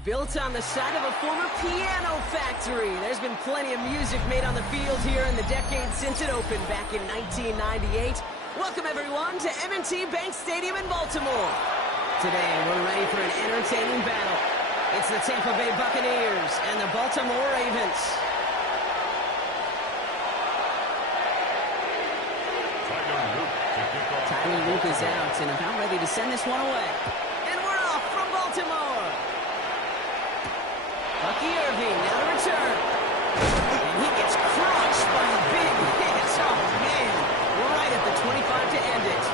Built on the site of a former piano factory, there's been plenty of music made on the field here in the decade since it opened back in 1998. Welcome, everyone, to M&T Bank Stadium in Baltimore. Today, we're ready for an entertaining battle. It's the Tampa Bay Buccaneers and the Baltimore Ravens. Tyler Luke is out and about ready to send this one away. And we're off from Baltimore. Bucky Irving now to return. And he gets crushed by a big hit. Oh, man. Right at the 25 to end it.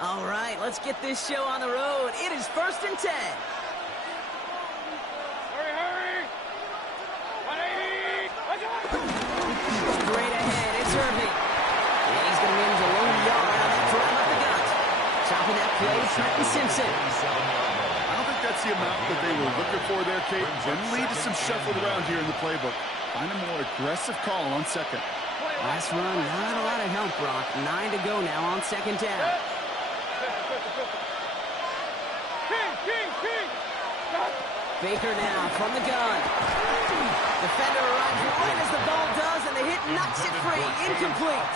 All right, let's get this show on the road. It is 1st and 10. Straight ahead, it's Irving. And he's going to manage a low yard on that drive up the gut. Chopping that play, Trenton Simpson. I don't think that's the amount that they were looking for there, Kate. Generally, just some shuffled around here in the playbook. Find a more aggressive call on second. Last run, not a lot of help, Brock. 9 to go now on 2nd down. Baker now from the gun. Defender arrives right as the ball does, and the hit knocks it free. Incomplete.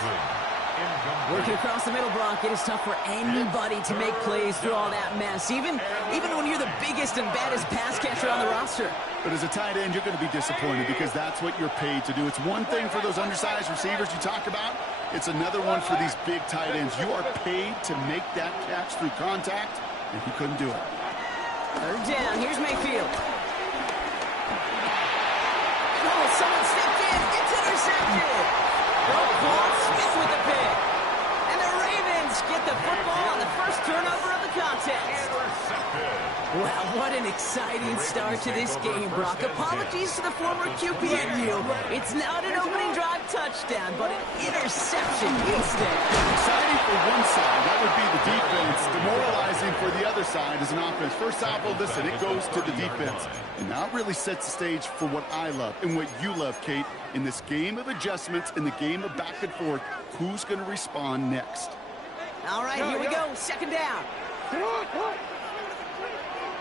Working across the middle, Brock, it is tough for anybody to make plays through all that mess, even when you're the biggest and baddest pass catcher on the roster. But as a tight end, you're going to be disappointed because that's what you're paid to do. It's one thing for those undersized receivers you talk about. It's another one for these big tight ends. You are paid to make that catch through contact, and he couldn't do it. 3rd down. Here's Mayfield. Oh, someone stepped in. It's intercepted. Paul Smith with the pick. And the Ravens get the football on the first turnover of the contest. Wow, what an exciting start to this game, Brock. Apologies to the former QB and you. It's not an opening drive touchdown, but an interception instead. Exciting for one side, that would be the defense. Demoralizing for the other side as an offense. First off, well, listen, it goes to the defense. And now it really sets the stage for what I love and what you love, Kate. In this game of adjustments, in the game of back and forth, who's going to respond next? All right, here we go. 2nd down.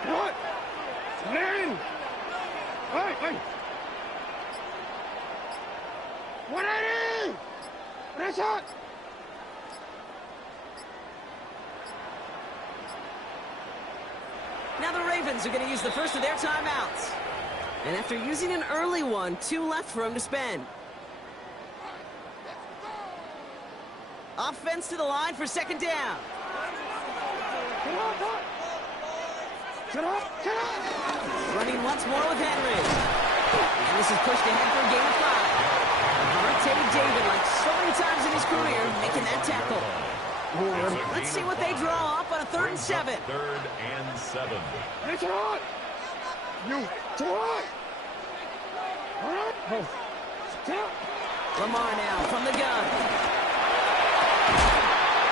What? Man! Hey! What are you? What's up? Now the Ravens are going to use the first of their timeouts. And after using an early one, 2 left for them to spend. Offense to the line for 2nd down. Running once more with Henry. And this is pushed ahead for a gain of 5. Devontae David, like so many times in his career, making that tackle. Let's see what they draw up on a 3rd and 7. 3rd and 7. It's on! You try! Lamar now from the gun.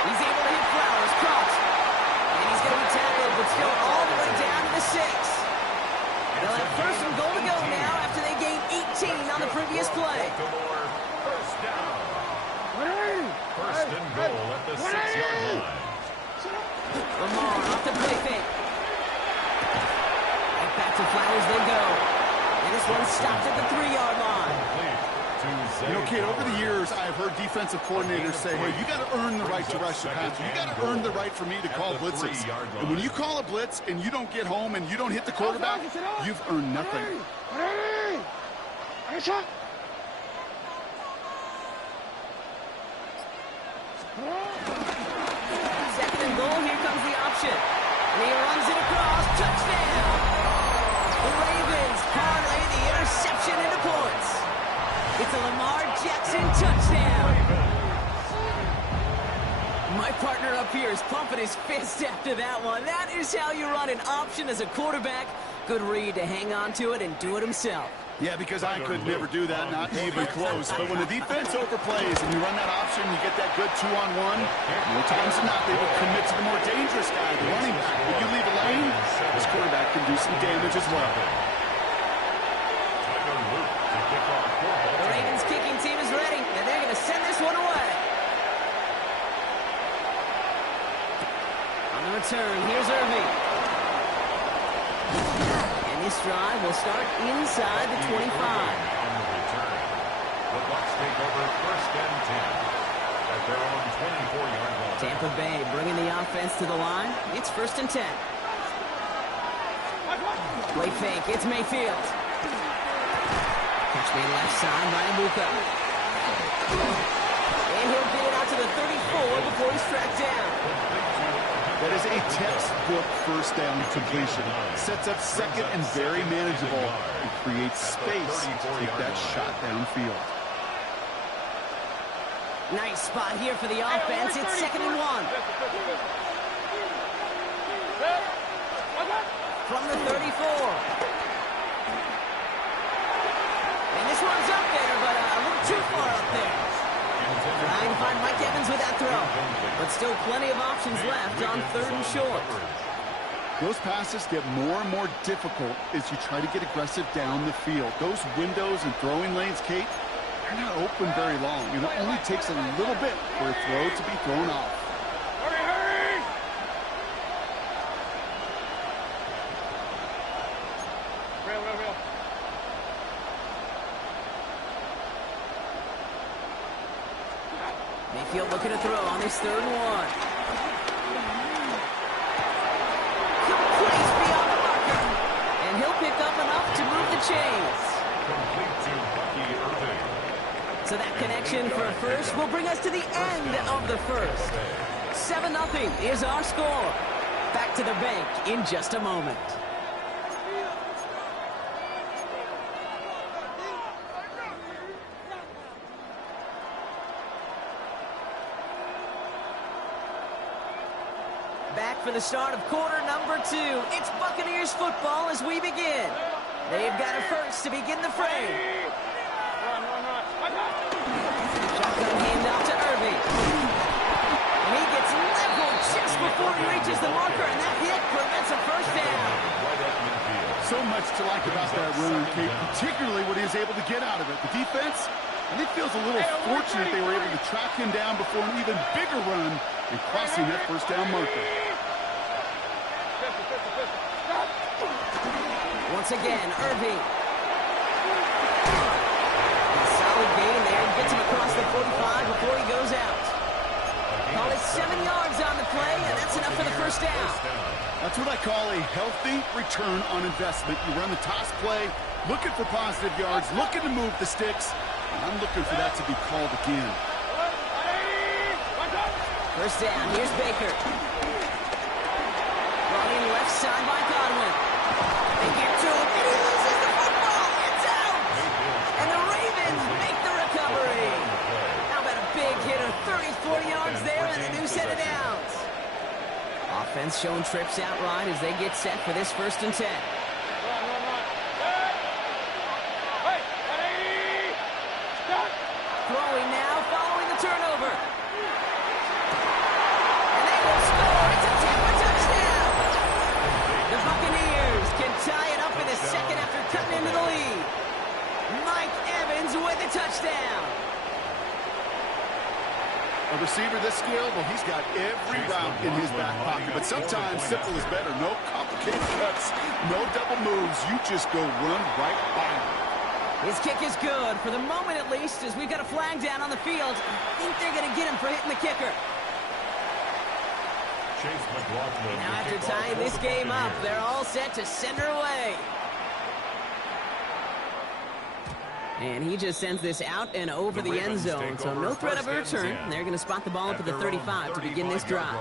He's able to hit Flowers, caught. And he's going to be tackled, but still all the way down to the 6. They'll have 1st and goal to go now after they gained 18 on the previous play. First down. 1st and goal at the 6-yard line. Lamar off the play fake. Right back to Flowers they go. And this one stopped at the 3-yard line. You know, Kate, over the years, I've heard defensive coordinators say, hey, you got to earn the right to rush the passer. You got to earn the right for me to call blitzes. And when you call a blitz and you don't get home and you don't hit the quarterback, you've earned nothing. 2nd and goal, here comes the option. And he runs it across, touchdown! The Ravens parlay the interception into points. It's a Lamar Jackson touchdown. My partner up here is pumping his fist after that one. That is how you run an option as a quarterback. Good read to hang on to it and do it himself. Yeah, because I could never do that, not even close. But when the defense overplays and you run that option, you get that good 2-on-1, more times than not, they will commit to the more dangerous guy, the running back. When you leave a lane, this quarterback can do some damage as well. The Ravens kicking team is ready, and they're going to send this one away. On the return, here's Irving. This drive will start inside the 25. On the return, the Bucs take over first and 10 at their own 24-yard line. Tampa Bay bringing the offense to the line. It's first and 10. Play fake. It's Mayfield. Catch made left side by Abuka. And he'll get it out to the 34 before he's tracked down. That is a textbook first down completion. Sets up second and very manageable and creates space to take that shot downfield. Nice spot here for the offense. It's second and 1. From the 34. And this one's up there, but a little too far up there. Trying to find Mike Evans with that throw. But still plenty of options left on third and short. Those passes get more and more difficult as you try to get aggressive down the field. Those windows and throwing lanes, Kate, they're not open very long. And it only takes a little bit for a throw to be thrown off. Hurry! Real. Mayfield looking to throw on this third and 1. Complete beyond the marker. And he'll pick up enough to move the chains. Complete to Bucky Irving. So that connection for a first will bring us to the end of the first. 7-0 is our score. Back to the bank in just a moment. Back for the start of quarter number 2. It's Buccaneers football as we begin. They've got a first to begin the frame. Shotgun handoff to Irving. And he gets leveled just before he reaches the marker, and that hit prevents a first down. So much to like about that run, Kate, particularly what he was able to get out of it. The defense, I think, feels a little fortunate they were able to track him down before an even bigger run and crossing that first down marker. Once again, Irving. A solid gain there. Gets him across the 45 before he goes out. Call it 7 yards on the play, and that's enough for the first down. That's what I call a healthy return on investment. You run the toss play, looking for positive yards, looking to move the sticks, and I'm looking for that to be called again. First down, here's Baker. Running left side by Godwin. They get to him, and he loses the football. It's out! And the Ravens make the recovery. How about a big hit of 30-40 yards there and a new set of downs? Offense showing trips out right as they get set for this first and 10. Throwing now, following the turnover. And they will score. It's a Tampa touchdown. The Buccaneers can tie it up in a second after cutting into the lead. Mike Evans with a touchdown. A receiver this skilled, well, he's got every route in his back pocket. But sometimes simple is better. No complicated cuts, no double moves. You just go run right by him. His kick is good, for the moment at least, as we've got a flag down on the field. I think they're going to get him for hitting the kicker. Now after tying this game up, they're all set to send her away. And he just sends this out and over the end zone, so no threat of a return. They're going to spot the ball up at the 35 to begin this drive.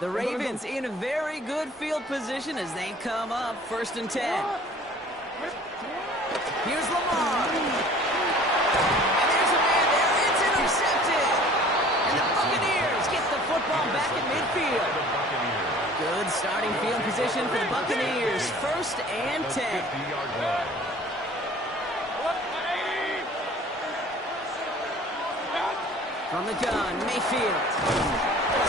The Ravens in a very good field position as they come up first and 10. Here's Lamar. And there's a man there. It's intercepted. And the Buccaneers get the football back at midfield. Good Starting field position for the Buccaneers. 1st and 10. 50-yard line. From the gun, Mayfield.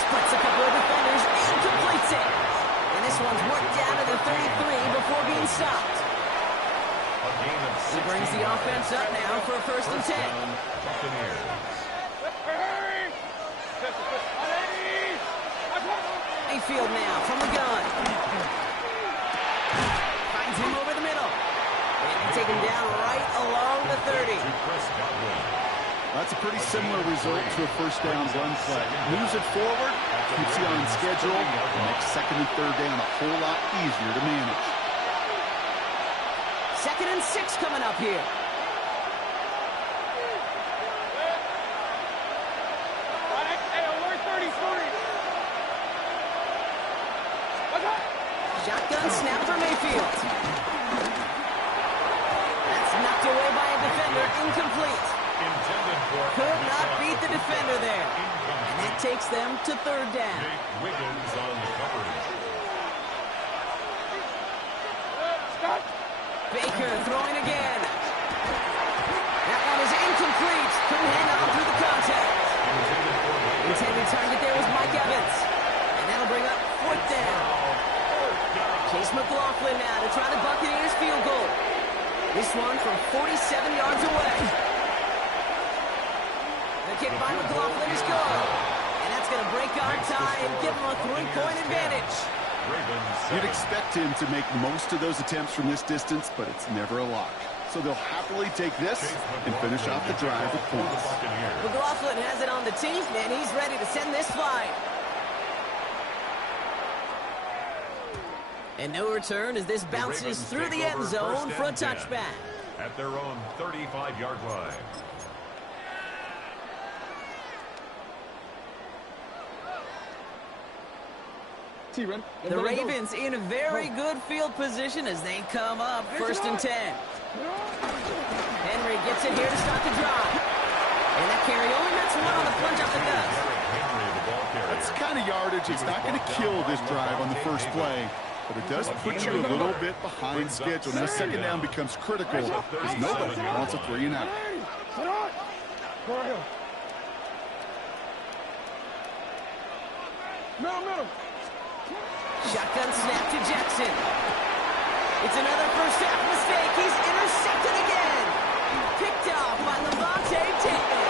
Splits a couple of defenders and completes it. And this one's worked down to the 33 before being stopped. He brings the offense up now for a 1st and 10. Buccaneers. Mayfield now from the gun. Finds him over the middle. And they take him down right along the 30. That's a pretty similar result to a 1st down run play. Moves it forward, keeps you on schedule, and makes 2nd and 3rd down a whole lot easier to manage. 2nd and 6 coming up here. Shotgun snap for Mayfield. That's knocked away by a defender, incomplete. Could not beat the defender there. And that takes them to 3rd down. Wiggins on the coverage. Baker throwing again. That one is incomplete. Couldn't hang on through the contact. Intended target there was Mike Evans. And that'll bring up 4th down. Chase McLaughlin now to try the Buccaneers field goal. This one from 47 yards away. The kick by McLaughlin is good. And that's going to break our tie and give them a 3-point advantage. You'd expect him to make most of those attempts from this distance, but it's never a lock. So they'll happily take this and finish off the drive with points. McLaughlin has it on the tee, and he's ready to send this flying. And no return as this bounces through the end zone for a touchback. At their own 35-yard line. The Ravens in a very good field position as they come up 1st and 10. Henry gets it here to start the drive. And that carry only gets one on the plunge up the dust. That's the kind of yardage it's not going to kill this drive on the first play, but it does put you a little bit behind schedule. Now 2nd down becomes critical because nobody wants a 3 and out. Shotgun snap to Jackson. It's another 1st half mistake. He's intercepted again. Picked off by Levante Taylor.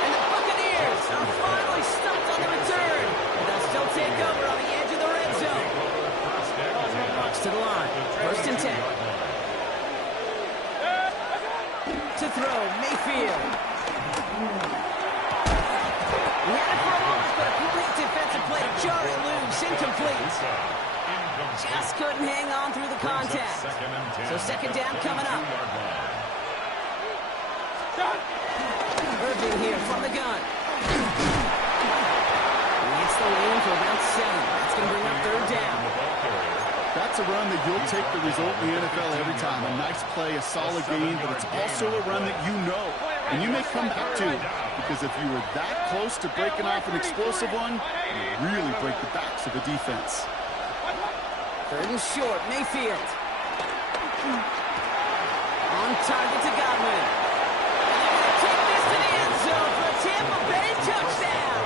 And the Buccaneers are finally stumped on the return. And they'll still take over on the edge of the red zone. Bucks to the line. 1st and 10. To throw, Mayfield. He had it for a moment, but a complete defensive play to jar it loose. Incomplete. Just couldn't hang on through the contact. So 2nd down coming up. Irving here from the gun. He hits the lane for about 7. That's going to bring up 3rd down. That's a run that you'll take the result in the NFL every time. A nice play, a solid game, but it's also a run that you know. And you may come back to, because if you were that close to breaking off an explosive one, you really break the backs of the defense. 3rd and short, Mayfield. On target to Godwin. And they're going to take this to the end zone for a Tampa Bay touchdown.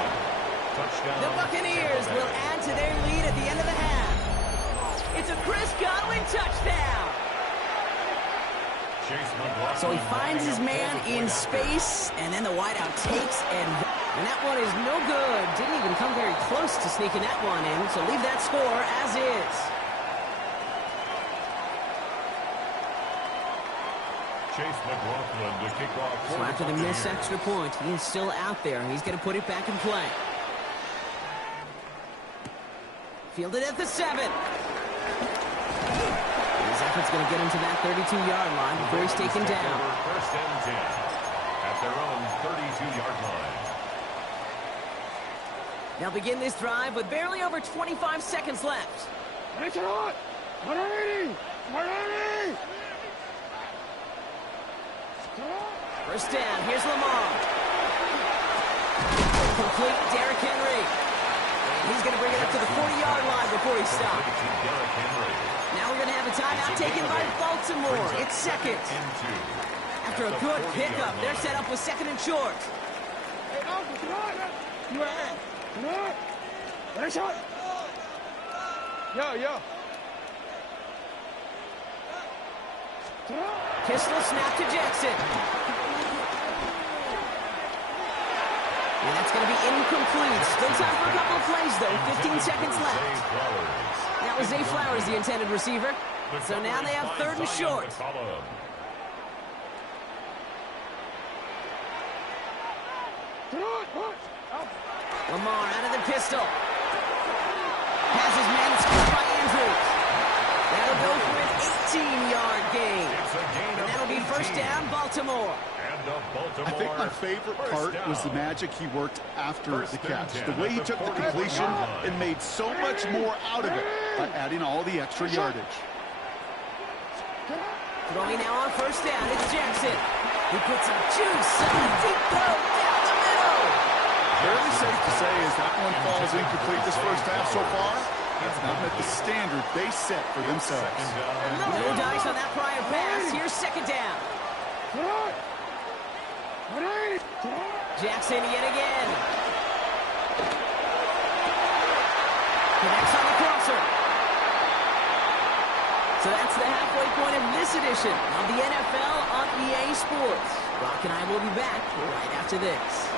The Buccaneers will add to their lead at the end of the half. It's a Chris Godwin touchdown. So he finds his man in space, and then the wideout takes, and that one is no good. Didn't even come very close to sneaking that one in, so leave that score as is. Chase McLaughlin to kick off. Well, after the missed extra point, he is still out there. He's going to put it back in play. Fielded at the 7. His effort's going to get him to that 32-yard line before he's taken down. 1st and 10 at their own 32-yard line. They'll begin this drive with barely over 25 seconds left. First down, here's Lamar. Complete, Derrick Henry. He's going to bring it up to the 40-yard line before he stops. Now we're going to have a timeout taken by Baltimore. It's second. After a good pickup, they're set up with second and short. Hey, Uncle, come on. Come on. Nice shot. Yo. Pistol snap to Jackson. And that's going to be incomplete. Still time for a couple of plays, though. 15 seconds left. That was Zay Flowers, the intended receiver. So now they have third and short. Lamar out of the pistol. Passes man scored by Andrews. That'll go for an 18-yard gain. And that'll be first down, Baltimore. I think my favorite part was the magic he worked after the catch. The way he took the completion and made so much more out of it by adding all the extra yardage. Throwing now on first down, it's Jackson. He puts some juice on the deep throw down the middle. Fairly safe to say as that one falls incomplete this first half so far. That's not met the standard they set for themselves. No dice on that prior pass. Here's second down. Jackson yet again. Connects on the crosser. So that's the halfway point of this edition of the NFL on EA Sports. Brock and I will be back right after this.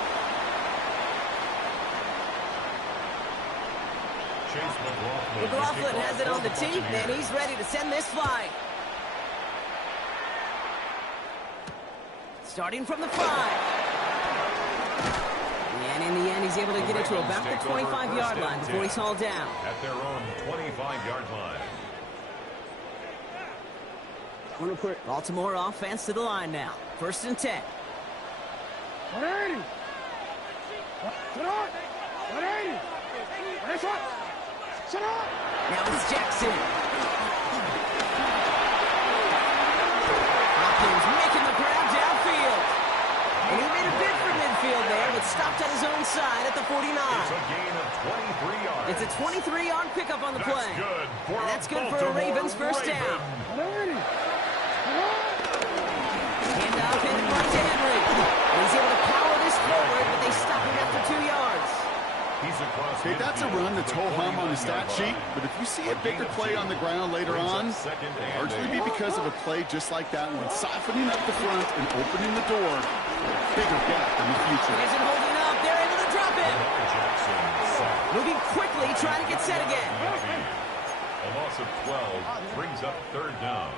McLaughlin has it on the tee, and he's ready to send this flying. Starting from the 5. And in the end, he's able to get it to about the 25-yard line before he's hauled down. At their own 25-yard line. Baltimore offense to the line now. First and 10. 180. Now it's Jackson. Hopkins making the grab downfield. And he made a bid for midfield there, but stopped at his own side at the 49. It's a gain of 23 yards. It's a 23-yard pickup on the play. And that's good for a Ravens first down. Handoff in front to Henry. And he's able to power this forward, but they stop him after 2 yards. Okay, that's a run that's ho-hum on the stat sheet, but if you see a bigger play on the ground later on, it'll largely be because of a play just like that one, softening up the front and opening the door for a bigger gap in the future. Isn't holding up. They're able to drop him. Moving quickly, trying to get set again. A loss of 12 brings up third down.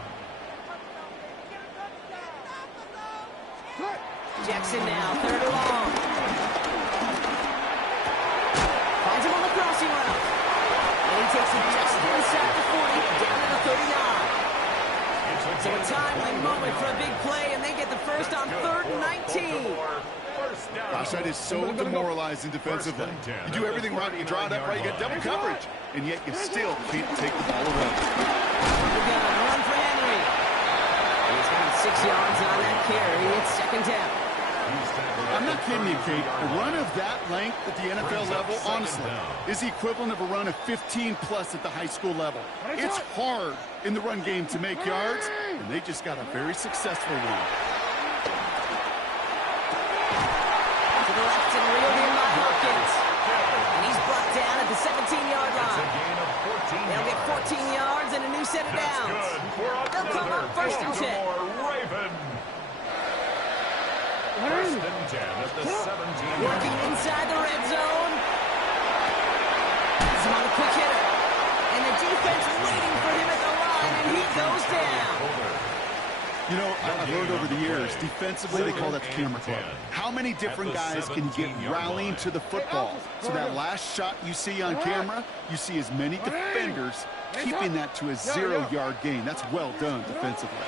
Jackson now, third and long. Finds him on the crossing route. And he takes it just inside the 40, down to the 39. So a timely moment for a big play, and they get the first on third and 19. Gosh, that is so demoralizing defensively. You do everything right, you draw it up right, you get double coverage, and yet you still can't take the ball away. We got a run for Henry. And he's got 6 yards on that carry. It's second down. I'm not kidding you, Kate. A run of that length at the NFL level, honestly, is the equivalent of a run of 15-plus at the high school level. It's hard in the run game to make yards, and they just got a very successful one. To the left and reeled in by Hopkins. And he's brought down at the 17-yard line. They'll get 14 yards and a new set of downs. They'll come up first and 10. First and 10 at the 17. Working inside the red zone. He's on a quick hitter. And the defense waiting for him at the line, and he goes down. You know, I've learned over the years, defensively they call that the camera club. How many different guys can get rallying to the football? So that last shot you see on camera, you see as many defenders keeping that to a 0-yard gain. That's well done defensively.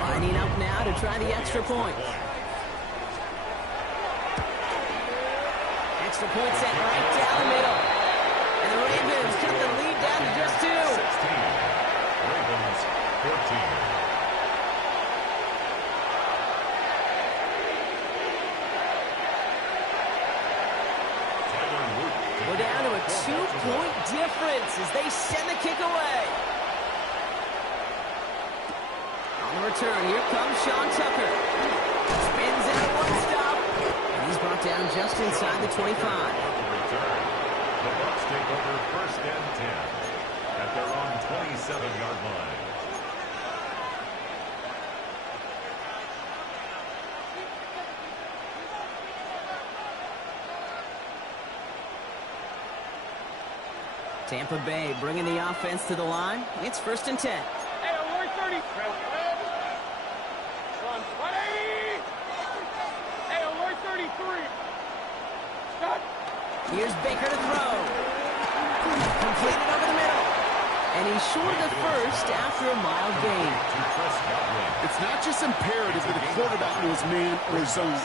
Lining up now to try the extra point. Extra point set right down the middle. And the Ravens cut the lead down to just 2. 16. Ravens 14. We're down to a 2-point difference as they send the kick away. On the return, here comes Sean Tucker. Spins out one stop. And he's brought down just inside the 25. Return. The Bucs take over first and 10 at their own 27-yard line. Tampa Bay bringing the offense to the line. It's first and 10. Hey, alert 30. Run 20. Hey, alert 33. Stop. Here's Baker to throw. Completed over the middle. And he's short of the first after a mild gain. It's not just imperative that a quarterback knows man or zone.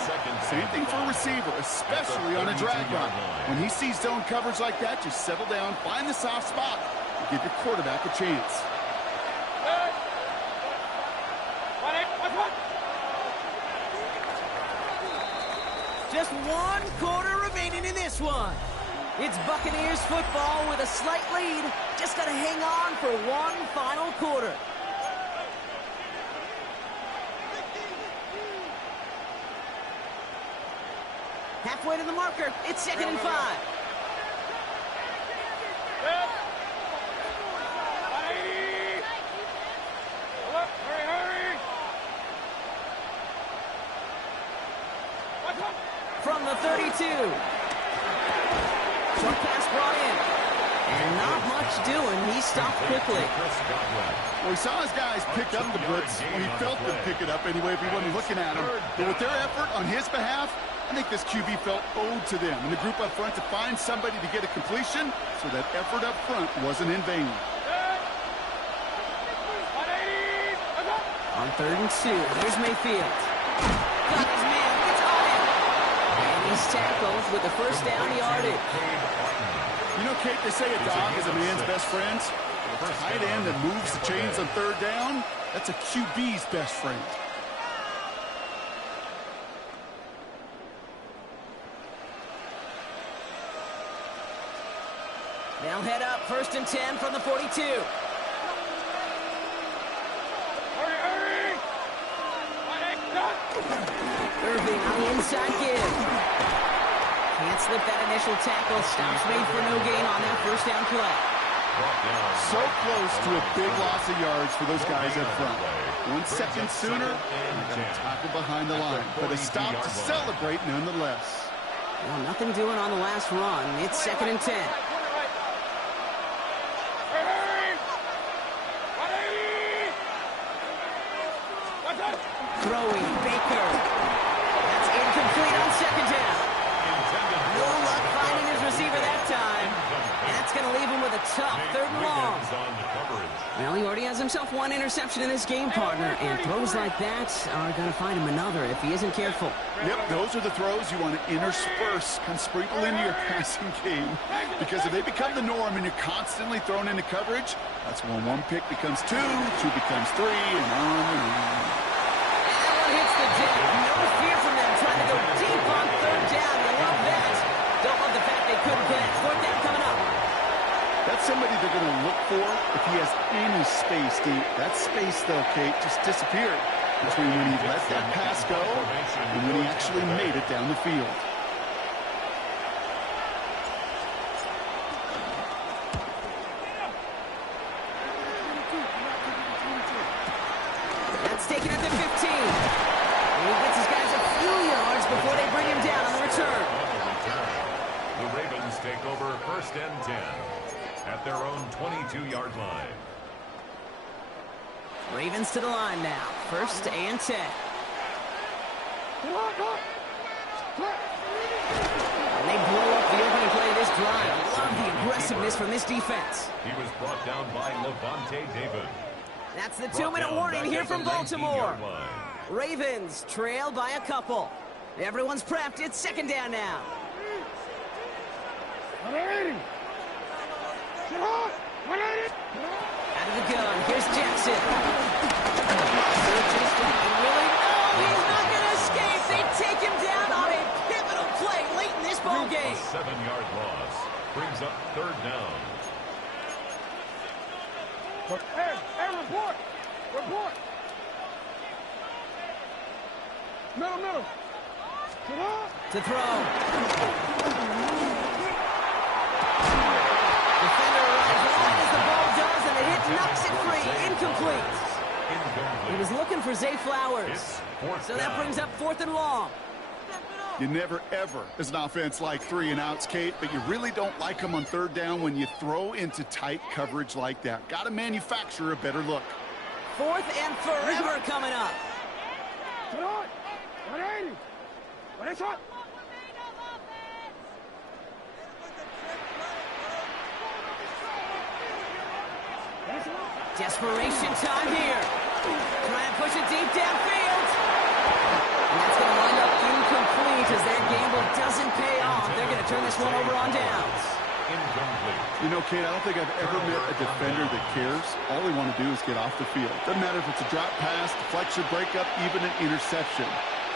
Same thing for a receiver, especially on a drag route. When he sees zone coverage like that, just settle down, find the soft spot, and give your quarterback a chance. Just 1 quarter remaining in this one. It's Buccaneers football with a slight lead. Just got to hang on for one final quarter. Halfway to the marker. It's 2nd and 5. From the 32. Short pass brought in. And not much doing. He stopped quickly. Well, he saw his guys pick up the blitz. Well, he felt them pick it up anyway if he wasn't looking at him. But with their effort on his behalf, I think this QB felt owed to them and the group up front to find somebody to get a completion, so that effort up front wasn't in vain. On 3rd and 2, here's Mayfield. Got his man, gets on him. And he's tackled with the first down yardage. You know, Kate, they say a dog is a man's best friend. A tight end that moves the chains on 3rd down, that's a QB's best friend. They'll head up 1st and 10 from the 42. Irving on the inside give. Can't slip that initial tackle. Stops made for no gain on that first down play. So close to a big loss of yards for those guys up front. 1 second sooner, and got a tackle behind the line. But a stop to celebrate nonetheless. Well, nothing doing on the last run. It's 2nd and 10. Throwing Baker. That's incomplete on 2nd down. No luck finding his receiver that time. And that's going to leave him with a tough 3rd and long. Well, he already has himself 1 interception in this game, partner. And throws like that are going to find him another if he isn't careful. Yep, those are the throws you want to intersperse, kind of sprinkle into your passing game. Because if they become the norm and you're constantly thrown into coverage, that's when 1 pick becomes 2, 2 becomes 3, and on and on. Hits the deck. No fear from them trying to go deep on 3rd down. You love that. Don't love the fact they couldn't connect. 4th down coming up. That's somebody they're going to look for if he has any space deep. That space, though, Kate, just disappeared between when he let that pass go and when he actually made it down the field. That's taken at the 15. He gets his guys a few yards before they bring him down on the return. The Ravens take over 1st and 10 at their own 22-yard line. Ravens to the line now. 1st and 10. And they blow up the opening play of this drive. Love the aggressiveness from this defense. He was brought down by Levante David. That's the 2-minute warning here from Baltimore. Ravens trail by a couple. Everyone's prepped. It's 2nd down now. Out of the gun, here's Jackson. Searches for really? No, he's not going to escape. They take him down on a pivotal play late in this ball game. A 7-yard loss brings up third down. Hey, report! Report! Middle. To throw. Defender arrives right as the ball does, and the hit knocks it free. Incomplete. He was looking for Zay Flowers. So that brings up 4th and long. You never, ever, as an offense, like 3 and outs, Kate, but you really don't like them on 3rd down when you throw into tight coverage like that. Got to manufacture a better look. 4th and forever coming up. Desperation time here. Trying to push it deep downfield. And that's going to wind up incomplete as that gamble doesn't pay off. They're going to turn this one over on downs. You know, Kate, I don't think I've ever met a defender that cares. All they want to do is get off the field. Doesn't matter if it's a drop pass, deflection, breakup, even an interception.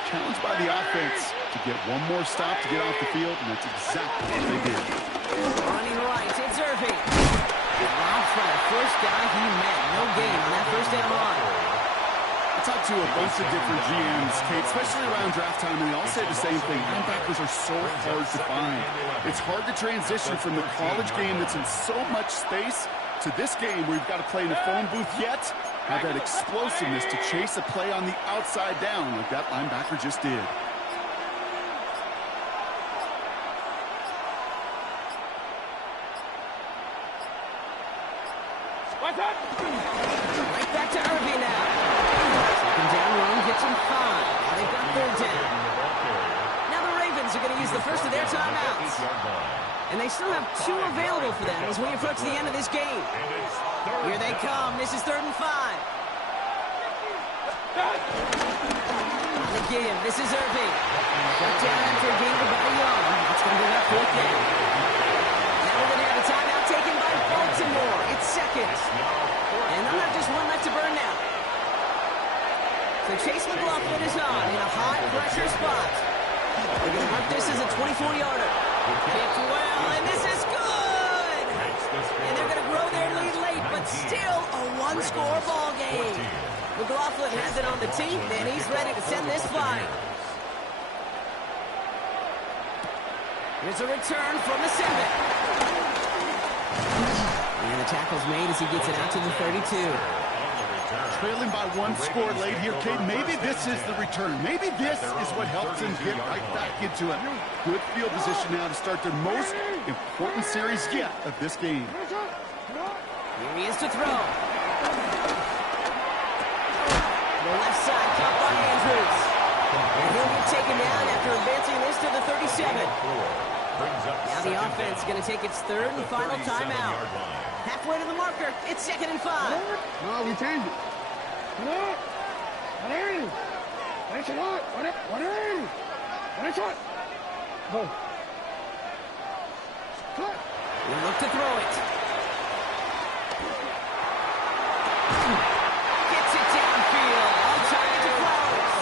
Challenged by the offense to get one more stop to get off the field, and that's exactly what they did. Running right, it's Irving. Robs by the first guy he met. No gain on that first down run. I talked to a bunch of different GMs, Kate, especially around draft time, and they all say the same thing. Linebackers are so hard to find. It's hard to transition from the college game that's in so much space to this game where you've got to play in a phone booth yet have that explosiveness to chase a play on the outside down like that linebacker just did. Right back to Irving now. 2nd down run gets him 5. Now they've got 3rd down. Now the Ravens are going to use the first of their timeouts. And they still have 2 available for them as we approach the end of this game. Here they come. This is 3rd and 5. On the give, this is Irving. Shut down after a gain of about a yard. It's going to be that 4th down. Now we're going to have a timeout taken by Baltimore. It's 2nd. And they'll have just 1 left to burn now. So Chase McLaughlin is on in a high-pressure spot. They're going to mark this as a 24-yarder. Kicked well, and this is good! And they're going to grow their lead late, but still a 1-score ball game. McLaughlin has it on the tee, and he's ready to send this flying. Here's a return from the 7. And the tackle's made as he gets it out to the 32. Trailing by 1 score late here, Kate. Maybe this is the return. Maybe this is what helps them get right back into it. Good field position now to start their most important series yet of this game. Here he is to throw. The left side caught by Andrews. And he'll get taken down after advancing this to the 37. Now the offense is going to take its 3rd and final timeout. Halfway to the marker, it's 2nd and 5. No, we changed it. We look to throw it. Gets it downfield. On target to Flowers.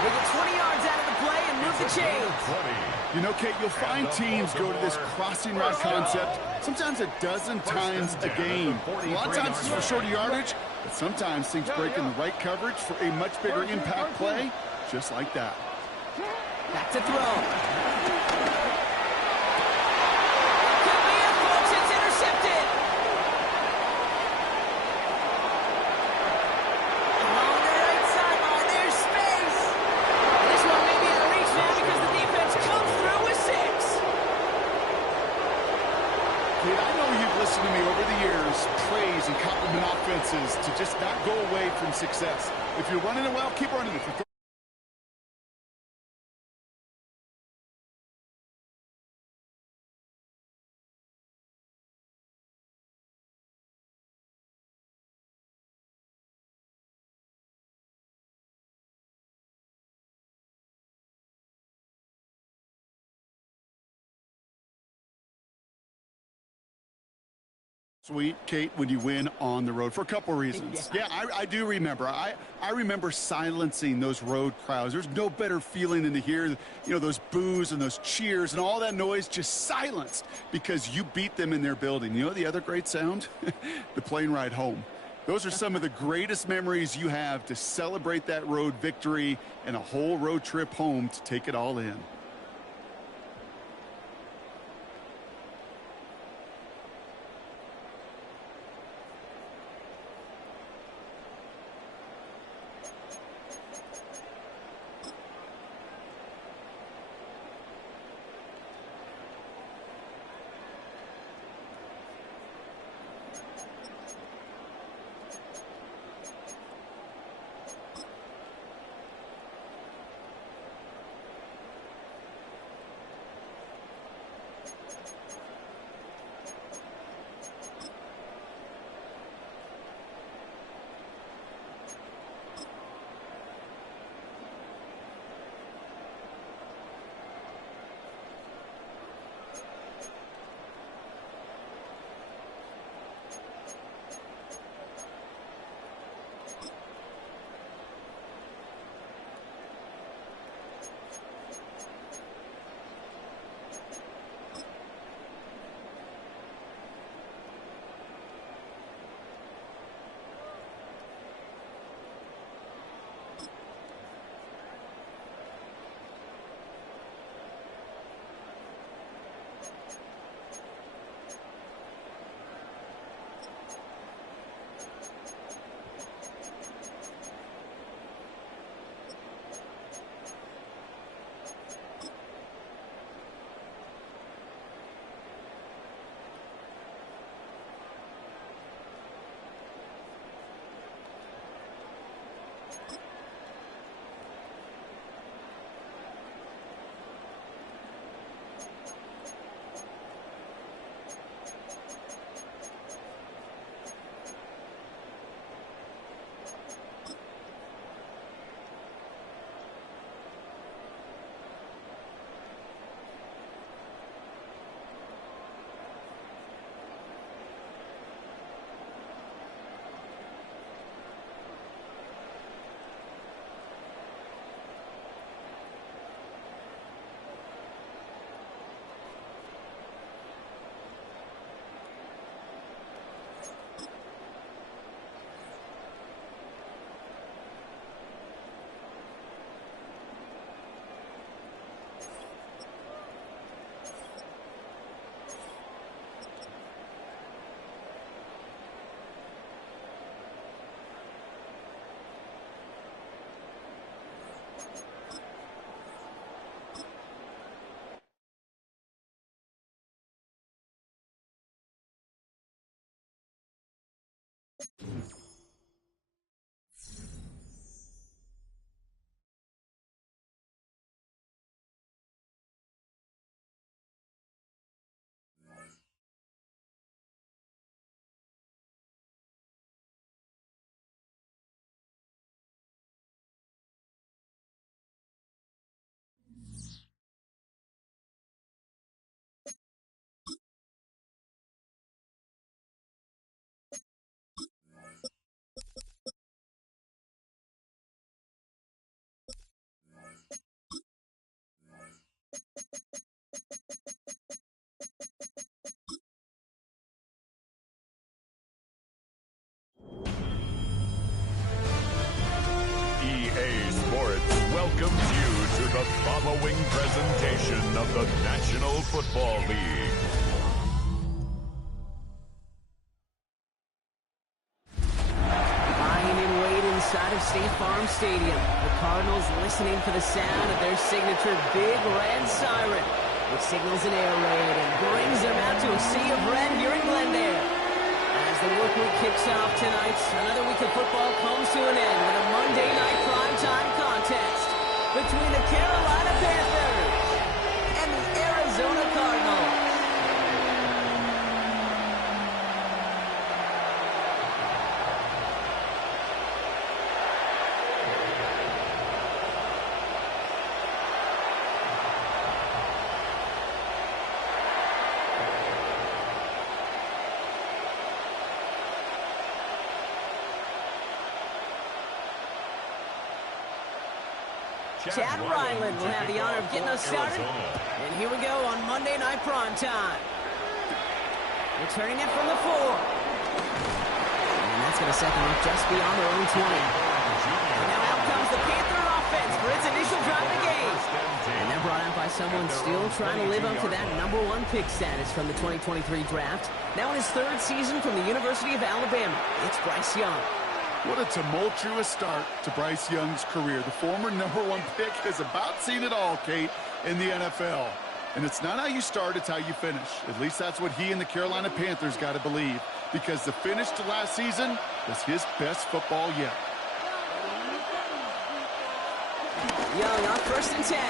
They get 20 yards out of the play and move the chains. You know, Kate, you'll find teams go to this crossing route concept sometimes a dozen times a game. A lot of times it's for shorter yardage, but sometimes things break in the right coverage for a much bigger impact play, just like that. Back to throw. Could be it, folks. It's intercepted. Along the right sideline, there's space. This one may be out of reach now because the defense comes through with 6. Kate, I know you've listened to me over the years praise and compliment offenses to just not go away from success. If you're running it well, keep running it. Sweet, Kate, when you win on the road for a couple reasons. Yeah, I do remember. I remember silencing those road crowds. There's no better feeling than to hear, those boos and those cheers and all that noise just silenced because you beat them in their building. You know the other great sound? The plane ride home. Those are some of the greatest memories you have to celebrate that road victory and a whole road trip home to take it all in. welcomes you to the following presentation of the National Football League. Lying in wait inside of State Farm Stadium, the Cardinals listening for the sound of their signature big red siren, which signals an air raid and brings them out to a sea of red here in Glendale. As the work week kicks off tonight, another week of football comes to an end with a Monday night primetime contest between the Carolina Panthers and the Arizona Cardinals. Chad Ryland will have the honor of getting us started. And here we go on Monday Night Primetime. Returning it from the 4. And that's going to set them up just beyond their own 20. And now out comes the Panther offense for its initial drive of the game. And they're brought out by someone still trying to live up to that #1 pick status from the 2023 draft. Now in his 3rd season from the University of Alabama, it's Bryce Young. What a tumultuous start to Bryce Young's career. The former #1 pick has about seen it all, Kate, in the NFL. And it's not how you start, it's how you finish. At least that's what he and the Carolina Panthers got to believe. Because the finish to last season was his best football yet. Young on 1st and 10.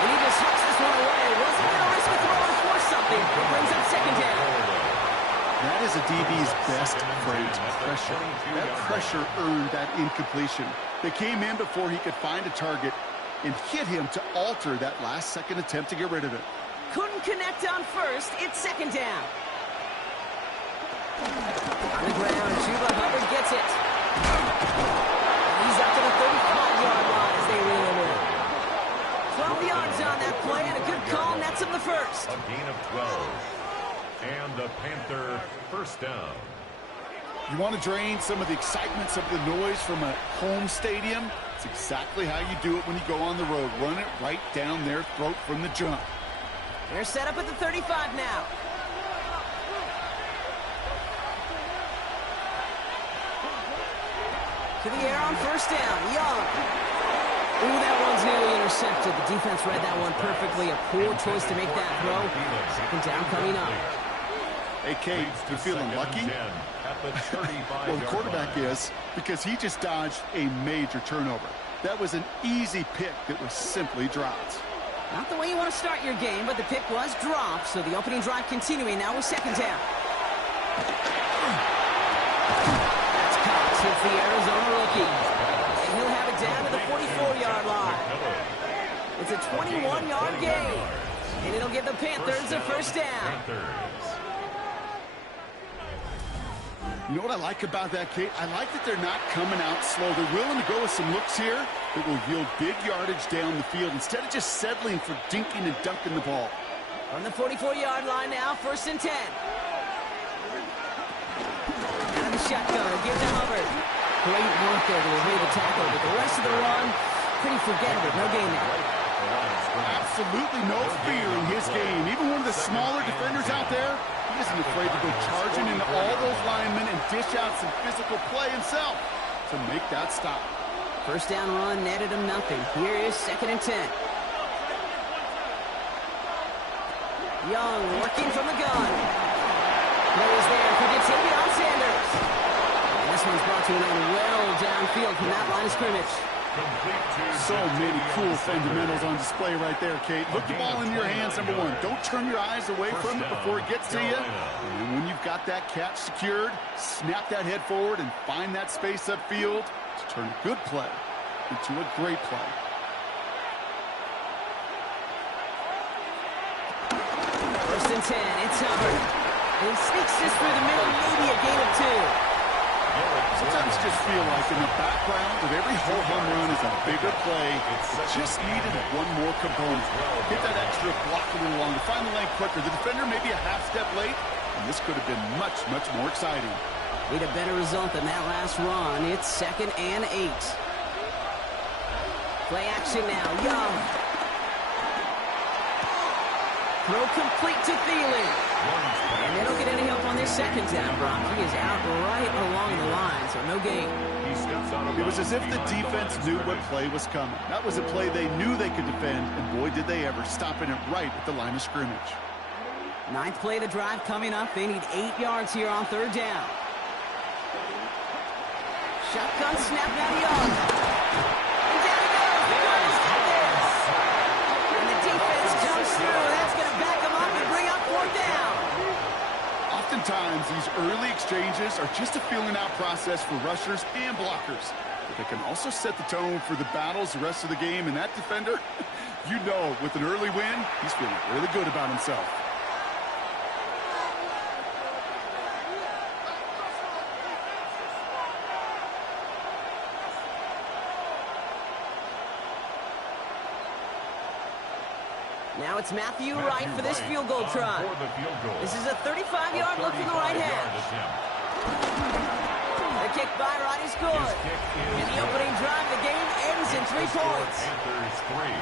And he just hooks this one away. Wasn't going to risk a throw and force something. It brings up 2nd down. That is a DB's best trait, pressure. That pressure earned that incompletion. They came in before he could find a target and hit him to alter that last-second attempt to get rid of it. Couldn't connect on 1st. It's 2nd down. On the ground, Chuba Hubbard gets it. He's up to the 35-yard line as they reel him in. 12 yards on that play, and a good call nets him the 1st. A gain of 12. And the Panther 1st down. You want to drain some of the excitement, some of the noise from a home stadium? It's exactly how you do it when you go on the road. Run it right down their throat from the jump. They're set up at the 35 now. To the air on 1st down. Young. Ooh, that one's nearly intercepted. The defense read that one perfectly. A poor choice to make that throw. 2nd down coming up. Hey, Kate, you feeling lucky? Well, the quarterback is, because he just dodged a major turnover. That was an easy pick that was simply dropped. Not the way you want to start your game, but the pick was dropped, so the opening drive continuing now with 2nd down. That's Cox hits the Arizona rookie. And he'll have it down to the 44-yard line. It's a 21-yard gain. And it'll give the Panthers a 1st down. You know what I like about that, Kate? I like that they're not coming out slow. They're willing to go with some looks here that will yield big yardage down the field instead of just settling for dinking and dunking the ball. On the 44-yard line now, 1st and 10. Out of the shotgun, give to Hubbard. Great work there to evade the tackle, but the rest of the run, pretty forgettable. No gain there. Absolutely no fear in his game. Even one of the smaller defenders out there, he isn't afraid to go charging into all those linemen and dish out some physical play himself to make that stop. 1st down run netted him nothing. Here is 2nd and 10. Young working from the gun. Play is there for Deion Sanders. And this one's brought to an end well downfield from that line of scrimmage. So many cool fundamentals on display right there, Kate. Look the ball in your hands, number 1. Don't turn your eyes away from it before it gets to you. And when you've got that catch secured, snap that head forward and find that space upfield to turn a good play into a great play. 1st and 10, it's Hubbard. And he sneaks this through the middle, maybe a gain of 2. Sometimes just feel like in the background of every whole home run is a bigger play. It just needed one more component. Get that extra block a little longer. Find the lane quicker. The defender maybe a half step late, and this could have been much, much more exciting. Need a better result than that last run. It's 2nd and 8. Play action now. Young. Throw complete to Thielen. And they don't get any help on their 2nd down, Brock. He is out right along the line, so no gain. It was as if the defense knew what play was coming. That was a play they knew they could defend, and boy, did they ever, stopping it right at the line of scrimmage. 9th play of the drive coming up. They need 8 yards here on 3rd down. Shotgun snap now, Young. And down he goes. The goal is this. And the defense comes through. That's going to back them up and bring up 4th down. Oftentimes, these early exchanges are just a feeling-out process for rushers and blockers. But they can also set the tone for the battles the rest of the game. And that defender, you know, with an early win, he's feeling really good about himself. Now it's Matthew Wright for this field goal try. This is a 35-yard look from the right hash. The kick by Wright is good. And the opening drive of the game ends in 3 points.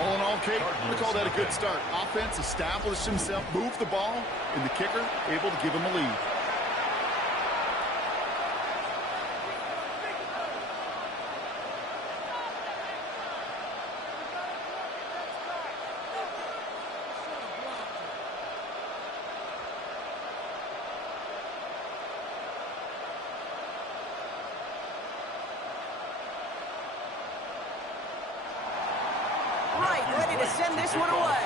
All in all, Kate, we call that a good start. Offense established himself, moved the ball, and the kicker able to give him a lead. Right, ready to send this one away.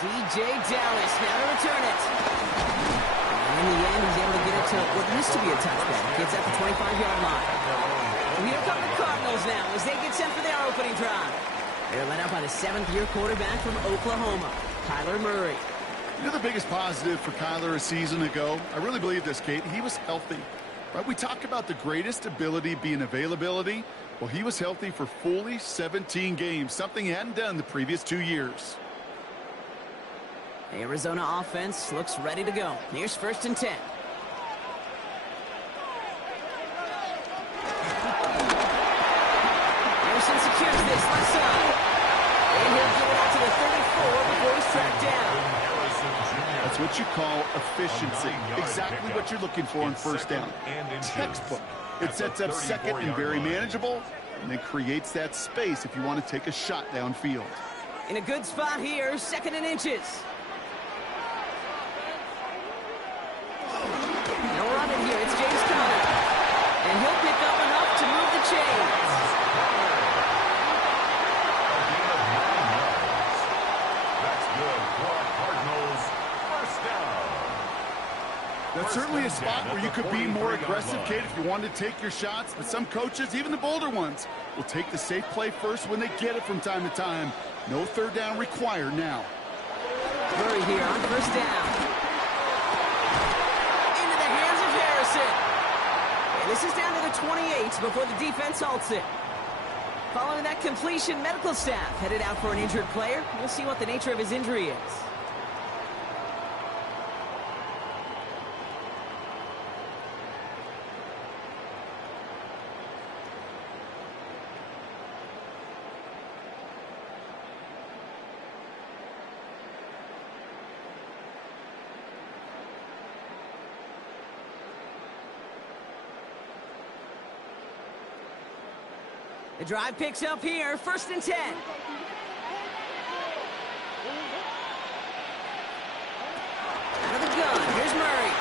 DJ Dallas now to return it. And in the end, he's able to get it to what used to be a touchdown. Gets at the 25-yard line. And here come the Cardinals now as they get set for their opening drive. They're led out by the 7th-year quarterback from Oklahoma, Kyler Murray. You know the biggest positive for Kyler a season ago? I really believe this, Kate. He was healthy. Right, we talk about the greatest ability being availability. Well, he was healthy for fully 17 games, something he hadn't done the previous 2 years. The Arizona offense looks ready to go. Here's 1st and 10. Anderson secures this left side. And he'll get it out to the 34 before he's tracked down. That's what you call efficiency. Exactly what you're looking for on 1st down. Textbook. It sets up 2nd and very manageable, and then creates that space if you want to take a shot downfield. In a good spot here, 2nd and inches. No running here, it's James Conner. And he'll pick up enough to move the chains. That's certainly a spot where you could be more aggressive, Kate, if you wanted to take your shots. But some coaches, even the bolder ones, will take the safe play first when they get it from time to time. No 3rd down required now. Murray here on 1st down. Into the hands of Harrison. And this is down to the 28 before the defense halts it. Following that completion, medical staff headed out for an injured player. We'll see what the nature of his injury is. The drive picks up here, 1st and 10. Out of the gun, here's Murray.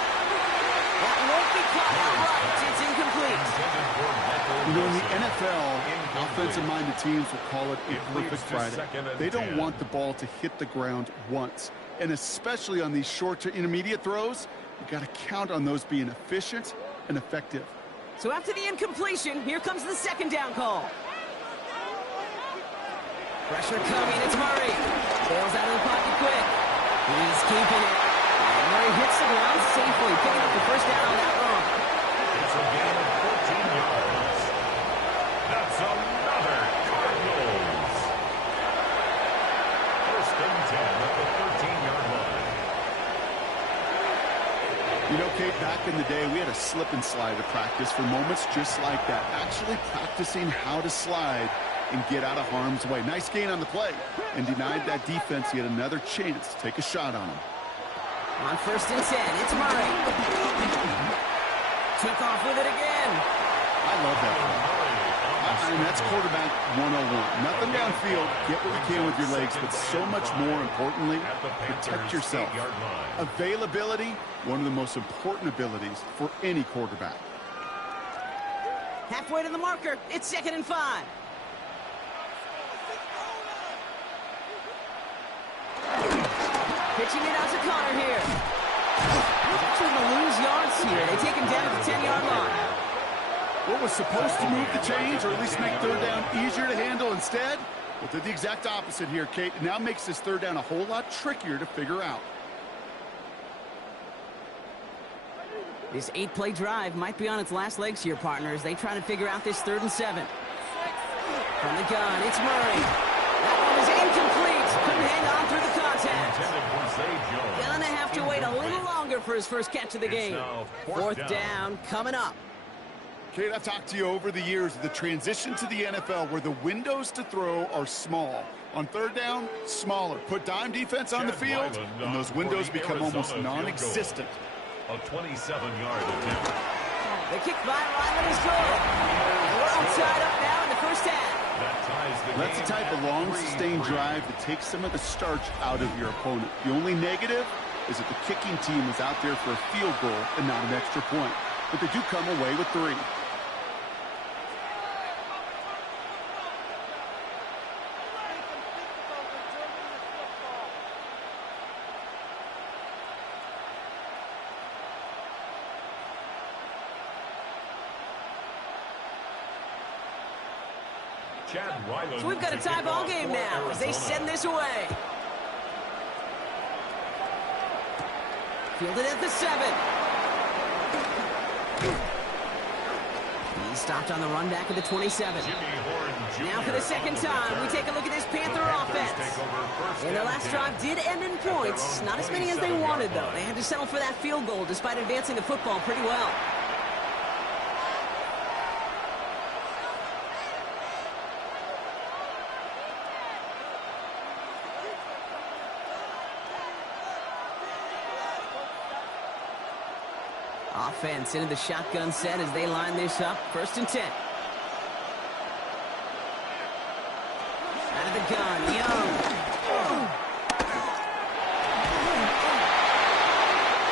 That won't be caught outright. It's incomplete. You know, in the NFL, offensive-minded teams will call it a perfect Friday. They don't want the ball to hit the ground once. And especially on these short to intermediate throws, you got to count on those being efficient and effective. So after the incompletion, here comes the 2nd down call. Pressure coming, it's Murray. Bails out of the pocket quick. He's keeping it. And Murray hits the ground safely, picking up the 1st down on that run. It's a gain of 14 yards. That's another Cardinals. 1st and 10 at the 13-yard line. You know, Kate, back in the day, we had a slip and slide to practice for moments just like that. Actually practicing how to slide and get out of harm's way. Nice gain on the play, and denied that defense yet another chance to take a shot on him. On 1st and 10, it's Murray. Took off with it again. I love that play. I mean, that's quarterback 101. Nothing downfield, get what you can with your legs, but so much more importantly, protect yourself. Availability, one of the most important abilities for any quarterback. Halfway to the marker, it's 2nd and 5. Pitching it out to Conner here. He's actually going to lose yards here. They take him down at the 10-yard line. What was supposed to move the chains, or at least make 3rd down easier to handle instead? Well, did the exact opposite here, Kate. It now makes this 3rd down a whole lot trickier to figure out. This 8-play drive might be on its last legs here, partners. They try to figure out this 3rd and 7. From the gun, it's Murray. That one is incomplete. Couldn't hang on through the contact. Gonna have to wait a little longer for his first catch of the game. Fourth down coming up. Kate, I've talked to you over the years of the transition to the NFL where the windows to throw are small. On third down, smaller. Put dime defense on the field, and those windows become almost non-existent. A 27-yard attempt. The kick by Ryland is good. And we're all tied up now in the first half. That's the type of long, sustained drive that takes some of the starch out of your opponent. The only negative is that the kicking team is out there for a field goal and not an extra point. But they do come away with 3. So we've got a tie ball game now as they send this away. Fielded at the 7. He's stopped on the run back at the 27. Now for the second time, we take a look at this Panther offense. And their last drive did end in points. Not as many as they wanted, though. They had to settle for that field goal despite advancing the football pretty well. Offense into the shotgun set as they line this up. 1st and 10. Out of the gun, Young.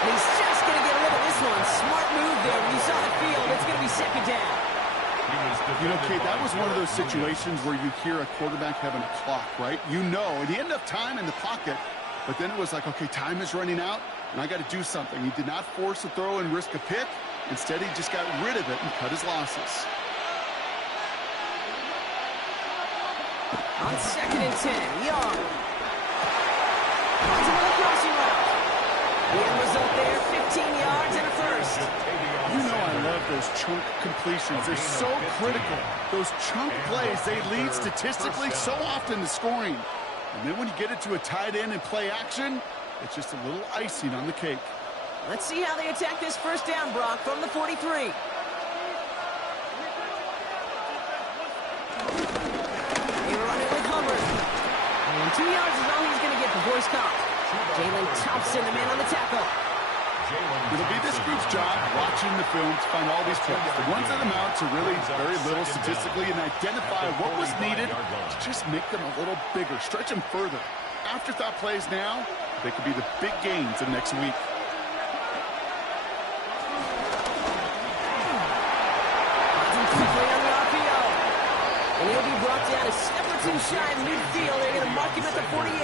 And he's just going to get rid of this one. Smart move there. When you saw the field, it's going to be 2nd down. You know, Kate, that was one of those situations where you hear a quarterback having a clock, right? You know, and he had enough time in the pocket, but then it was like, okay, time is running out, and I got to do something. He did not force a throw and risk a pick. Instead, he just got rid of it and cut his losses. On 2nd and 10, Young. Finds another crossing route. The end result there, 15 yards and a first. You know I love those chunk completions. They're so critical. Those chunk plays, they lead statistically so often to scoring. And then when you get it to a tight end and play action, it's just a little icing on the cake. Let's see how they attack this first down, Brock, from the 43. They run it with Hubbard. And 2 yards is all he's going to get before he's caught. Jalen Thompson, the man on the tackle. It'll be this group's job watching the film to find all these plays. The ones that amount to really very little statistically and identify what was needed to just make them a little bigger, stretch them further. Afterthought plays now, they could be the big gains of next week. And he'll be brought down a step or two shy of midfield. They're going to mark him at the 48.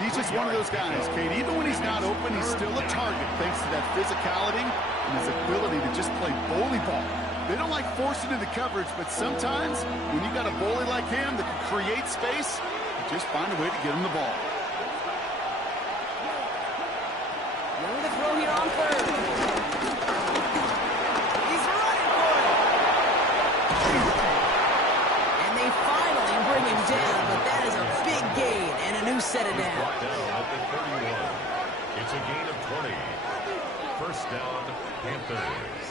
He's just one of those guys, Kate. Even when he's not open, he's still a target thanks to that physicality and his ability to just play bully ball. They don't like forcing into coverage, but sometimes when you got a bully like him that can create space, you just find a way to get him the ball. Young to throw here on 3rd. He's running for it. And they finally bring him down, but that is a big gain and a new set of downs. At the 31. It's a gain of 20. First down, Panthers.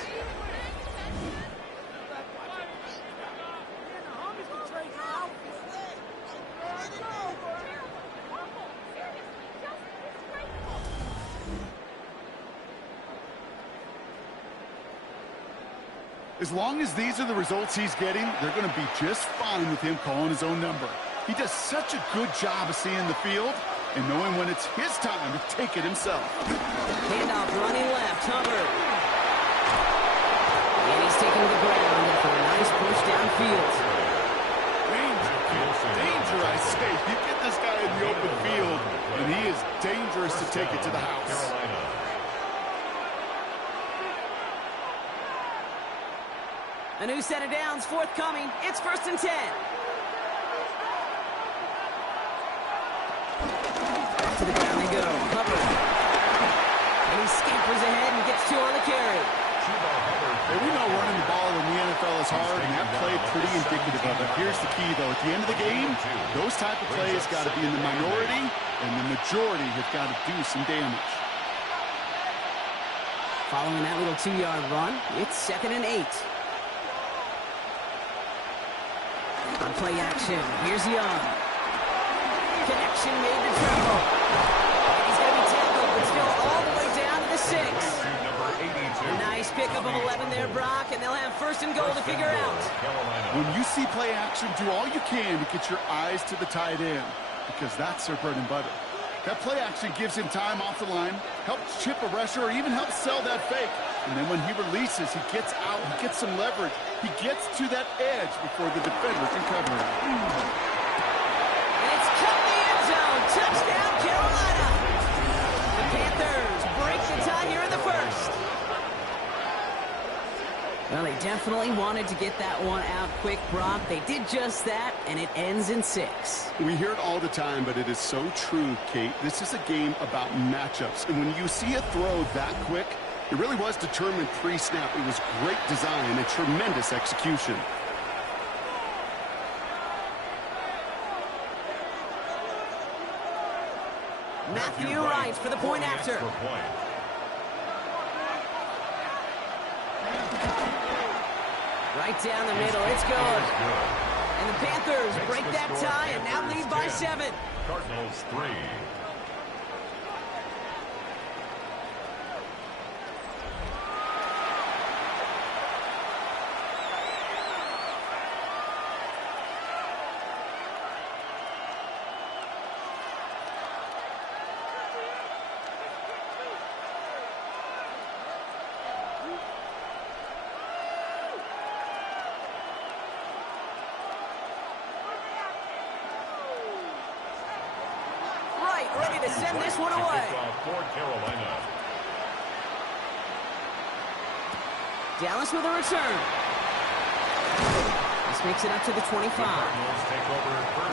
As long as these are the results he's getting, they're going to be just fine with him calling his own number. He does such a good job of seeing the field and knowing when it's his time to take it himself. Handoff running left, Hubbard. And he's taken to the ground for a nice push downfield. Danger, I say. You get this guy in the open field, and he is dangerous to take it to the house. A new set of downs forthcoming. It's 1st and 10. Back to the ground they go. Hubbard. And he scampers ahead and gets 2 on the carry. Hey, we know running the ball in the NFL tries hard, and that play pretty indicative of it. Here's the key, though. At the end of the game, those type of plays got to be in the minority, and the majority have got to do some damage. Following that little 2-yard run, it's 2nd and 8. On play action, here's Young. Connection made to Tremble. And he's going to be tackled, but still all the way down to the 6. A nice pickup of 11 there, Brock, and they'll have 1st and goal to figure out. When you see play action, do all you can to get your eyes to the tight end, because that's their bread and butter. That play action gives him time off the line, helps chip a rusher, or even helps sell that fake. And then when he releases, he gets out, he gets some leverage. He gets to that edge before the defender can cover it. And it's cut the end zone. Touchdown, Carolina. The Panthers break the tie here in the 1st. Well, they definitely wanted to get that one out quick, Brock. They did just that, and it ends in 6. We hear it all the time, but it is so true, Kate. This is a game about matchups. And when you see a throw that quick, it really was determined pre-snap. It was great design and tremendous execution. Matthew Wright for the point after. Right down the middle, it's good. And the Panthers break that tie and now lead by 7. Cardinals 3. Ready to send this one away. For Carolina. Dallas with a return. This makes it up to the 25.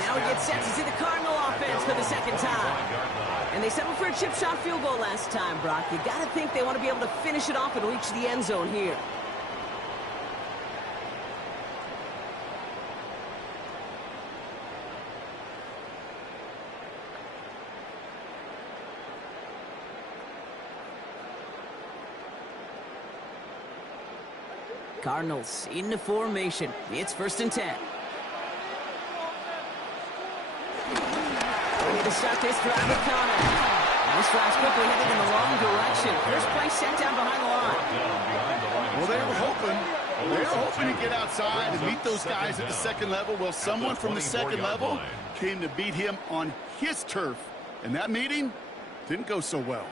Now he gets set to see the Cardinal offense for the 2nd time. And they settled for a chip shot field goal last time, Brock. You got to think they want to be able to finish it off and reach the end zone here. Cardinals into formation. It's 1st and 10. Ready to start this drive with Connor. This drive's quickly headed in the wrong direction. First play set down behind the line. Well, they were hoping to get outside and meet those guys at the 2nd level. Well, someone from the 2nd level came to beat him on his turf. And that meeting didn't go so well.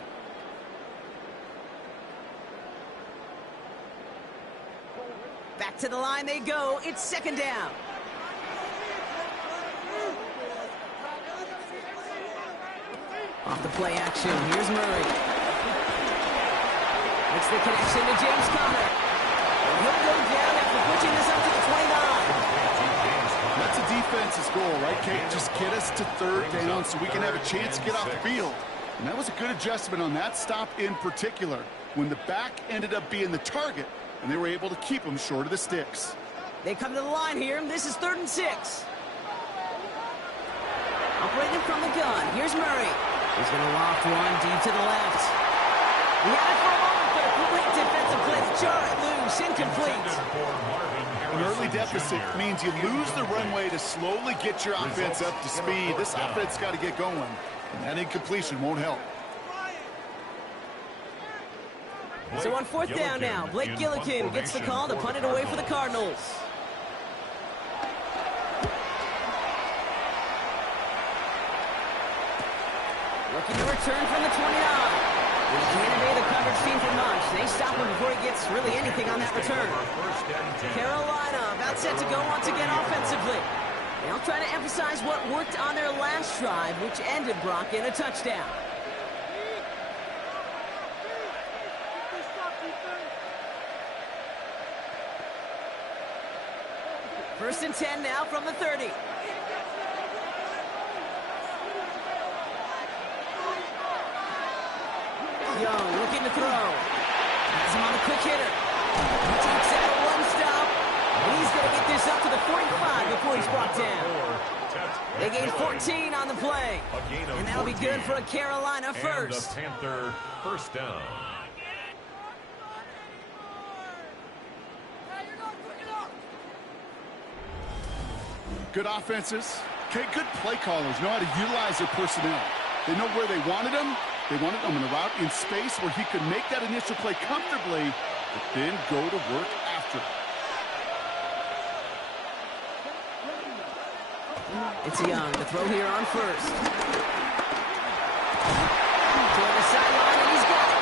Back to the line they go. It's 2nd down. Off the play action, here's Murray. Makes the connection to James Conner. And he'll go down after pushing this up to the 29. That's a defense's goal, right, Kate? Just get us to 3rd down so we can have a chance to get off the field. And that was a good adjustment on that stop in particular, when the back ended up being the target, and they were able to keep him short of the sticks. They come to the line here. This is 3rd and 6. Operating from the gun. Here's Murray. He's going to loft one deep to the left. He had it for a moment, but a complete defensive play to jar it loose. Incomplete. An early deficit means you lose the runway to slowly get your offense up to speed. This offense got to get going, and that incompletion won't help. So on 4th down now, Blake Gillikin gets the call to punt it away for the Cardinals. Looking to return from the 29. They can't evade the coverage team for much. They stop him before he gets really anything on that return. Carolina about set to go once again offensively. They'll try to emphasize what worked on their last drive, which ended, Brock, in a touchdown. First and 10 now from the 30. Young looking to throw. Has him on the quick hitter. He takes out one stop. He They gain 14 on the play. And that'll be good for a Carolina first. And a Panther first down. Good offenses. Okay, good play callers know how to utilize their personnel. They know where they wanted him. They wanted him in a route in space where he could make that initial play comfortably, but then go to work after. It's Young to throw here on first. Toward the sideline, and he's got it.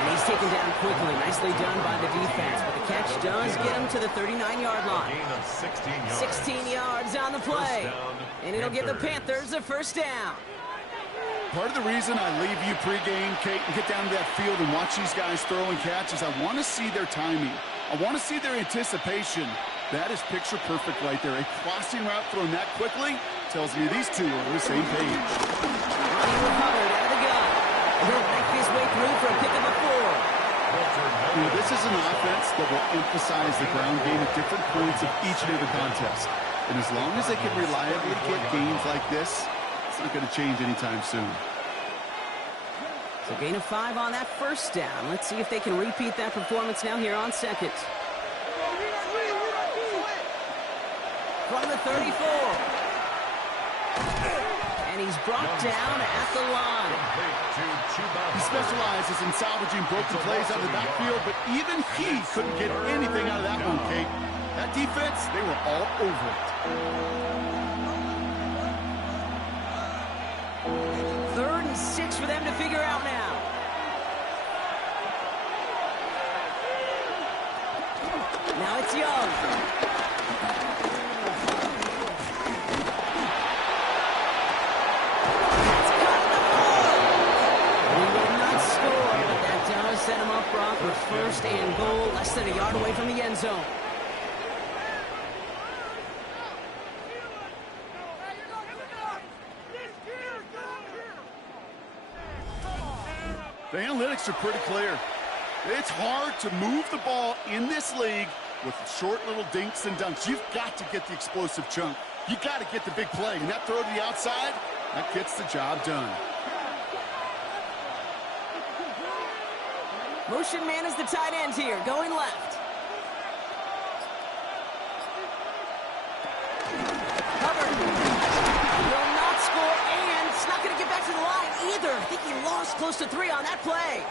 And he's taken down quickly. Nicely done by the defense, but the catch does get him to the 39-yard line. Gain of 16 yards. 16 yards on the play. And it'll give the Panthers a first down. Part of the reason I leave you pregame, Kate, and get down to that field and watch these guys throw and catch is I want to see their timing. I want to see their anticipation. That is picture perfect right there. A crossing route thrown that quickly tells me these two are on the same page. Ronnie Hubbard out of the gun. He'll make his way through for a pick of a 4. This is an offense that will emphasize the ground game at different points of each and every contest. And as long as they can reliably get gains like this, it's not going to change anytime soon. So gain of 5 on that first down. Let's see if they can repeat that performance now here on second. From the 34. And he's brought down at the line. He specializes in salvaging broken plays out of the backfield, but even he couldn't get anything out of that one, Kate. That defense, they were all over it. 3rd and 6 for them to figure out now. Now it's Young. Set him up, Brock, with 1st and goal, less than a yard away from the end zone. The analytics are pretty clear. It's hard to move the ball in this league with short little dinks and dunks. You've got to get the explosive chunk. You've got to get the big play. And that throw to the outside, that gets the job done. Motion man is the tight end here, going left. Hubbard will not score, and it's not going to get back to the line either. I think he lost close to 3 on that play.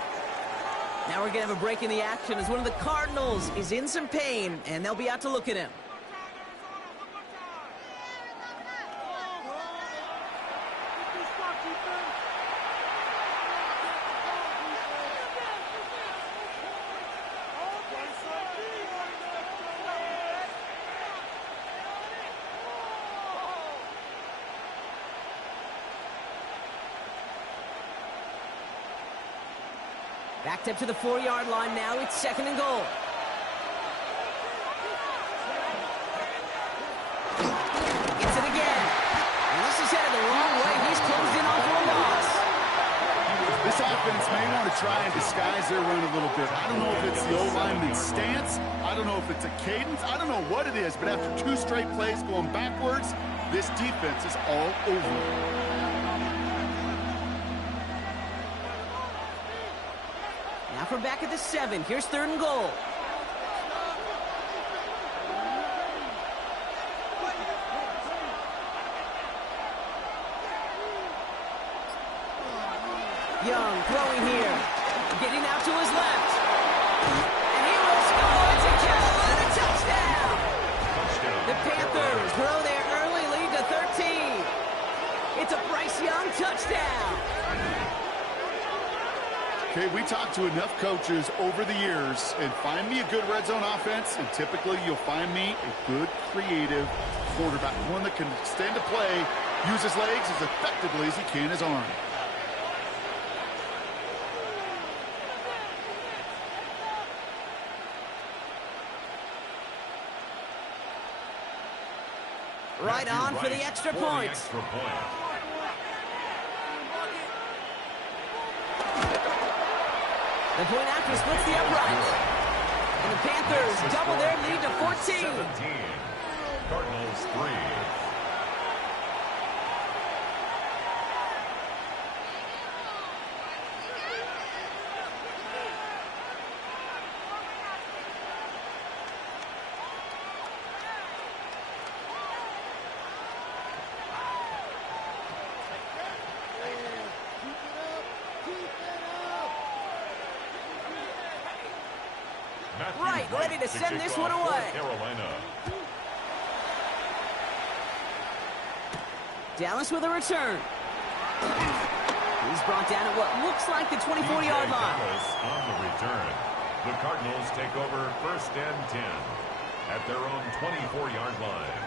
Now we're going to have a break in the action as one of the Cardinals is in some pain, and they'll be out to look at him. Backed up to the 4-yard line now. It's 2nd and goal. Gets it again. And this is headed the wrong way. He's closed in on for a loss. This offense may want to try and disguise their run a little bit. I don't know if it's the O-lineman's stance. I don't know if it's a cadence. I don't know what it is. But after 2 straight plays going backwards, this defense is all over it. Now from back at the 7. Here's 3rd and goal. Young throwing here. Getting out to his left. And he will score. It's a Carolina touchdown. The Panthers grow their early lead to 13. It's a Bryce Young touchdown. Okay, we talked to enough coaches over the years, and find me a good red zone offense, and typically you'll find me a good, creative quarterback, one that can extend a play, use his legs as effectively as he can his arm. Right on for the extra point. The point after splits the upright. And the Panthers double their lead to 14. 17. Cardinals 3. right, ready to send this one away. Carolina. Dallas with a return. He's brought down at what looks like the 24-yard line. Dallas on the return. The Cardinals take over 1st and 10 at their own 24-yard line.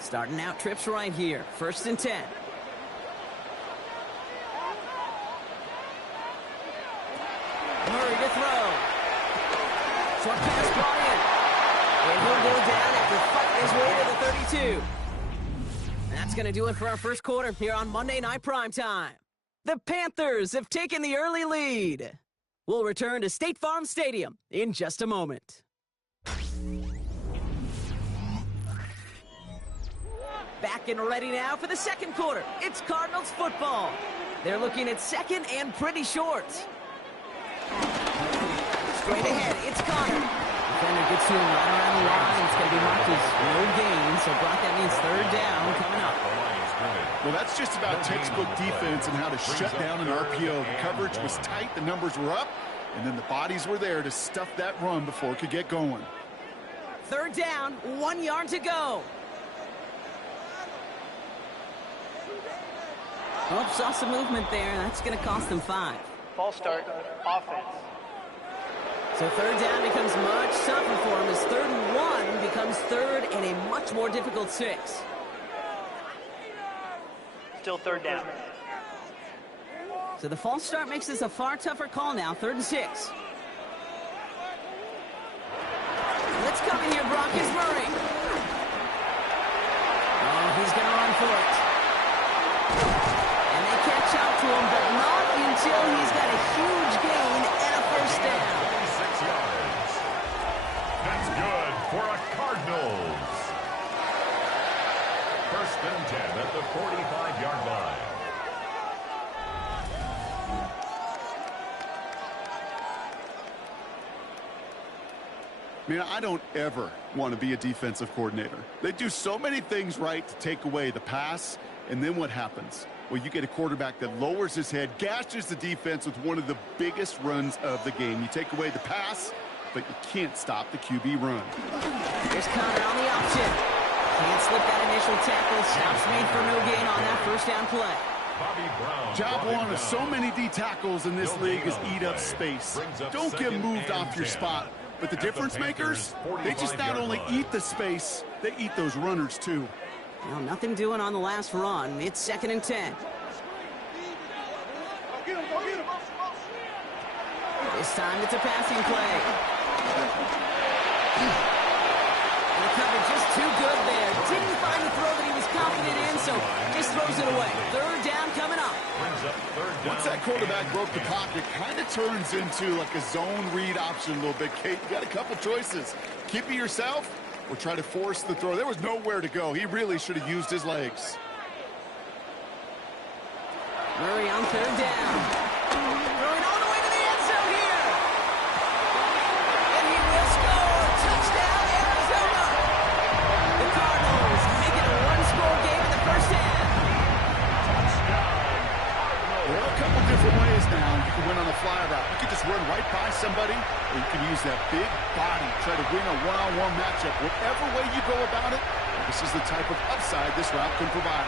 Starting out trips right here. 1st and 10. Murray to throw. Short pass brought in. And he'll go down after fighting his way to the 32. And that's going to do it for our first quarter here on Monday Night Primetime. The Panthers have taken the early lead. We'll return to State Farm Stadium in just a moment. Back and ready now for the second quarter. It's Cardinals football. They're looking at second and pretty short. Straight ahead, it's Connor. Defender gets to him right around the line. It's going to be marked as no gain. So, Brock, that means 3rd down coming up. Well, that's just about textbook defense and how to shut down an RPO. The coverage was tight, the numbers were up, and then the bodies were there to stuff that run before it could get going. 3rd down, 1 yard to go. Oh, saw some movement there. That's going to cost them 5. False start, offense. So 3rd down becomes much tougher for him as 3rd and 1 becomes 3rd and a much more difficult 6. Still 3rd down. So the false start makes this a far tougher call now. 3rd and 6. Let's come in here, Brock. Is Murray. Oh, he's going to run for it. And they catch up to him, but not until he's got a huge gain and a 1st down. 26 yards. That's good for a Cardinals. 1st and 10 at the 45-yard line. Man, I don't ever want to be a defensive coordinator. They do so many things right to take away the pass, and then what happens? Well, you get a quarterback that lowers his head, gashes the defense with one of the biggest runs of the game. You take away the pass, but you can't stop the QB run. Here's Connor on the option. Can't slip that initial tackle. Stops made for no gain on that 1st down play. Job one of so many D tackles in this league is eat up space. Don't get moved off your spot. But the difference makers, they just not only eat the space, they eat those runners too. Well, nothing doing on the last run. It's 2nd and 10. This time it's a passing play. And the coverage just too good there. Didn't find the throw that he was confident in, so just throws it away. 3rd down coming up. Once that quarterback broke the pocket, kind of turns into like a zone read option a little bit. Kate, you got a couple choices. Keep it yourself or try to force the throw. There was nowhere to go. He really should have used his legs. Murray on 3rd down. Throwing all the way to the end zone here. And he will score. Touchdown, Arizona. The Cardinals make it a 1-score game in the 1st half. There are a couple different ways now. You can win on a fly route. You can just run right by somebody, or you can use that big body, try to win a one-on-one matchup. Whatever way you go about it, this is the type of upside this route can provide.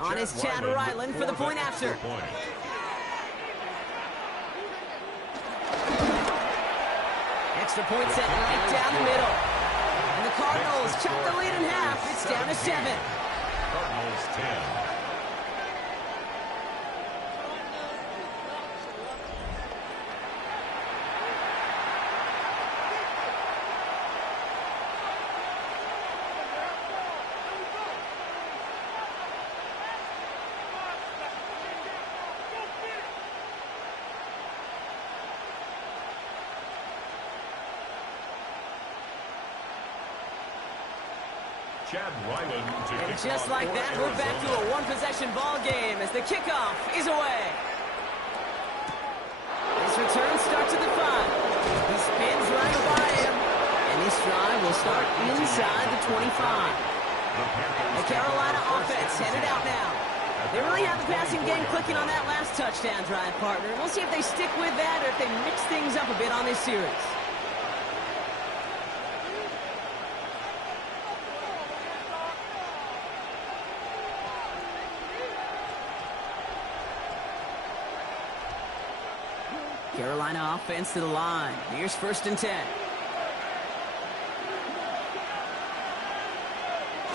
On is Chad Ryland for the point after. Extra point set right down the middle. And the Cardinals chop the lead in half. It's down to 7. Cardinals 10. And just like that, we're back to a one-possession ball game as the kickoff is away. This return starts at the 5. He spins right by him. And this drive will start inside the 25. The Carolina offense headed out now. They really have the passing game clicking on that last touchdown drive, partner. We'll see if they stick with that or if they mix things up a bit on this series. Carolina offense to the line. Here's 1st and 10.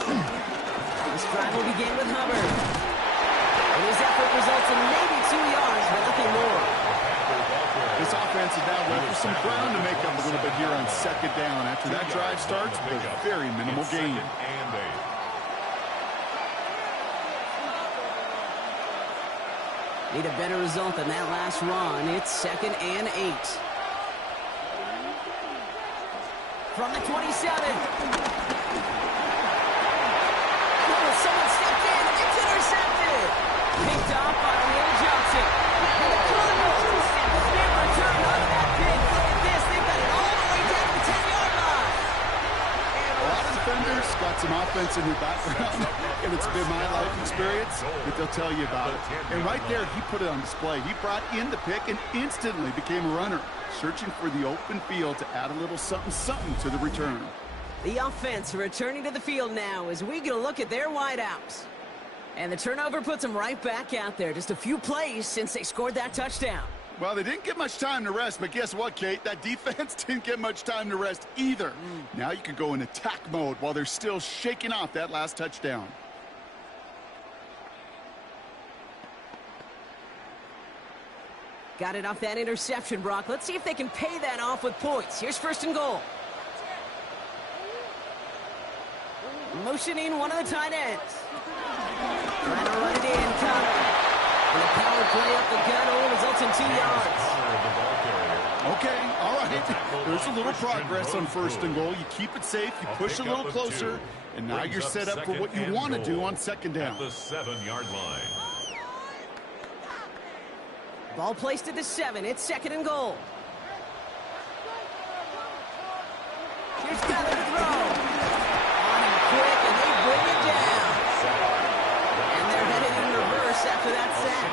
This drive will begin with Hubbard. And his effort results in maybe 2 yards, but nothing more. This offense is now left with some ground to make up a little bit here on 2nd down. After that drive starts with a very minimal gain. Need a better result than that last run. It's 2nd and 8. From the 27. Someone stepped in. It's intercepted. Picked off by Will Johnson. And the Cardinals with a big return out of that pick. Look at this. They've got it all the way down to the 10-yard line. A lot of defenders got some offense in their background, and it's been my life experience that they'll tell you about it. And right there, he put it on display. He brought in the pick and instantly became a runner, searching for the open field to add a little something to the return. The offense returning to the field now as we get a look at their wideouts. And the turnover puts them right back out there. Just a few plays since they scored that touchdown. Well, they didn't get much time to rest, but guess what, Kate? That defense didn't get much time to rest either. Now you can go in attack mode while they're still shaking off that last touchdown. Got it off that interception, Brock. Let's see if they can pay that off with points. Here's 1st and goal. Motioning one of the tight ends. Trying to run it in, Connor. And the power play up the gut only results in 2 yards. Okay, all right. There's a little progress on 1st and goal. You keep it safe, you push a little closer, and now you're set up for what you want to do on 2nd down. At the 7-yard line. Ball placed at the 7. It's 2nd and goal. Here's Connor to throw. Quick, and they bring it down. And they're headed in reverse after that sack.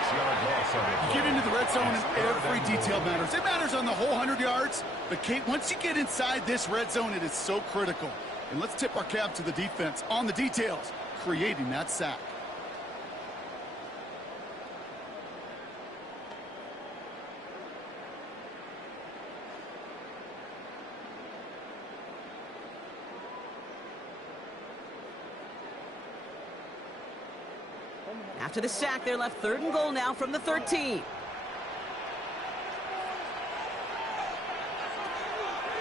Get into the red zone and every detail matters. It matters on the whole 100 yards. But, Kate, once you get inside this red zone, it is so critical. And let's tip our cap to the defense on the details, creating that sack. After the sack, they're left 3rd and goal now from the 13.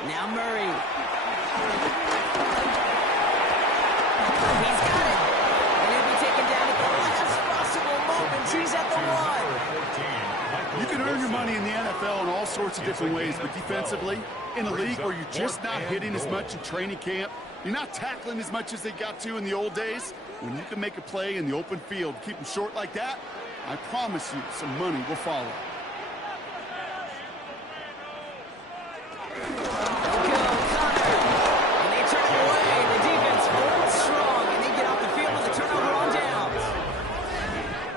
Now Murray. He's got it. And he'll be taken down at the last possible moment. He's at the 1. You can earn your money in the NFL in all sorts of different ways, but defensively, in a league where you're just not hitting as much in training camp, you're not tackling as much as they got to in the old days, when you can make a play in the open field, keep them short like that, I promise you some money will follow. And they turn it away. The defense holds strong, and they get off the field with a turnover on downs.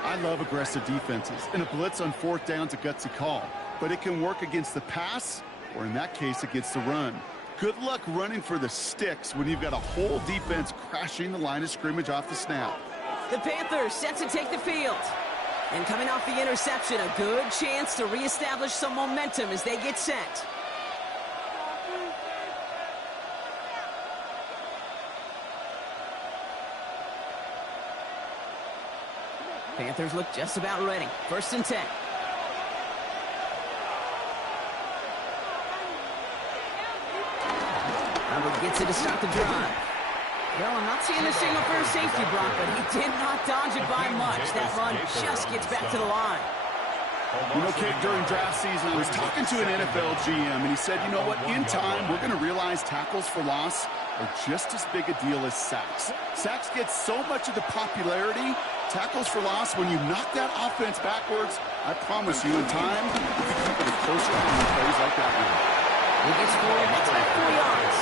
I love aggressive defenses, and a blitz on 4th down's a gutsy call, but it can work against the pass, or in that case, against the run. Good luck running for the sticks when you've got a whole defense crashing the line of scrimmage off the snap. The Panthers set to take the field. And coming off the interception, a good chance to reestablish some momentum as they get set. Panthers look just about ready. 1st and 10. Hubbard gets it to start the drive. Well, I'm not seeing the signal for a safety, Brock, but he did not dodge it by much. That run just gets back to the line. You know, Kate, during draft season, I was talking to an NFL GM, and he said, you know what, in time, we're going to realize tackles for loss are just as big a deal as sacks. Sacks get so much of the popularity. Tackles for loss, when you knock that offense backwards, I promise you, in time, you can keep it a closer eye on plays like that one. He gets forward. That's about 4 yards.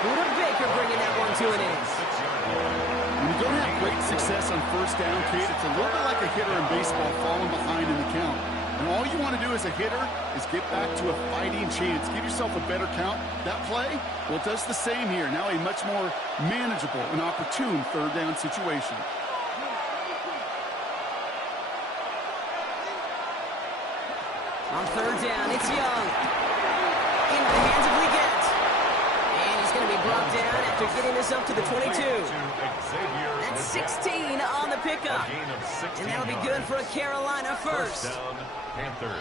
Buda Baker bringing that one to an end. When you don't have great success on first down, Kate, it's a little bit like a hitter in baseball falling behind in the count. And all you want to do as a hitter is get back to a fighting chance. Give yourself a better count. That play, well, it does the same here. Now a much more manageable and opportune third down situation. On third down, it's Young. Into the hands of Leggett. And he's going to be brought down after getting this up to the 22. That's 16 on the pickup. And that'll be good for a Carolina first. Down, Panthers.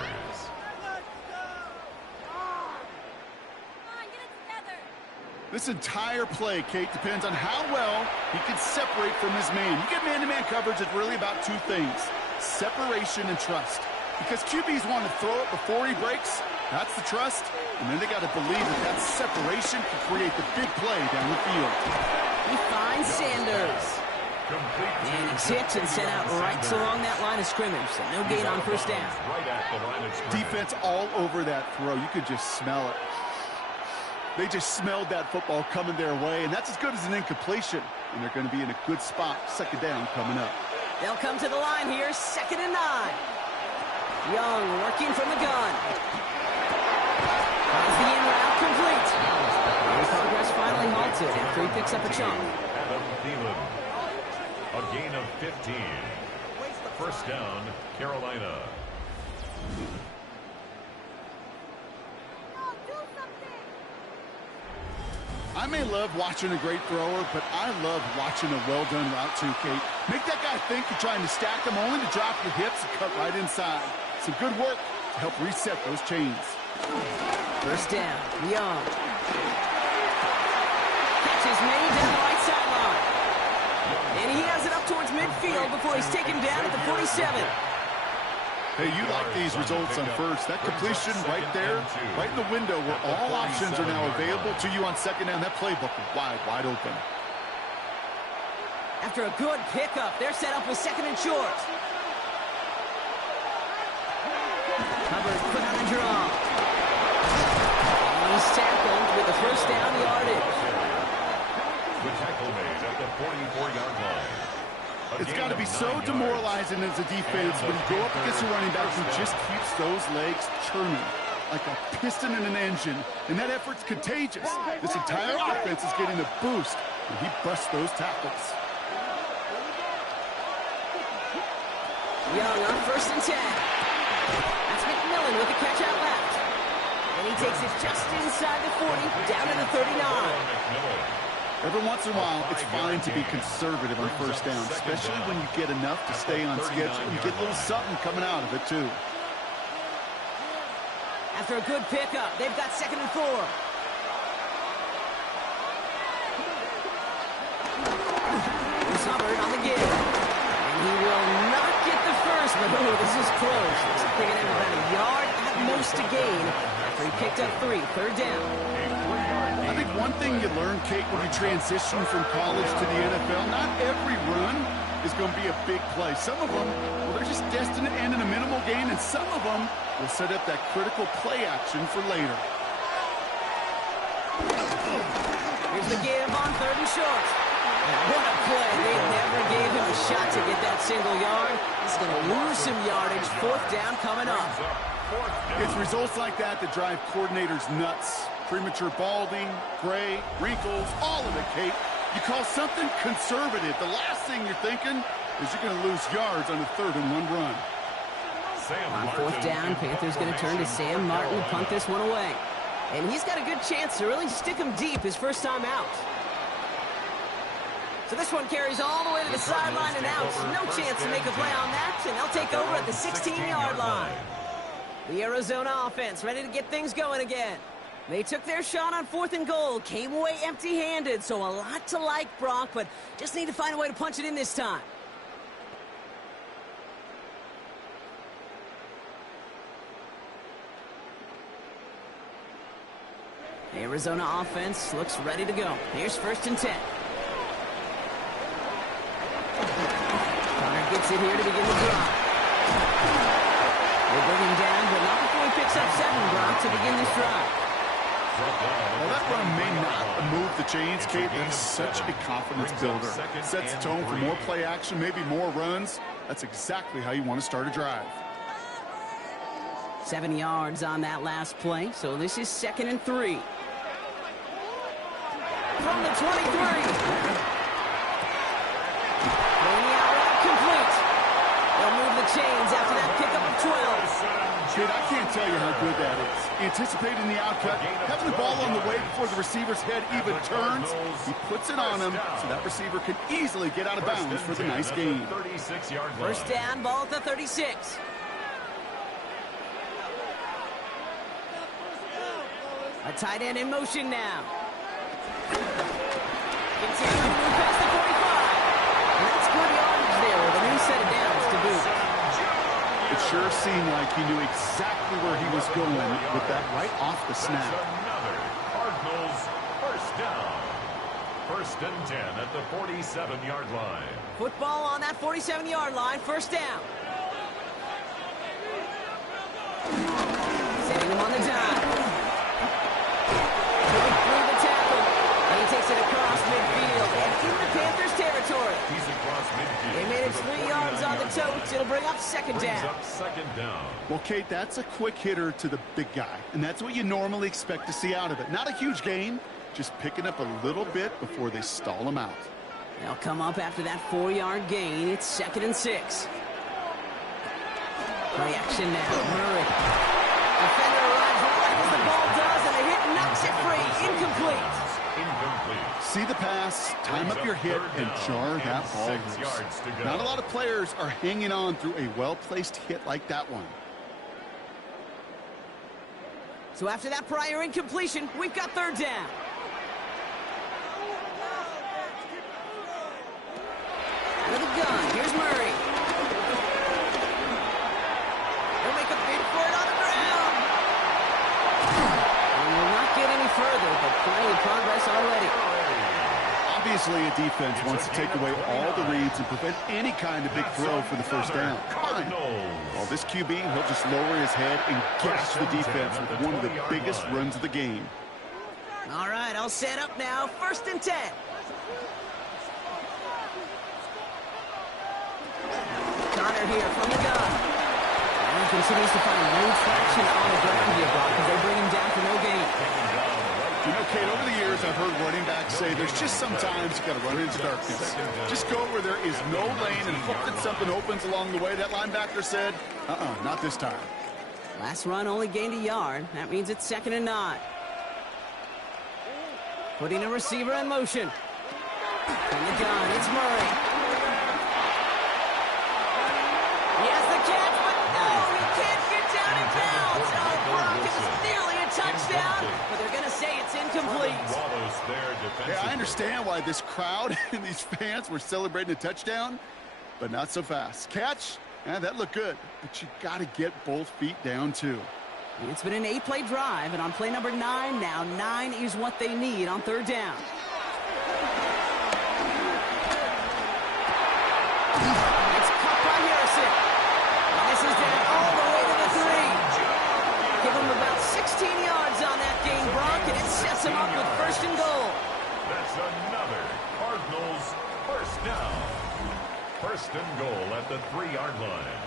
This entire play, Kate, depends on how well he can separate from his man. You get man-to-man coverage, it's really about two things: separation and trust. Because QBs want to throw it before he breaks. That's the trust. And then they got to believe that that separation can create the big play down the field. He finds Sanders. And he's hit and sent out right along that line of scrimmage. So no gain on first down. Defense all over that throw. You could just smell it. They just smelled that football coming their way, and that's as good as an incompletion. And they're going to be in a good spot. Second down coming up. They'll come to the line here, 2nd and 9. Young working from the gun. Finds the in route complete. And progress finally halted after he picks up a chunk. Adam Thielen. A gain of 15. First down, Carolina. I may love watching a great thrower, but I love watching a well-done route too, Kate. Make that guy think you're trying to stack him, only to drop your hips and cut right inside. Some good work to help reset those chains. First down, Young. Catch is made down the right sideline. And he has it up towards midfield before he's taken down at the 47. Hey, you like these results on first. That completion right there, right in the window where all options are now available to you on second down. That playbook is wide open. After a good pickup, they're set up with 2nd and short. Hubbard put on a draw. And he's tackled with the first down yardage. The tackle made at the 44-yard line. It's got to be so demoralizing as a defense when you go up against a running back who just keeps those legs churning like a piston in an engine. And that effort's contagious. This entire offense is getting a boost when he busts those tackles. Young on 1st and 10. That's McMillan with the catch out left. And he takes it just inside the 40, down to the 39. Every once in a while, it's fine to be conservative on first down, especially when you get enough to stay on schedule. You get a little something coming out of it, too. After a good pickup, they've got 2nd and 4. Here's Hubbard on the give. And he will not get the first, but oh, this is close. Looks like they're going to have about a yard at most to gain after he picked up 3. 3rd down. I think one thing you learn, Kate, when you transition from college to the NFL, not every run is going to be a big play. Some of them, well, they're just destined to end in a minimal gain, and some of them will set up that critical play action for later. Here's the give on 3rd and short. What a play. They never gave him a shot to get that single yard. He's going to lose some yardage. 4th down coming up. It's results like that that drive coordinators nuts. Premature balding, gray, wrinkles, all of it, Kate. You call something conservative. The last thing you're thinking is you're going to lose yards on a 3rd and 1 run. On 4th down, Panthers going to turn to Sam Martin to punt this one away. And he's got a good chance to really stick him deep his first time out. So this one carries all the way to the sideline and out. No chance to make a play on that, and they'll take over at the 16-yard line. The Arizona offense ready to get things going again. They took their shot on 4th and goal, came away empty-handed, so a lot to like, Brock, but just need to find a way to punch it in this time. Arizona offense looks ready to go. Here's 1st and 10. Connor gets it here to begin the drive. They bring him down, but not before he picks up 7, Brock, to begin this drive. Well, that run may not move the chains, Kate. That is such a confidence builder. Sets the tone for more play action, maybe more runs. That's exactly how you want to start a drive. 7 yards on that last play, so this is 2nd and 3. From the 23. Throwing the out route complete. They'll move the chains after that pickup of 12. Kid, I can't tell you how good that is. Anticipating the outcut, having the ball on the way before the receiver's head even turns. He puts it on him so that receiver can easily get out of bounds for the nice gain. 1st down, ball at the 36. A tight end in motion now. Continuing to move past the 45. And that's good yardage there with a new set of downs to boot. It sure seemed like he knew exactly where he was going with that right off the snap. Another Cardinals 1st down. 1st and 10 at the 47-yard line. Football on that 47-yard line, 1st down. Setting him on the dive. Going through the tackle. And he takes it across midfield and into Panthers territory. He's across midfield. They made it 3 yards on the totes. It'll bring up 2nd down. Second down. Well, Kate, that's a quick hitter to the big guy, and that's what you normally expect to see out of it. Not a huge gain, just picking up a little bit before they stall him out. They'll come up after that 4-yard gain. It's 2nd and 6. Play action now. Murray. Defender arrives right as the ball does, and the hit knocks it free. Incomplete. See the pass, time up your hit, and jar that ball loose. Not a lot of players are hanging on through a well-placed hit like that one. So after that prior incompletion, we've got 3rd down. Out of the gun, here's Murray. They'll make a bid for it on the ground. And will not get any further, but plenty of progress already. Obviously, a defense wants to take away all the reads and prevent any kind of big throw for the 1st down. Fine. Well, this QB, he'll just lower his head and gash the defense with one of the biggest runs of the game. All right, all set up now. 1st and 10. Connor here from the gun. And he continues to find no traction on the ground here, Brock, as they bring him down for no gain. You know, Kate, over the years, I've heard running backs say there's just sometimes you got to run into darkness. Just go where there is no lane and hope that something opens along the way. That linebacker said, not this time. Last run only gained a yard. That means it's 2nd and 9. Putting a receiver in motion. From the gun, it's Murray. He has the catch, but no, he can't get down in bounds. Oh, Brock, it was nearly a touchdown, but they're going to say it's incomplete. Yeah, I understand why this crowd and these fans were celebrating a touchdown, but not so fast. Catch, that looked good, but you got to get both feet down, too. It's been an 8-play drive, and on play number 9 now, 9 is what they need on 3rd down. It's caught by Harrison. And this is down all the way to the 3. Give him about 16 yards on that gain, Brock, and it sets him up with 1st and goal. That's another Cardinals 1st down. 1st and goal at the 3-yard line.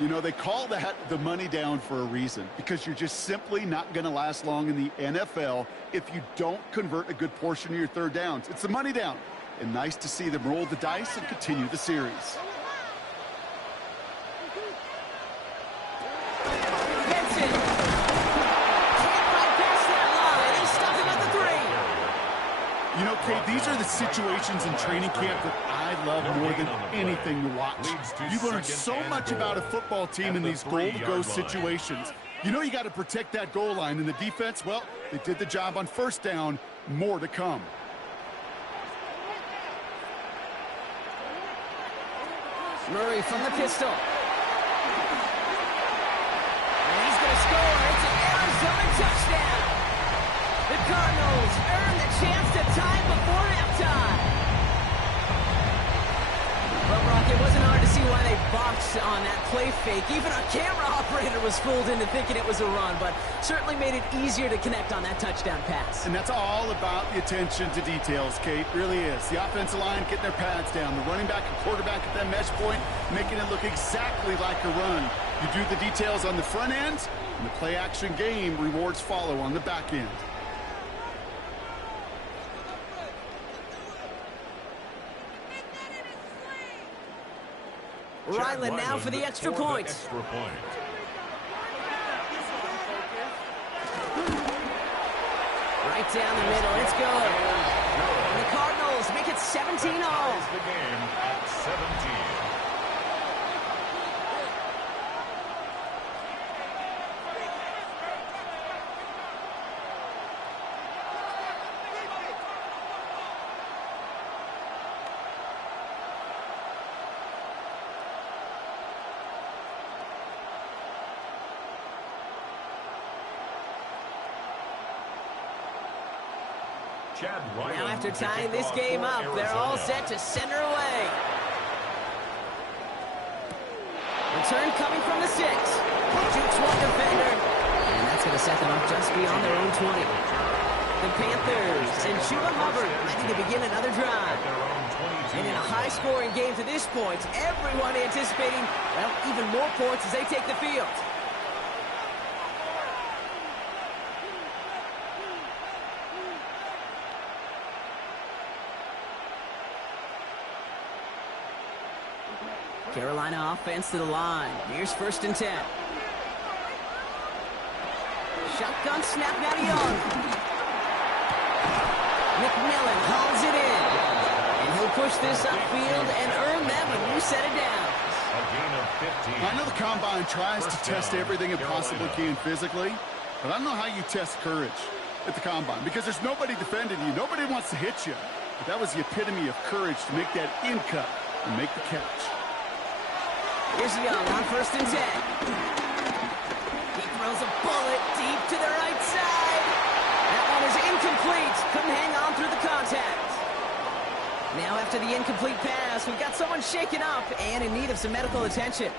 You know, they call that the money down for a reason, because you're just simply not going to last long in the NFL if you don't convert a good portion of your 3rd downs. It's the money down, and nice to see them roll the dice and continue the series. Benson can't bypass that line. They stop him at the 3. You know, Kate, these are the situations in training camp that I love more than anything to watch. You learn so much about a football team in these goal-to-go situations. You know you got to protect that goal line, and the defense, well, they did the job on 1st down. More to come. Murray from the pistol. And he's going to score. It's an Arizona touchdown. Cardinals earn the chance to tie before halftime. But, Brock, it wasn't hard to see why they boxed on that play fake. Even our camera operator was fooled into thinking it was a run, but certainly made it easier to connect on that touchdown pass. And that's all about the attention to details, Kate. Really is. The offensive line getting their pads down. The running back and quarterback at that mesh point, making it look exactly like a run. You do the details on the front end, and the play-action game rewards follow on the back end. Ryland now for the extra point. Right down the middle. It's good. And the Cardinals make it 17-all. The game at 17. Now after tying this game up, they're all set to center away. Return coming from the 6. Jukes one defender. And that's going to set them up just beyond their own 20. The Panthers and Chuba Hubbard ready to begin another drive. And in a high-scoring game to this point, everyone anticipating, well, even more points as they take the field. Carolina offense to the line. Here's 1st and 10. Shotgun snap now to Young. McMillan hauls it in. And he'll push this upfield and earn them a new set of downs. A gain of 15. I know the Combine tries to test everything it possibly can physically, but I don't know how you test courage at the Combine because there's nobody defending you. Nobody wants to hit you. But that was the epitome of courage to make that in cut and make the catch. Here's Young on 1st and 10. He throws a bullet deep to the right side. That one is incomplete. Couldn't hang on through the contact. Now after the incomplete pass, we've got someone shaken up and in need of some medical attention.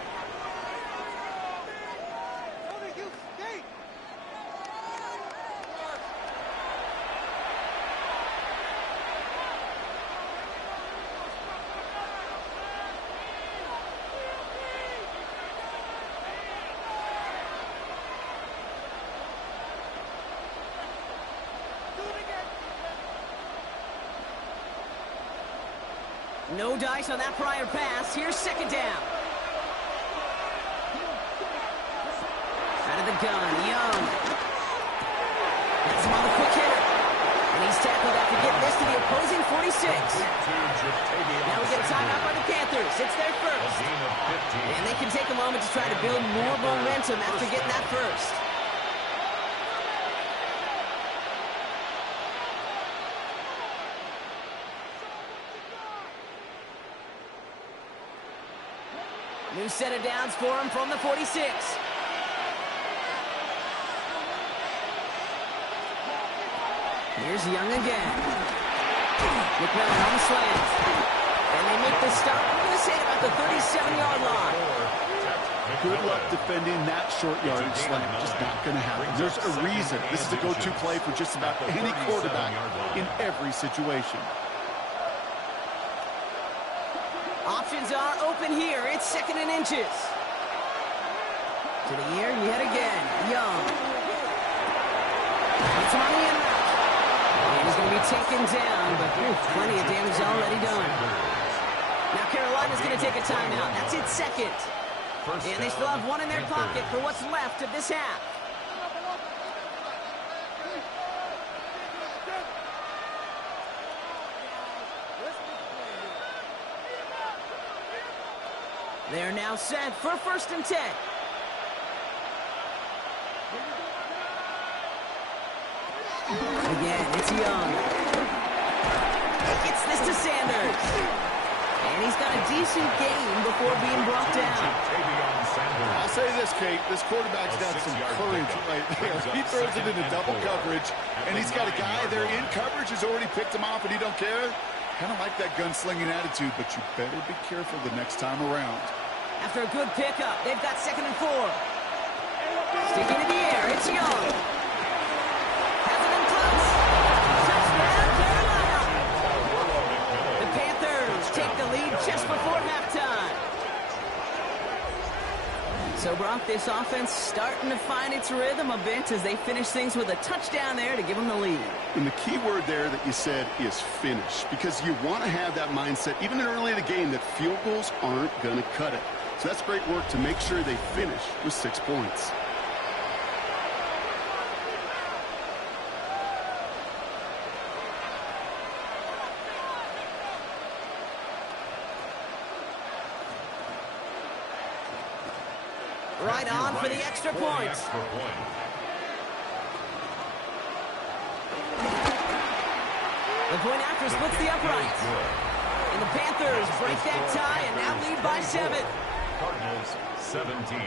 No dice on that prior pass. Here's 2nd down. Out of the gun, Young. Has him on the quick hitter. And he's tackled after getting this to the opposing 46. Now we get a timeout by the Panthers. It's their first. And they can take a moment to try to build more momentum after getting that first. New set of downs for him from the 46. Here's Young again. McMillan on the slant. And they make the stop. I'm going to say about the 37-yard line. Good luck defending that short yardage slant. Just not going to happen. There's a reason. This is a go-to play for just about any quarterback in every situation. Options are open here. It's 2nd and inches. To the air yet again. Young. It's on the end route. And he's going to be taken down, but plenty of damage already done. Now Carolina's going to take a timeout. That's its 2nd. And they still have one in their pocket for what's left of this half. They're now set for 1st and 10. Again, it's Young. Gets this to Sanders. And he's got a decent gain before being brought down. I'll say this, Kate. This quarterback's got some courage right there. He throws it into double coverage, and he's got a guy there in coverage who's already picked him off, and he don't care. Kind of like that gunslinging attitude, but you better be careful the next time around. After a good pickup, they've got 2nd and 4. Sticking in the air, it's Young. Has it in close. Touchdown, Carolina. The Panthers take the lead just before halftime. So, Brock, this offense starting to find its rhythm a bit as they finish things with a touchdown there to give them the lead. And the key word there that you said is finish, because you want to have that mindset, even early in the game, that field goals aren't going to cut it. So that's great work to make sure they finish with 6 points. Right on for the extra points. The point after splits the upright. And the Panthers break that tie and now lead by 7. Cardinals 17.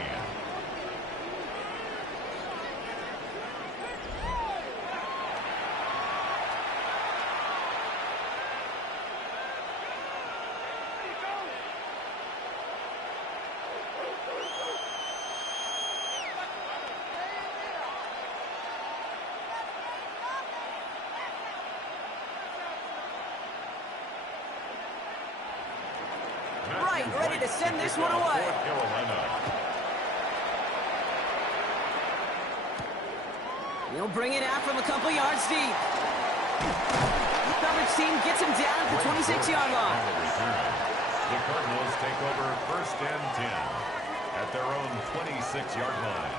Ready to send this one away. He'll bring it out from a couple yards deep. The coverage team gets him down at the 26-yard line. The Cardinals take over 1st and 10 at their own 26-yard line.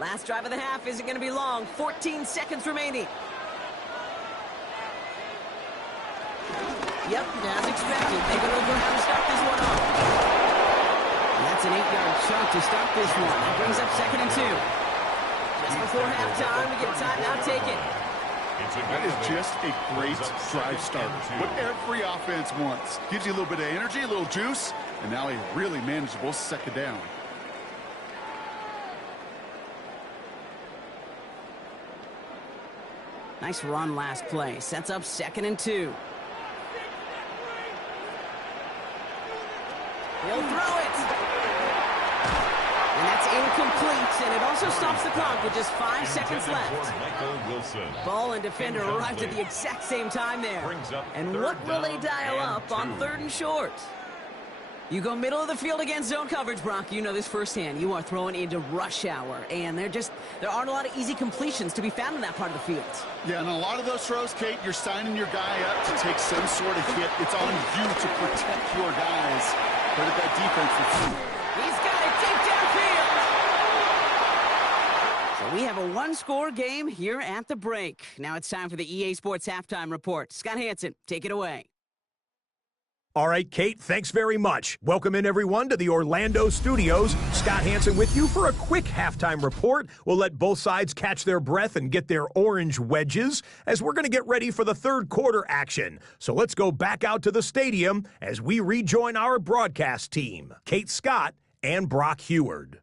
Last drive of the half isn't going to be long. 14 seconds remaining. Yep, as expected. They go over how to start this one off. And that's an 8-yard chunk to start this one. That brings up 2nd and 2. Just before halftime, we get a timeout taken. That is just a great drive starter. What every offense wants. Gives you a little bit of energy, a little juice, and now a really manageable 2nd down. Nice run last play. Sets up 2nd and 2. He'll throw it. And that's incomplete, and it also stops the clock with just 5 seconds left. Ball and defender arrived at the exact same time there. And what will they dial up on 3rd and short? You go middle of the field against zone coverage, Brock. You know this firsthand. You are throwing into rush hour, and there aren't a lot of easy completions to be found in that part of the field. Yeah, and a lot of those throws, Kate, you're signing your guy up to take some sort of hit. It's on you to protect your guys. But at that defense, he's got it deep downfield. So we have a one-score game here at the break. Now it's time for the EA Sports Halftime Report. Scott Hansen, take it away. All right, Kate, thanks very much. Welcome in, everyone, to the Orlando studios. Scott Hansen with you for a quick halftime report. We'll let both sides catch their breath and get their orange wedges as we're going to get ready for the 3rd quarter action. So let's go back out to the stadium as we rejoin our broadcast team, Kate Scott and Brock Heward.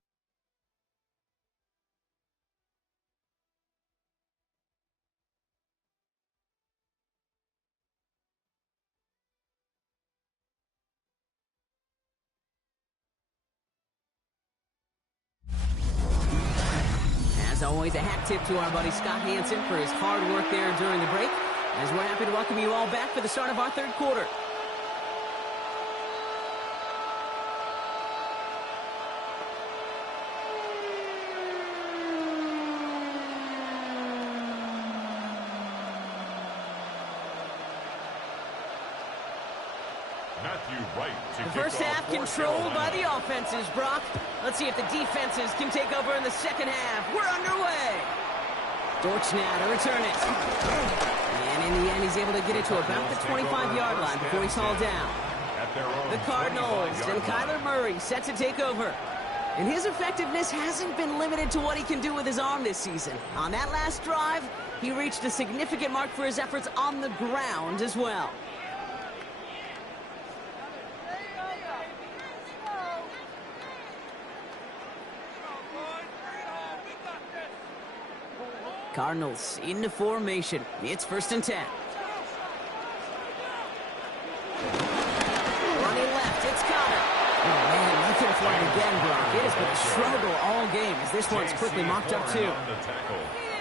As always, a hat tip to our buddy Scott Hansen for his hard work there during the break, as we're happy to welcome you all back for the start of our 3rd quarter. The first half controlled by the offenses, Brock. Let's see if the defenses can take over in the 2nd half. We're underway. Dortch now to return it. And in the end, he's able to get it to about the 25-yard line before he's hauled down. The Cardinals and Kyler Murray set to take over. And his effectiveness hasn't been limited to what he can do with his arm this season. On that last drive, he reached a significant mark for his efforts on the ground as well. Cardinals into formation. It's 1st and 10. Running left, it's Connor. Oh, man, nothing for him again, Brock. It has been a struggle all game as this one's quickly mocked up, too.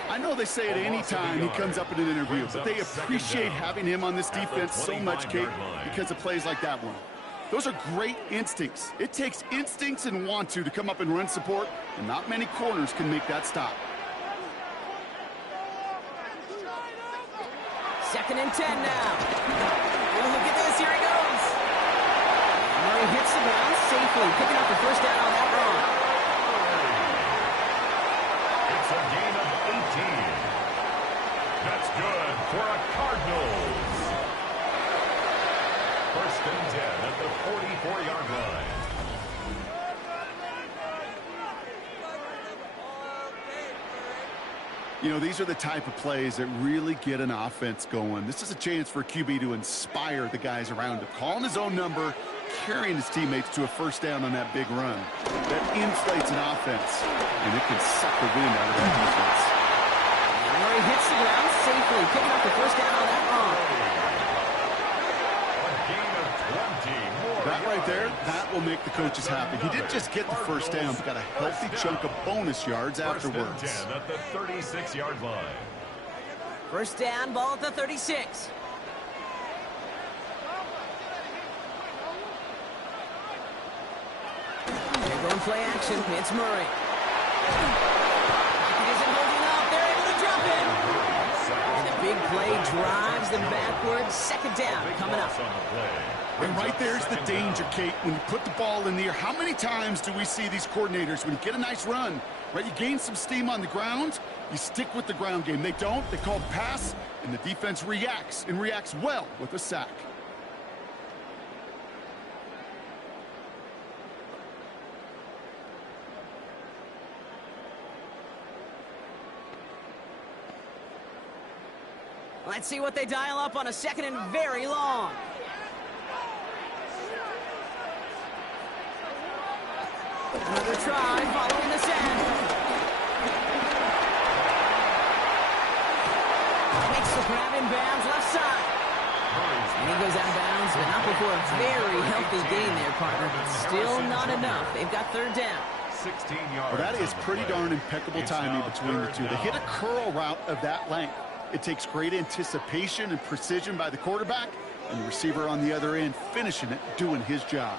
I know they say it any time he comes up in an interview, but they appreciate having him on this defense so much, Kate, because of plays like that one. Those are great instincts. It takes instincts and want to come up and run support, and not many corners can make that stop. 2nd and 10 now. Oh, look at this. Here he goes. Murray hits the ground safely, picking up the 1st down on that run. It's a gain of 18. That's good for a Cardinals. 1st and 10 at the 44-yard line. You know, these are the type of plays that really get an offense going. This is a chance for a QB to inspire the guys around him. Calling his own number, carrying his teammates to a 1st down on that big run. That inflates an offense, and it can suck the wind out of that defense. Murray hits the ground safely, picking up the 1st down on that run. A gain of 20. That right there, that will make the coaches happy. He didn't just get the 1st down, but got a healthy chunk of bonus yards afterwards. 1st and 10 at the 36-yard line. 1st down, ball at the 36. They're going play action. It's Murray. He isn't holding up. They're able to drop him. And the big play drives them backwards. 2nd down coming up. And right there's the danger, Kate. When you put the ball in the air, how many times do we see these coordinators, when you get a nice run, right, you gain some steam on the ground, you stick with the ground game. They don't. They call the pass, and the defense reacts, and reacts well with a sack. Let's see what they dial up on a 2nd and very long. Another try following the send. Makes the grab in bounds left side. And he goes out of bounds, but not before a very healthy gain there, partner. But still not enough. They've got 3rd down. 16 yards. Well, that is pretty darn impeccable timing between the two. They hit a curl route of that length. It takes great anticipation and precision by the quarterback, and the receiver on the other end finishing it, doing his job.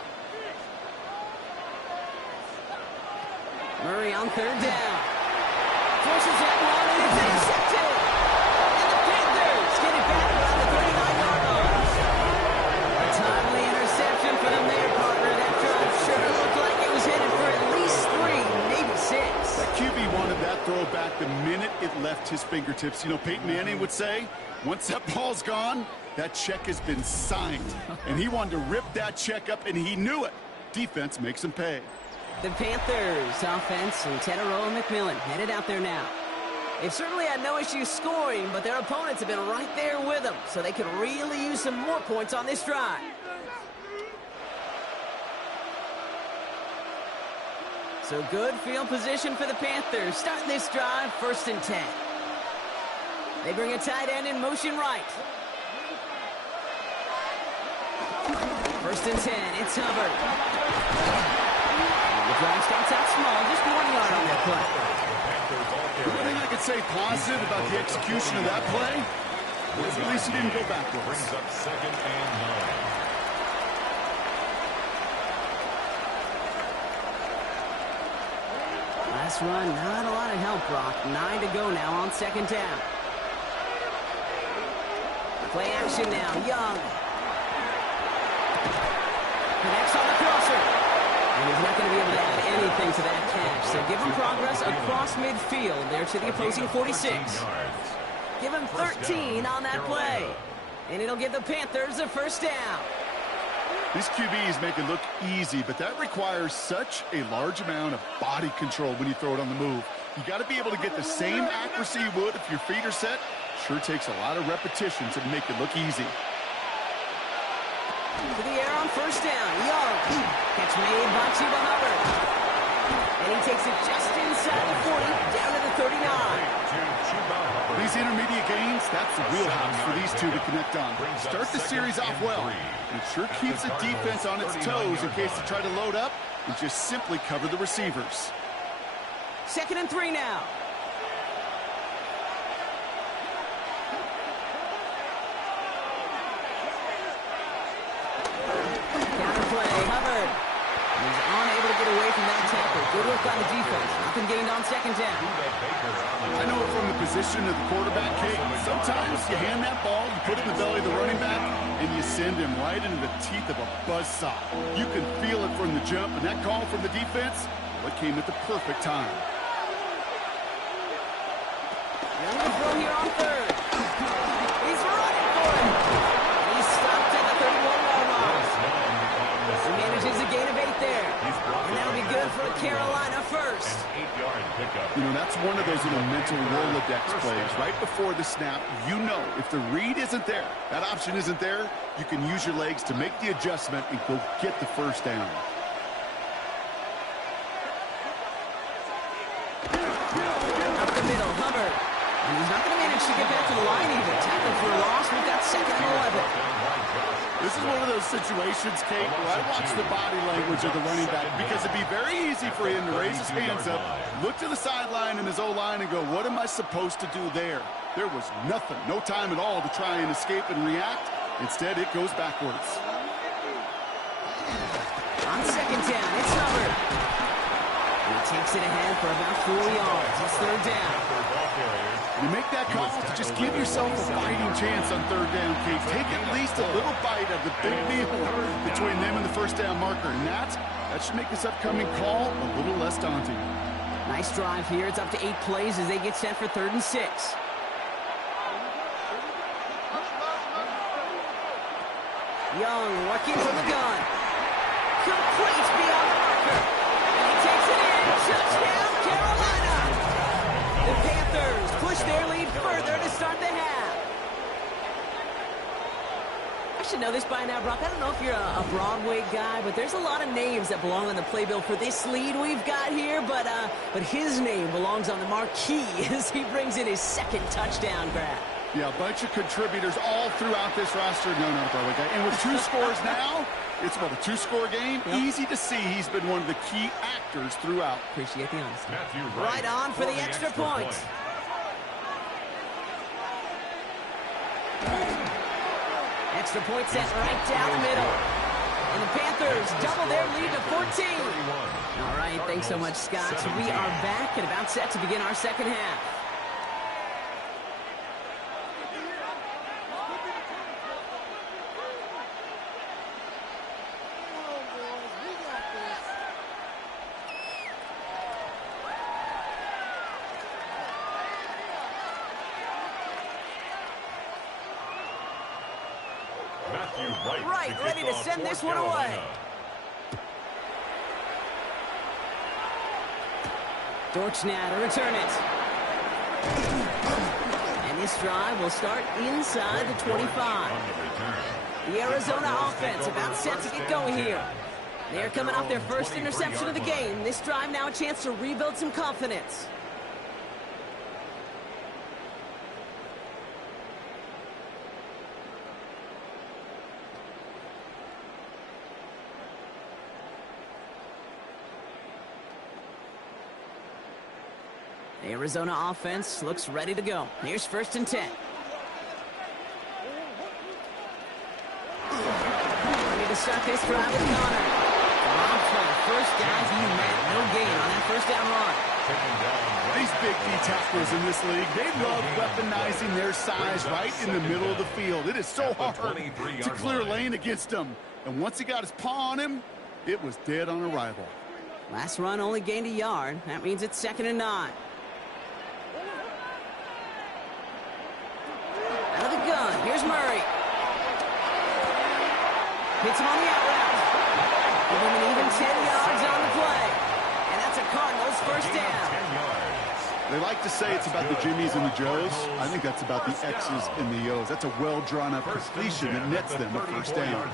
Murray on 3rd down. Forces that one, and it's intercepted. And the Panthers get it back around the 39-yard line. A timely interception for them there, partner. That drive sure looked like it was headed for at least 3, maybe 6. That QB wanted that throw back the minute it left his fingertips. You know, Peyton Manning would say, once that ball's gone, that check has been signed. And he wanted to rip that check up, and he knew it. Defense makes him pay. The Panthers offense, Lieutenant Roland McMillan headed out there now. They've certainly had no issues scoring, but their opponents have been right there with them, so they could really use some more points on this drive. So good field position for the Panthers. Starting this drive, 1st and 10. They bring a tight end in motion right. 1st and 10, it's Hubbard. The drive starts out small, just 1 yard on that play. The only thing I could say positive about the execution of that play is at least he didn't go backwards. Brings up 2nd and 9. Last run, not a lot of help, Brock. 9 to go now on 2nd down. Play action now, Young. Connects on the crosser. And he's not going to be able to add anything to that catch. So give him progress across midfield there to the opposing 46. Give him 13 on that play. And it'll give the Panthers a 1st down. These QBs make it look easy, but that requires such a large amount of body control when you throw it on the move. You got to be able to get the same accuracy you would if your feet are set. Sure takes a lot of repetition to make it look easy. To the air on first down. Young. Catch made by Chuba Hubbard. And he takes it just inside the 40, down to the 39. These intermediate gains, that's the wheelhouse for these two to connect on. Start the series off well. It sure keeps the defense on its toes in case they try to load up and just simply cover the receivers. 2nd and 3 now. Counterplay, Hubbard. He's unable to get away from that tackle. Good work on the defense. Nothing gained on 2nd down. I know it from the position of the quarterback, Kate. Sometimes you hand that ball, you put it in the belly of the running back, and you send him right into the teeth of a buzzsaw. You can feel it from the jump, and that call from the defense, well, it came at the perfect time. Young to throw here on 3rd. He's running for it. He's stopped at the 31-yard line. He manages a gain of 8 there. And that'll be good for a Carolina first. You know, that's one of those little mental Rolodex plays. Right before the snap, you know if the read isn't there, that option isn't there, you can use your legs to make the adjustment and go get the first down. Up the middle, Hubbard. And he's not going to manage to get back to the line even. Tackle for a loss. We've got 2nd and 11. This is one of those situations, Kate, where I watch the body language of the running back because it'd be very easy for him to raise his hands up, look to the sideline in his O-line and go, what am I supposed to do there? There was nothing, no time at all to try and escape and react. Instead, it goes backwards. On 2nd down, it's Hubbard. He takes it ahead for about 4 yards. It's 3rd down. You make that call to just give yourself a fighting chance on 3rd down, Kate. Take at least a little bite of the big meal between them and the first down marker. And that should make this upcoming call a little less daunting. Nice drive here. It's up to 8 plays as they get set for 3rd and 6. Young working from the gun. Complete beyond the marker. And he takes it in. Touchdown, Carolina. The Panthers push their lead further to start the half. I should know this by now, Brock. I don't know if you're a Broadway guy, but there's a lot of names that belong on the playbill for this lead we've got here. But his name belongs on the marquee as he brings in his 2nd touchdown grab. Yeah, a bunch of contributors all throughout this roster. No, not a Broadway guy. And with 2 scores now, it's about a 2-score game. Yep. Easy to see he's been one of the key actors throughout. Appreciate the honesty. Right on for the extra point. Extra point set right down the middle. And the Panthers double their lead to 14. All right, thanks so much, Scott. So we are back and about set to begin our 2nd half. Right, ready to send this one away. Dortschner to return it. And this drive will start inside the 25. The Arizona offense about set to get going here. They're coming off their first interception of the game. This drive now a chance to rebuild some confidence. The Arizona offense looks ready to go. Here's 1st and 10. Ready to start this drive with Connor. Off for the first guy he met. No gain on that 1st down run. These big D tacklers in this league, they love weaponizing their size right in the middle of the field. It is so hard to clear lane against them. And once he got his paw on him, it was dead on arrival. Last run only gained a yard. That means it's 2nd and 9. Out of the gun, here's Murray. Hits him on the out route. first down. 10 yards. They like to say it's about the Jimmies and the Joes. I think that's about the X's and the O's. That's a well-drawn-up completion that nets them a first down.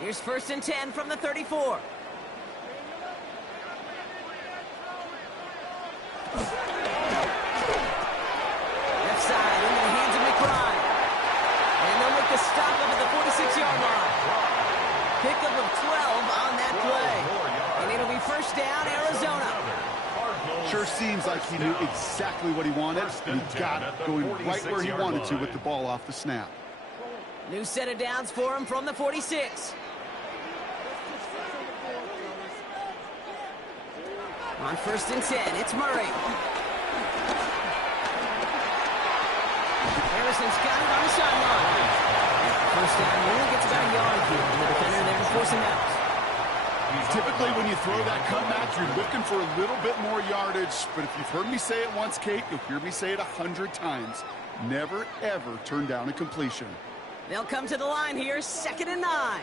Here's 1st and 10 from the 34. Left side into the hands of McBride. And they'll make the stop up at the 46-yard line. Pickup of 12 on that play. And it'll be first down, Arizona. Sure seems like he knew exactly what he wanted, and he got it, going right where he wanted to with the ball off the snap. New set of downs for him from the 46. On 1st and 10, it's Murray. Harrison's got it on the sideline. First down, only gets about a yard here. The defender there to force him out. Typically, when you throw that cutback, you're looking for a little bit more yardage. But if you've heard me say it once, Kate, you'll hear me say it 100 times. Never, ever turn down a completion. They'll come to the line here, 2nd and 9.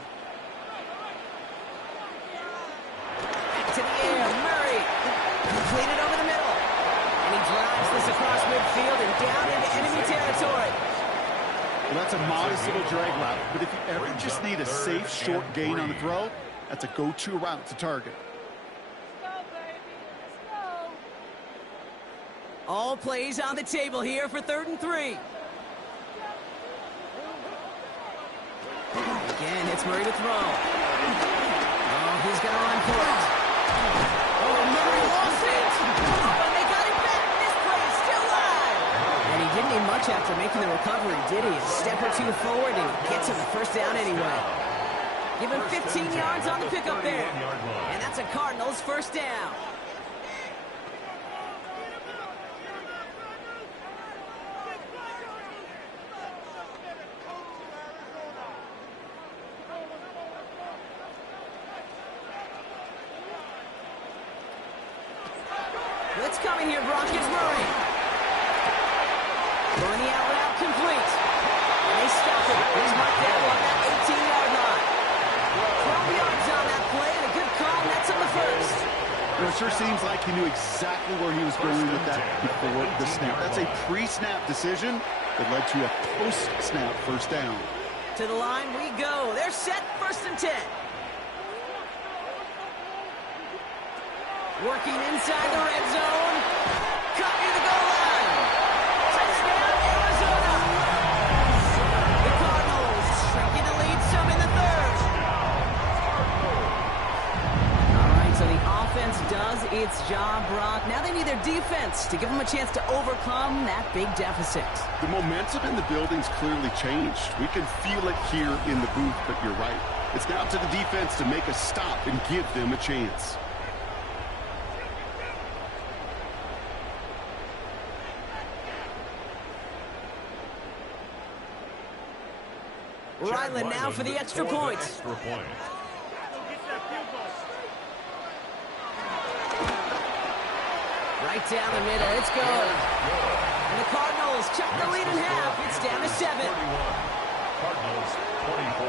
Back to the air, Murray. Completed over the middle. And he drives this across midfield and down into enemy territory. Well, that's a modest little drag route. But if you ever just need a safe, short gain on the throw, that's a go-to route to target. Let's go, baby. Let's go. All plays on the table here for 3rd and 3. Again, it's Murray to throw. Oh, he's going to run for it. Oh, Murray lost it. Oh, and they got it back. This play is still live. And he didn't need much after making the recovery, did he? A step or two forward, and he gets him the first down anyway. Give him 15 yards on the pickup there. And that's a Cardinals first down. Blitz coming here, Brock. It's Murray. Throwing the out route complete. And they stop it. He's marked down on that 18-yard line. 12 yards on that play, and a good call, and that's on the first. You know, it sure seems like he knew exactly where he was going with that before the snap. That's a pre-snap decision that led to a post-snap first down. To the line we go. They're set, 1st and 10. Working inside the red zone. Cut near the goal line. Touchdown, Arizona. The Cardinals shrinking the lead some in the 3rd. All right, so the offense does its job, Brock. Now they need their defense to give them a chance to overcome that big deficit. The momentum in the building's clearly changed. We can feel it here in the booth, but you're right. It's now to the defense to make a stop and give them a chance. Ryland now for the extra point. Right down the middle, it's good. And the Cardinals cut the lead in half. It's down to 7. Cardinals 24.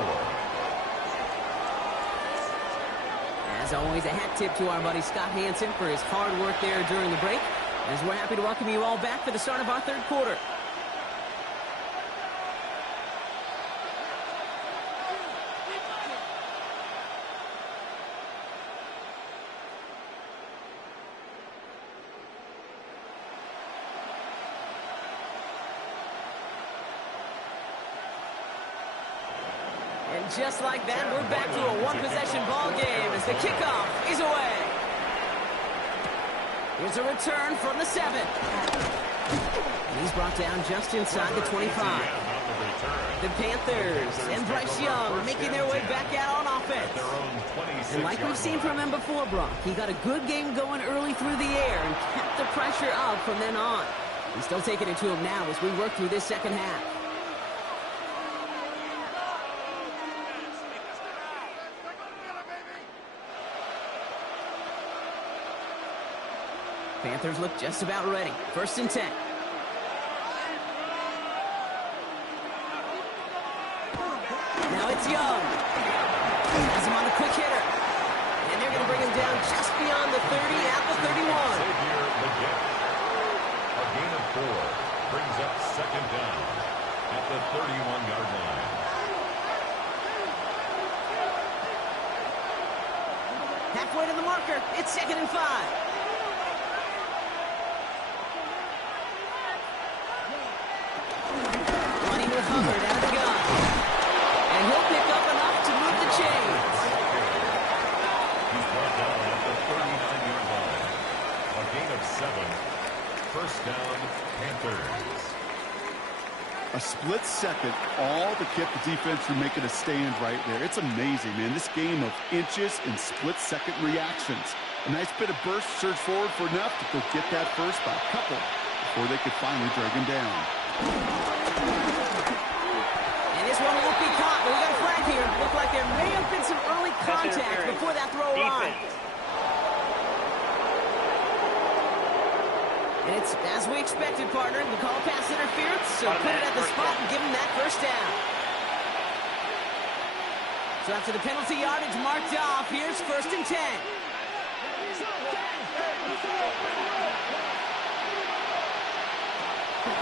As always, a hat tip to our buddy Scott Hansen for his hard work there during the break. As we're happy to welcome you all back for the start of our 3rd quarter. And just like that, we're back to a one-possession ball game as the kickoff is away. Here's a return from the 7. And he's brought down just inside the 25. The Panthers and Bryce Young making their way back out on offense. And like we've seen from him before, Brock, he got a good game going early through the air and kept the pressure up from then on. He's still taking it to him now as we work through this second half. Panthers look just about ready. 1st and 10. Now it's Young. Has him on the quick hitter. And they're going to bring him down just beyond the 30 at the 31. A gain of 4 brings up second down at the 31-yard line. Halfway to the marker. It's 2nd and 5. Running with Hubbard out of the gun. And he'll pick up enough to move the chains. He's brought down at the 39-yard line. A gain of 7. First down, Panthers. A split second, all to keep the defense from making a stand right there. It's amazing, man. This game of inches and split-second reactions. A nice bit of burst, surge forward for enough to go get that first by a couple before they could finally drag him down. And this one won't be caught, but we got a flag here. Looked like there may have been some early contact before that throw arrived. And it's as we expected, partner. The call pass interference, so put it at the spot and give him that first down. So after the penalty yardage marked off, here's 1st and 10.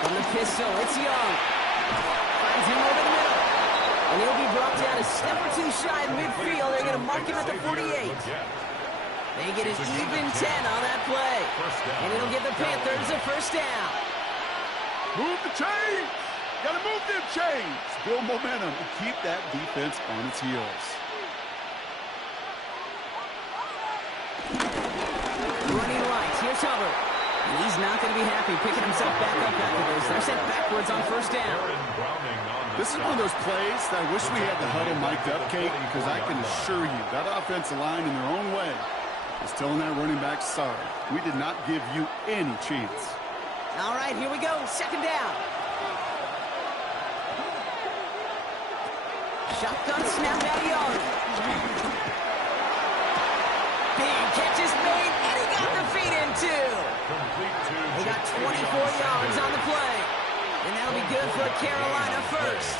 From the pistol, it's Young. Finds him over the middle. And he'll be brought down a step or two shy of midfield. They're going to mark him at the 48. They get an even 10 on that play. And it'll give the Panthers a first down. Move the chains! Gotta move them chains! Build momentum and keep that defense on its heels. Running right, here's Hubbard. And he's not going to be happy picking himself back up after this. They're sent backwards on first down. This is one of those plays that I wish we had the huddle mic'd up, Kate, because I can assure you that offensive line in their own way is telling that running back, sorry, we did not give you any chance. All right, here we go. 2nd down. Shotgun snap at Young. Big catch is made, and he got the feet in too. He got 24 yards on the play. And that'll be good for a Carolina first.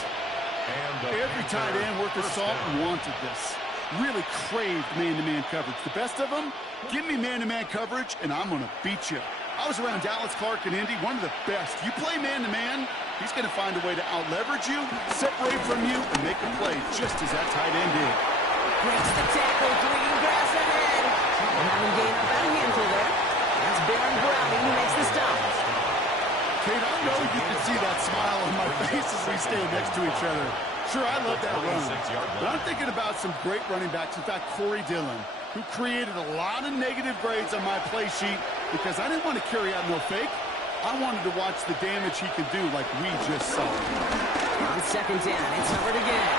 Every tight end worth his salt wanted this. Really craved man-to-man coverage. The best of them, give me man-to-man coverage, and I'm going to beat you. I was around Dallas Clark and Indy, one of the best. You play man-to-man, he's going to find a way to out-leverage you, separate from you, and make a play just as that tight end did. Breaks the tackle, clean grass ahead. And having gained about a handful there. That's Baron Browning who makes the stop. Kate, I know you can see that smile on my face as we stand next to each other. Sure, I love that run. But I'm thinking about some great running backs. In fact, Corey Dillon, who created a lot of negative grades on my play sheet because I didn't want to carry out no fake. I wanted to watch the damage he could do like we just saw. On 2nd down, it's Hubbard again.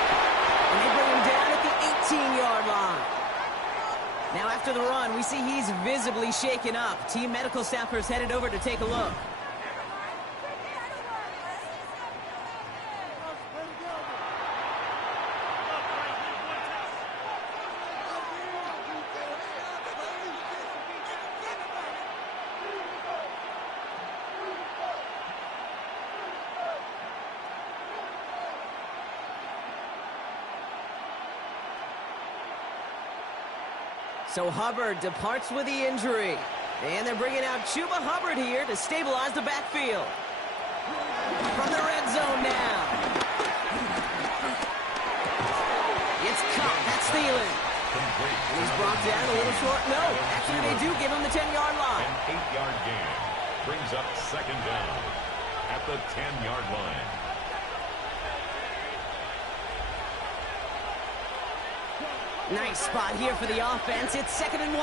And they bring him down at the 18-yard line. Now after the run, we see he's visibly shaken up. Team medical staffers headed over to take a look. So Hubbard departs with the injury. And they're bringing out Chuba Hubbard here to stabilize the backfield. From the red zone now. It's caught. That's Thielen. And he's brought down a little short. No, actually they do give him the 10-yard line. An 8-yard gain brings up second down at the 10-yard line. Nice spot here for the offense. It's 2nd and 1.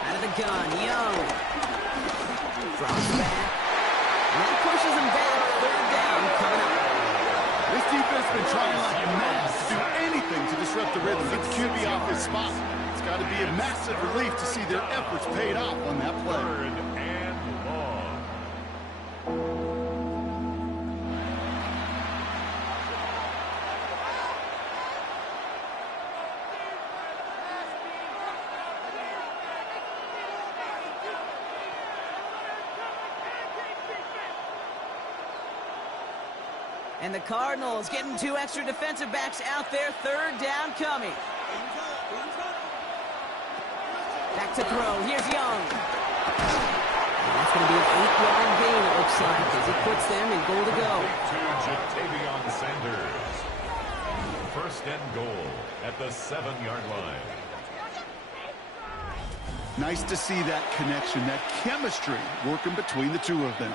Out of the gun, Young. Drops back. And that pushes him back. 3rd down coming up. This defense has been trying like mad to do anything to disrupt the rhythm. Get the QB off his spot. It's got to be a massive relief to see their efforts paid off on that play. 3rd and long. And the Cardinals getting 2 extra defensive backs out there. 3rd down coming. Back to throw. Here's Young. That's going to be an 8-yard gain, it looks like, as he puts them in goal to go. Jatavion Sanders. 1st and goal at the 7-yard line. Nice to see that connection, that chemistry working between the two of them.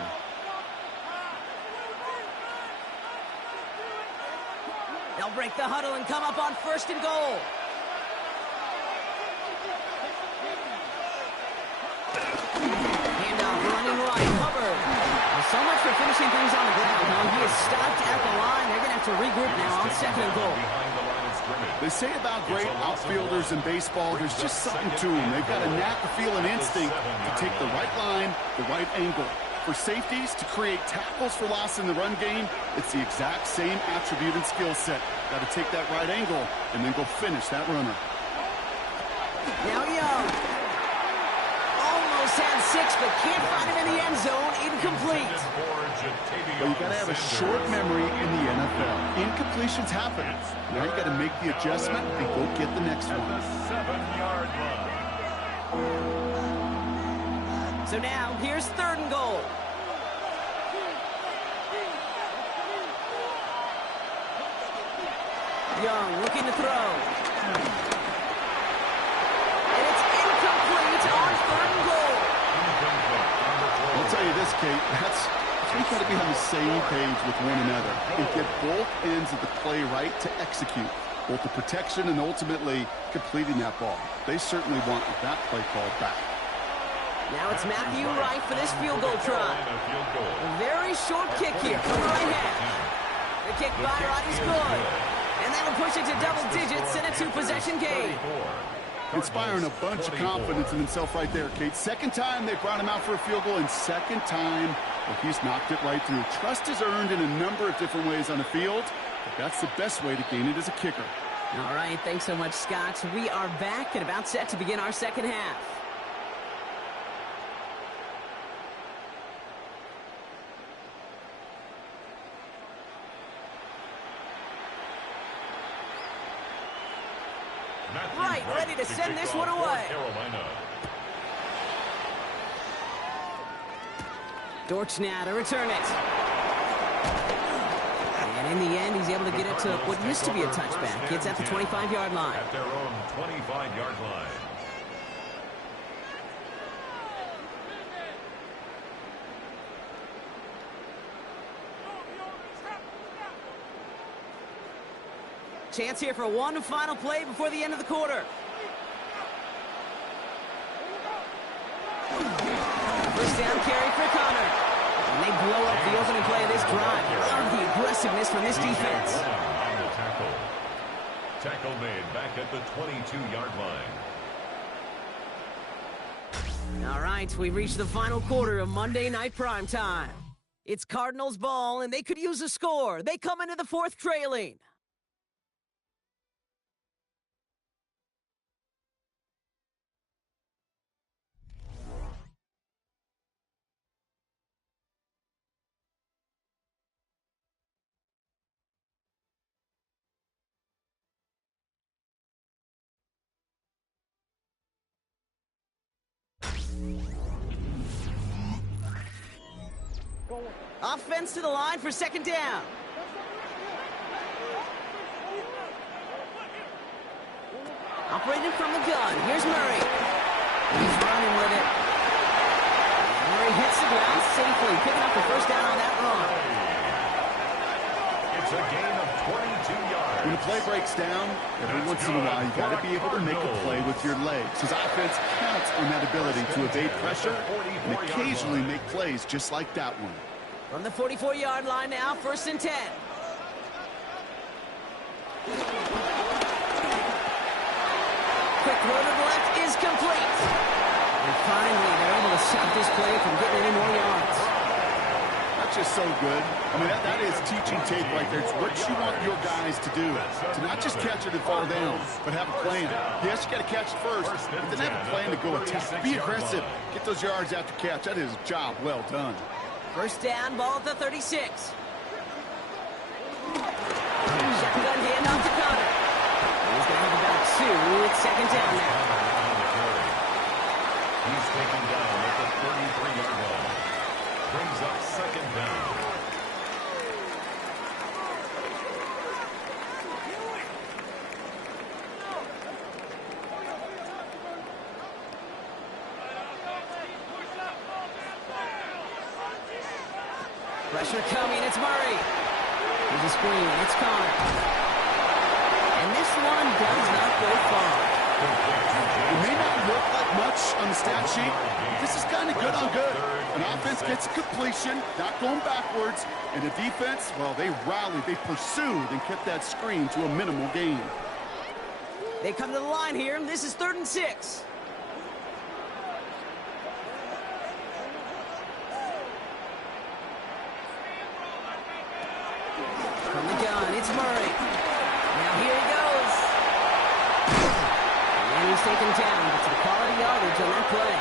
They'll break the huddle and come up on 1st and goal. Handoff running right. Hubbard. Well, so much for finishing things on the ground, huh? He is stopped at the line. They're going to have to regroup now on 2nd and goal. They say about great outfielders in baseball, there's just something to them. They've got a knack, a feel, and instinct to take the right line, the right angle. For safeties, to create tackles for loss in the run game, it's the exact same attribute and skill set. Got to take that right angle and then go finish that runner. Now Young. Almost had 6, but can't find him in the end zone. Incomplete. Well, you got to have a short memory in the NFL. Incompletions happen. Now you got to make the adjustment and go get the next one. 7-yard line. So now, here's 3rd and goal. Young looking to throw. And it's incomplete on 3rd and goal. I'll tell you this, Kate, that's we got to be on the same page with one another and get both ends of the play right to execute both the protection and ultimately completing that ball. They certainly want that play called back. Now it's Matthew Wright for this field goal try. A very short kick here from the right half. The kick by Wright is good. And that'll push it to double digits in a 2-possession game. Inspiring a bunch of confidence in himself right there, Kate. 2nd time they brought him out for a field goal, and 2nd time well, he's knocked it right through. Trust is earned in a number of different ways on the field, but that's the best way to gain it as a kicker. All right, thanks so much, Scott. We are back and about set to begin our 2nd half. Right, ready to send this one away. Dortch now to return it. And in the end, he's able to get it to what used to be a touchback. It's at the 25-yard line. At their own 25-yard line. Chance here for one final play before the end of the quarter. First down carry for Connor. And they blow up the opening play of this drive. Love the aggressiveness from this defense. Tackle made back at the 22-yard line. All right, we reached the final quarter of Monday Night Primetime. It's Cardinals ball, and they could use a score. They come into the 4th trailing. Offense to the line for 2nd down. Operating from the gun. Here's Murray. He's running with it. Murray hits the ground safely, picking up the 1st down on that run. It's a gain of 22 yards. When a play breaks down, every once in a while, you got to be able to make a play with your legs. His offense counts on that ability to evade pressure and occasionally make plays just like that one. From the 44-yard line now, 1st and 10. Quick throw to the left is complete. And finally, they're able to stop this play from getting any more yards. That's just so good. I mean, that is teaching tape right there. It's what you want your guys to do. To not just catch it and fall down, but have a plan. Yes, you got to catch it first, but then have a plan to go attack. Be aggressive. Get those yards after catch. That is a job well done. 1st down, ball at the 36. hand off to Connor. He's going to have about 2. It's second down now. He's taken down at the 33-yard line. Brings up second down. Pressure coming, it's Murray. Here's a screen, it's Connor. And this one does not go far. It may not look like much on the stat sheet. This is kind of good on good. An offense gets a completion, not going backwards. And the defense, well, they rallied, they pursued, and kept that screen to a minimal gain. They come to the line here, and this is 3rd and 6. From the gun, it's Murray. Now here he goes. And he's taken down, but some quality yardage on that play.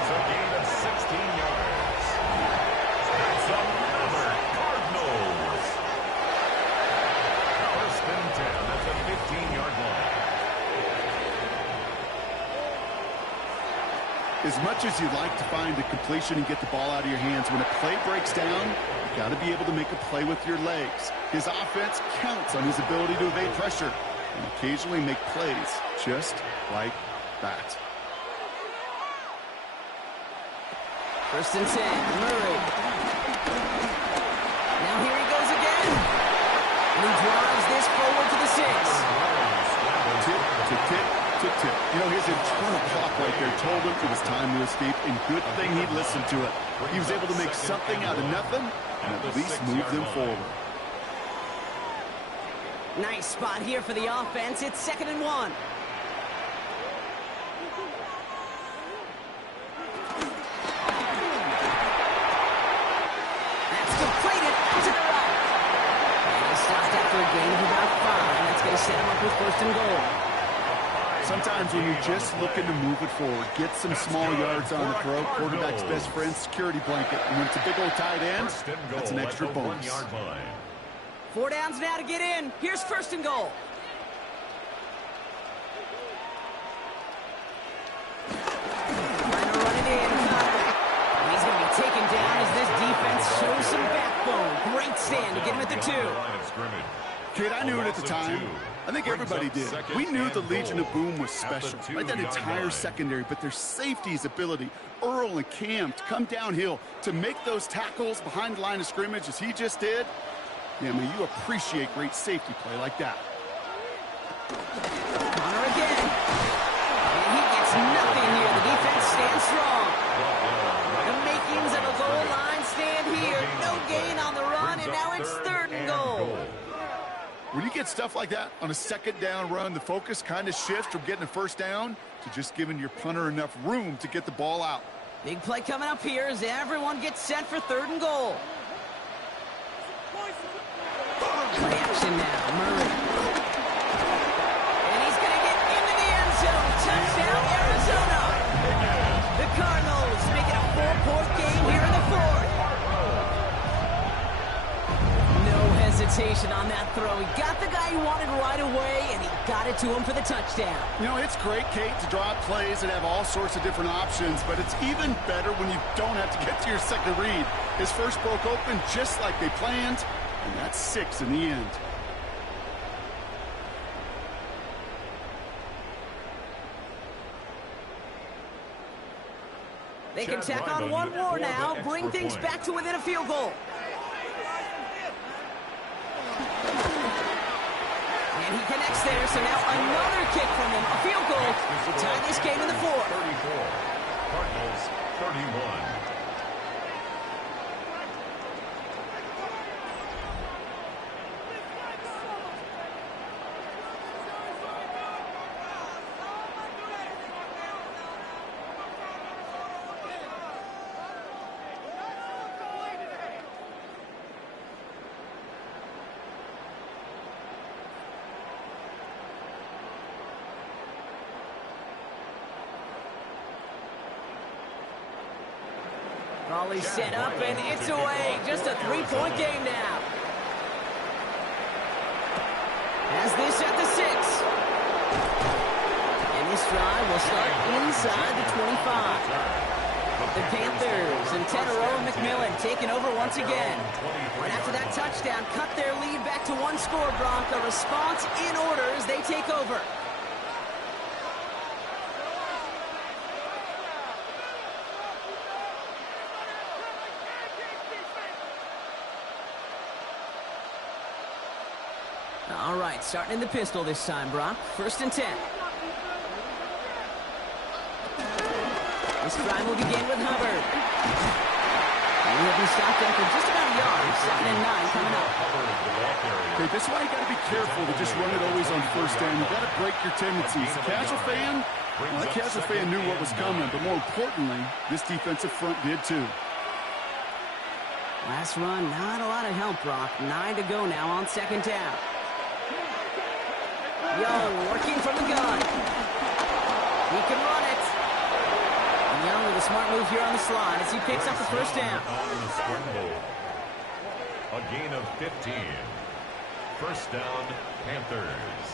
It's a gain of 16 yards. That's another Cardinals. 1st and 10. That's a 15-yard line. As much as you'd like to find a completion and get the ball out of your hands, when a play breaks down, you've got to be able to make a play with your legs. His offense counts on his ability to evade pressure and occasionally make plays just like that. 1st and 10, Murray. Now here he goes again. And he drives this forward to the 6. Tip to tip to tip. You know, his internal clock right there told him it was time to escape, and good thing he listened to it. He was able to make something out of nothing and at least move them forward. Nice spot here for the offense. It's 2nd and 1. That's completed to the right. And he stopped after a gain of about 5. That's going to set him up with 1st and goal. Sometimes when you're just looking to move it forward, get some small yards on the throw, quarterback's best friend, security blanket. And when it's a big old tight end, that's an extra bonus. 4 downs now to get in. Here's 1st and goal. Trying to run it in, Connor. And he's going to be taken down as this defense shows some backbone. Great stand to get him at the 2. Kid, I knew it at the time. I think everybody did. We knew the Legion of Boom was special, like that entire secondary, but their safety's ability, Earl and Cam, to come downhill, to make those tackles behind the line of scrimmage as he just did, yeah, man, you appreciate great safety play like that. Connor again. And he gets nothing here. The defense stands strong. The makings of a goal line stand here. No gain on the run, and now it's 3rd and goal. When you get stuff like that on a 2nd down run, the focus kind of shifts from getting a 1st down to just giving your punter enough room to get the ball out. Big play coming up here as everyone gets set for 3rd and goal. Play action now, Murray. And he's going to get into the end zone. Touchdown, Arizona. The Cardinals make it a 4-point game here in the 4th. No hesitation on that throw. He got the guy he wanted right away, and he got it to him for the touchdown. You know, it's great, Kate, to draw up plays and have all sorts of different options, but it's even better when you don't have to get to your second read. His first broke open just like they planned, and that's 6 in the end. They can tack on one more now, bring things back to within a field goal. And he connects there, so now another kick from him, a field goal to tie this game in the 4th. 34, Cardinals 31. Volley set up, and it's away. Just a 3-point game now. is this at the 6. And this drive will start inside the 25. The Panthers and Tenero McMillan taking over once again. Right after that touchdown, cut their lead back to 1 score, Brock. A response in order as they take over. All right, starting in the pistol this time, Brock. 1st and 10. This drive will begin with Hubbard. And he'll be stopped after just about a yard. 2nd and 9 coming up. Okay, this is why you got to be careful to just run it always on 1st down. You got to break your tendencies. The casual fan, well, that casual fan knew what was coming, but more importantly, this defensive front did too. Last run, not a lot of help, Brock. 9 to go now on 2nd down. Young working from the gun. He can run it. And Young with a smart move here on the slide as he picks up the 1st down. A gain of 15. 1st down, Panthers.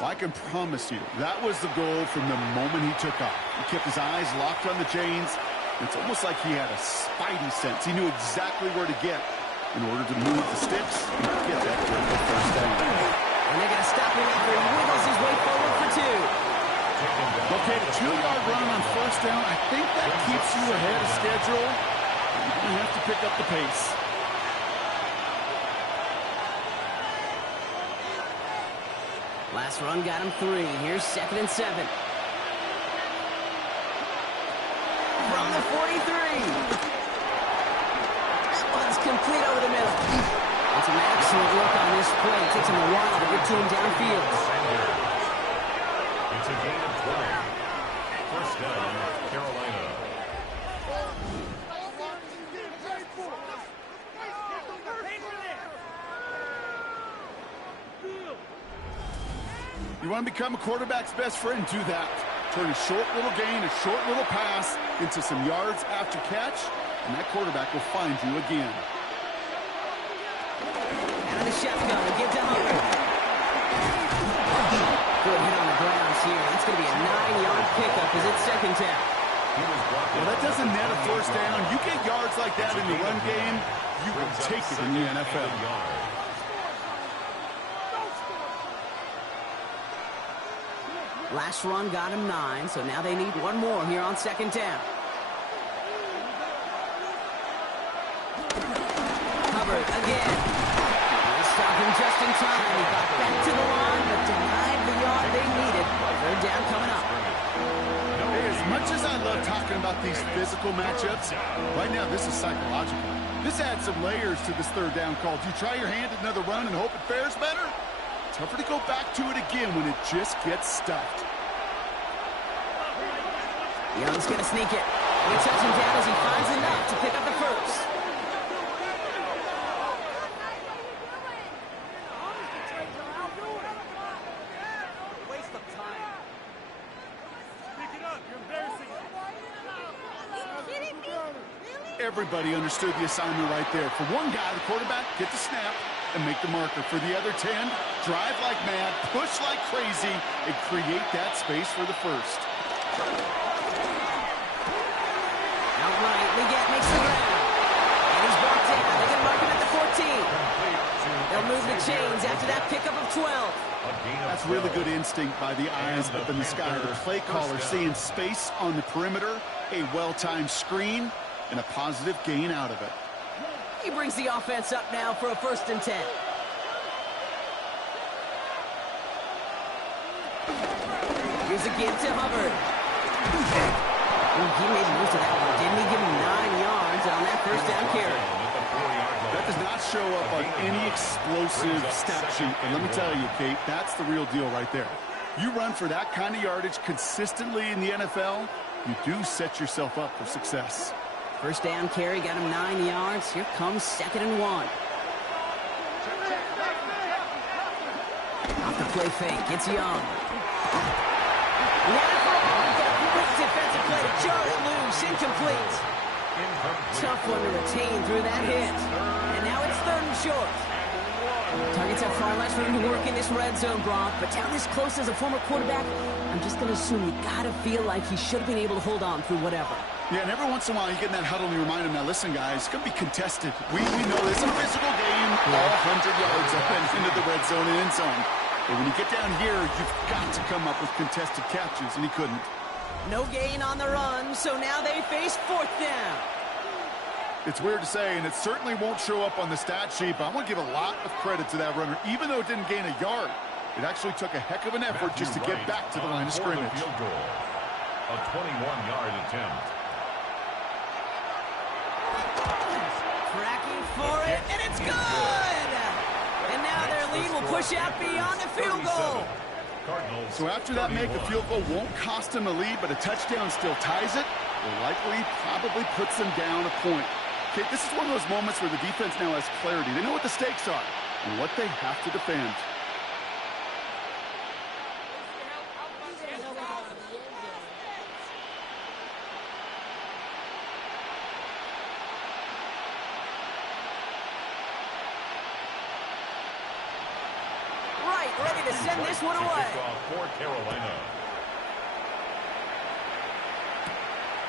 Well, I can promise you, that was the goal from the moment he took off. He kept his eyes locked on the chains. It's almost like he had a spidey sense. He knew exactly where to get in order to move the sticks and get that critical 1st down. And they're going to stop him after he wiggles his way forward for 2. Okay, the 2-yard run on 1st down, I think that keeps you ahead of schedule. You're going to have to pick up the pace. Last run got him 3. Here's 2nd and 7. From the 43. That one's complete over the middle. And some excellent work on this play. It takes him a while to get to him downfield. It's a gain of 12. 1st down, Carolina. You want to become a quarterback's best friend, do that. Turn a short little gain, a short little pass into some yards after catch, and that quarterback will find you again. Out of the shotgun, give to Hubbard. Good hit on the grounds here. That's going to be a 9-yard pickup as it's 2nd down. Well, that doesn't net a 1st down. You get yards like that in the run game, you will take it in the NFL. Last run got him 9, so now they need one more here on 2nd down. Hubbard again. They stop him just in time. He got back to the line, but denied the yard they needed. 3rd down coming up. Hey, as much as I love talking about these physical matchups, right now this is psychological. This adds some layers to this 3rd down call. Do you try your hand at another run and hope it fares better? Tougher to go back to it again when it just gets stuffed. Young's going to sneak it. He touches him down as he finds enough to pick up the 1st. Waste of time. Pick it up. You're embarrassing. Are you kidding me? Really? Everybody understood the assignment right there. For one guy, the quarterback, get the snap and make the marker. For the other 10, drive like mad, push like crazy, and create that space for the 1st. Outright, Leggett makes the grab. And he's brought down. They're going to mark him at the 14. They'll move the chains after that pickup of 12. That's really good instinct by the eyes up in the sky. The play caller seeing space on the perimeter, a well-timed screen, and a positive gain out of it. He brings the offense up now for a 1st and 10. Here's a give to Hubbard. He made most of that one, didn't he? Give him 9 yards on that 1st down carry. That does not show up on any explosive stat sheet. And let me tell you, Kate, that's the real deal right there. You run for that kind of yardage consistently in the NFL, you do set yourself up for success. 1st down carry got him 9 yards. Here comes 2nd and 1. Off the play fake, it's Young. Defensive play, jar it loose, incomplete. Incomplete. Tough one to retain through that hit. And now it's 3rd and short. Targets have far less room to work in this red zone, Brock, but down this close as a former quarterback, I'm just going to assume you got to feel like he should have been able to hold on through whatever. Yeah, and every once in a while you get in that huddle and you remind him, now listen, guys, it's going to be contested. We know this is a physical game, all 100 yards up and into the red zone and end zone. But when you get down here, you've got to come up with contested catches, and he couldn't. No gain on the run, so now they face 4th down. It's weird to say, and it certainly won't show up on the stat sheet, but I want to give a lot of credit to that runner. Even though it didn't gain a yard, it actually took a heck of an effort just to get back to the line of scrimmage. Field goal. A 21-yard attempt. Tracking for it, and it's good! And now their lead will push out beyond the field goal. Cardinals. So after that make, a field goal won't cost them a lead, but a touchdown still ties it. Will likely probably puts them down a point. Okay, this is one of those moments where the defense now has clarity. They know what the stakes are and what they have to defend. Right, ready to send this one away. Kickoff for Carolina.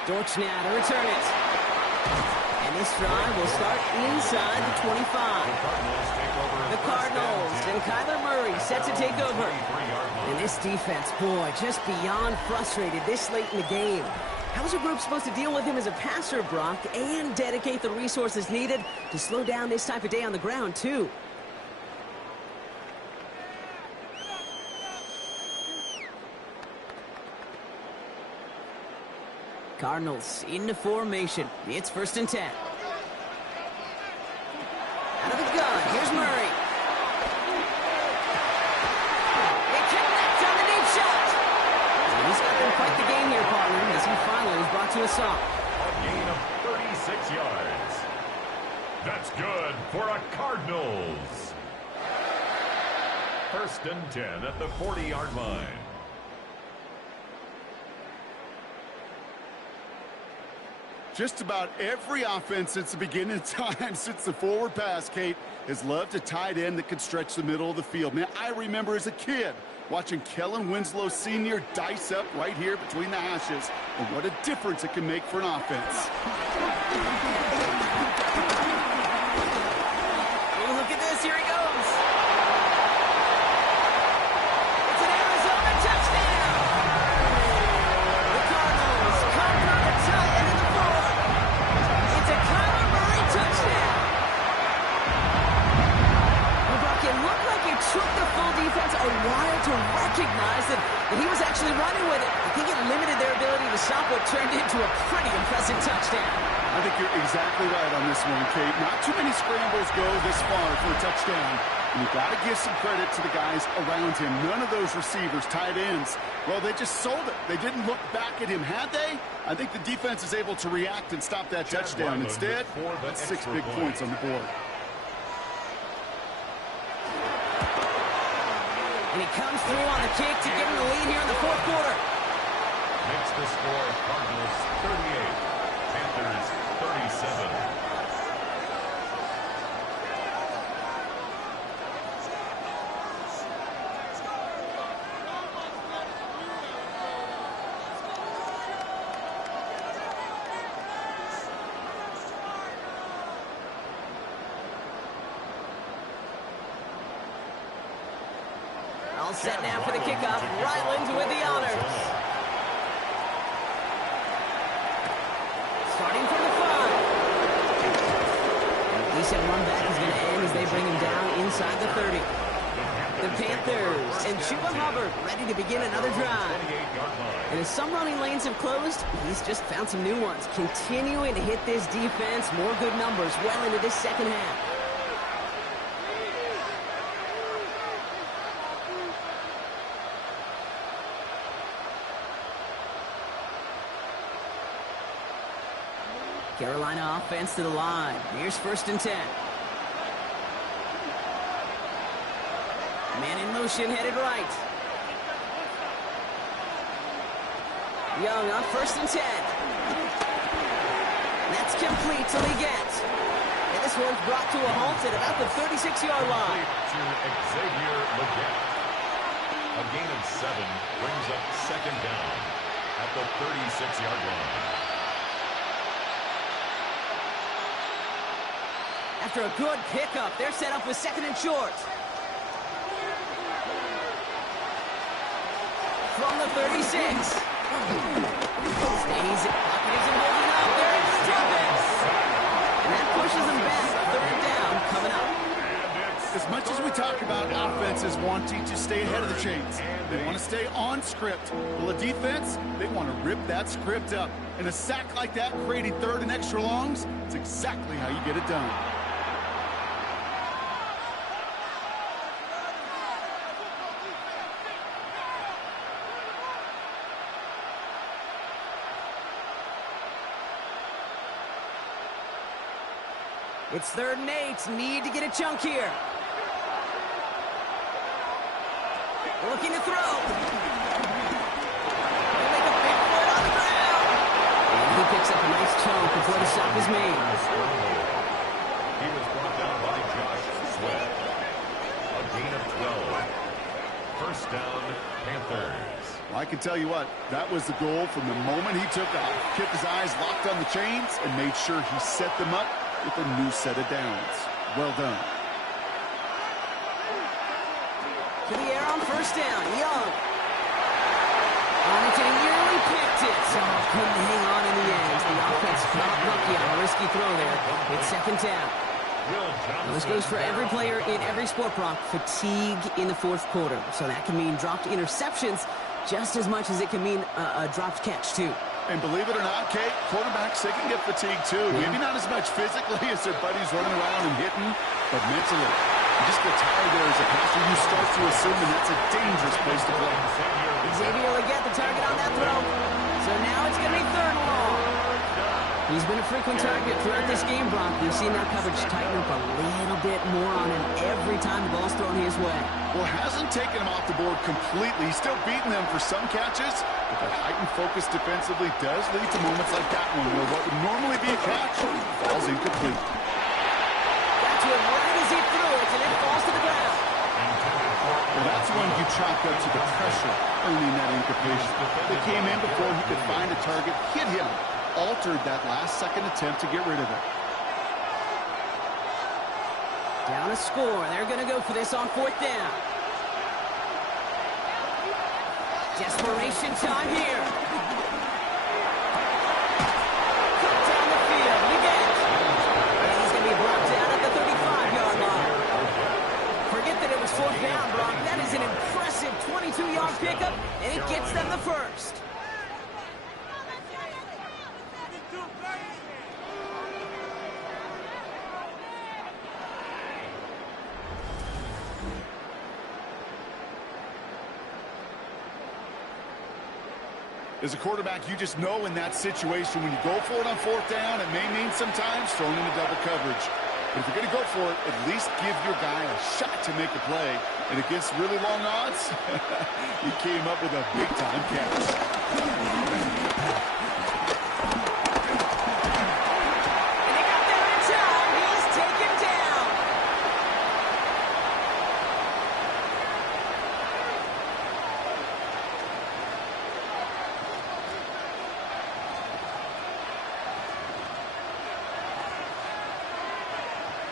Dortch now to return it. And this drive will start inside the 25. The Cardinals and Kyler Murray set to take over. And this defense, boy, just beyond frustrated this late in the game. How's a group supposed to deal with him as a passer, Brock, and dedicate the resources needed to slow down this type of day on the ground, too? Cardinals into formation. It's 1st and 10. Out of the gun, here's Murray. They connect on the deep shot. And he's got them quite the game here, partner, as he finally is brought to a stop. A gain of 36 yards. That's good for a Cardinals. 1st and 10 at the 40-yard line. Just about every offense since the beginning of time, since the forward pass, Kate, has loved a tight end that can stretch the middle of the field. Man, I remember as a kid watching Kellen Winslow Sr. dice up right here between the hashes, and what a difference it can make for an offense. Oh, look at this. Here he goes. It's an Arizona touchdown. The Cardinals come from the tie end of the board. It's a Kyler Murray touchdown. Well, Brock, it looked like it took the full defense a while to recognize that he was actually running with it. I think it limited their ability to stop what turned into a pretty impressive touchdown. I think you're exactly right on this one, Kate. Not too many scrambles go this far for a touchdown. And you've got to give some credit to the guys around him. None of those receivers, tight ends, well, they just sold it. They didn't look back at him, had they? I think the defense is able to react and stop that touchdown. Instead, that's 6 big points on the board. And he comes through on the kick to give him the lead here in the 4th quarter. Makes the score Cardinals 38, Panthers 37. All set now for the kickoff. Ryland with the honors. Starting from the 5. He said run back is going to end as they bring him down inside the 30. The Panthers and Chuba Hubbard ready to begin another drive. And as some running lanes have closed, he's just found some new ones. Continuing to hit this defense, more good numbers well into this second half. Carolina offense to the line. Here's 1st and 10. Man in motion, headed right. Young on 1st and 10. That's complete till he gets. And this one's brought to a halt at about the 36-yard line. To Xavier Leggett. A gain of 7 brings up second down at the 36-yard line. After a good pickup, they're set up with second and short. From the 36. Stays it. Pocket isn't holding up. They're able to drop it. And that pushes them back. Third down coming up. As much as we talk about offenses wanting to stay ahead of the chains, they want to stay on script. Well, the defense, they want to rip that script up. And a sack like that, creating third and extra longs, it's exactly how you get it done. It's 3rd and 8. Need to get a chunk here. Looking to throw. They'll make a big play on the ground. And he picks up a nice chunk before the stop is made. He was brought down by Josh Sweat. A gain of 12. First down, Panthers. Well, I can tell you what, that was the goal from the moment he took off. Kept his eyes locked on the chains and made sure he set them up with a new set of downs. Well done. To the air on first down. Young. On it and nearly picked it. So couldn't hang on in the end. The offense not lucky on a risky throw there. It's second down. Now, this goes for every player in every sport, Brock. Fatigue in the fourth quarter. So that can mean dropped interceptions just as much as it can mean a dropped catch, too. And believe it or not, Kate, quarterbacks, they can get fatigued too. Yeah. Maybe not as much physically as their buddies running around and hitting, but mentally. You just get tired there as a passer. You start to assume, and that's a dangerous place to play. Xavier will get the target on that throw. So now it's going to be 3rd and long. He's been a frequent target throughout this game, Brock. We've seen that coverage tighten up a little bit more on him every time the ball's thrown his way. Well, hasn't taken him off the board completely. He's still beating them for some catches, but that heightened focus defensively does lead to moments like that one where what would normally be a catch falls incomplete. Got to him right as he threw it, and it falls to the ground. Well, that's when you chalk up to the pressure earning that incompletion. They came in before he could find a target, hit him, altered that last-second attempt to get rid of it. Down a score. They're going to go for this on 4th down. Desperation time here. Cut down the field. Again. And he's going to be brought down at the 35-yard line. Forget that it was 4th down, Brock. That is an impressive 22-yard pickup, and it gets them the first. As a quarterback, you just know in that situation when you go for it on 4th down, it may mean sometimes throwing into double coverage. But if you're going to go for it, at least give your guy a shot to make a play. And against really long odds, he came up with a big-time catch.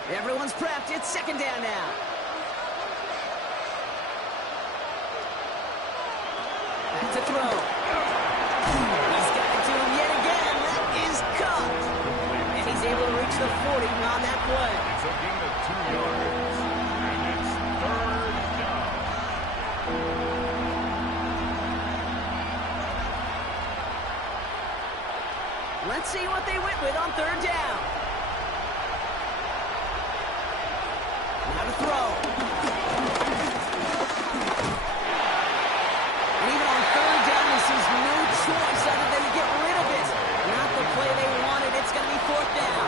Everyone's prepped. It's 2nd down now. Back to throw. He's got it to him yet again. That is caught. And he's able to reach the 40 on that play. It's a gain of 2 yards. And it's 3rd down. Let's see what they went with on 3rd down. Now to throw. And even on 3rd down, he sees no choice other than to get rid of it. Not the play they wanted. It's going to be 4th down.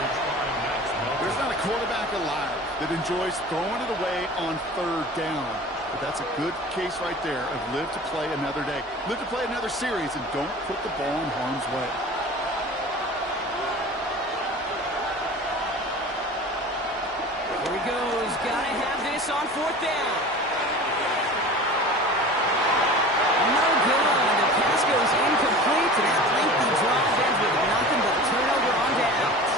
There's not a quarterback alive that enjoys throwing it away on 3rd down. But that's a good case right there of live to play another day. Live to play another series and don't put the ball in harm's way. fourth down. No good. The pass goes incomplete, and that lengthy drive ends with nothing but a turnover on downs.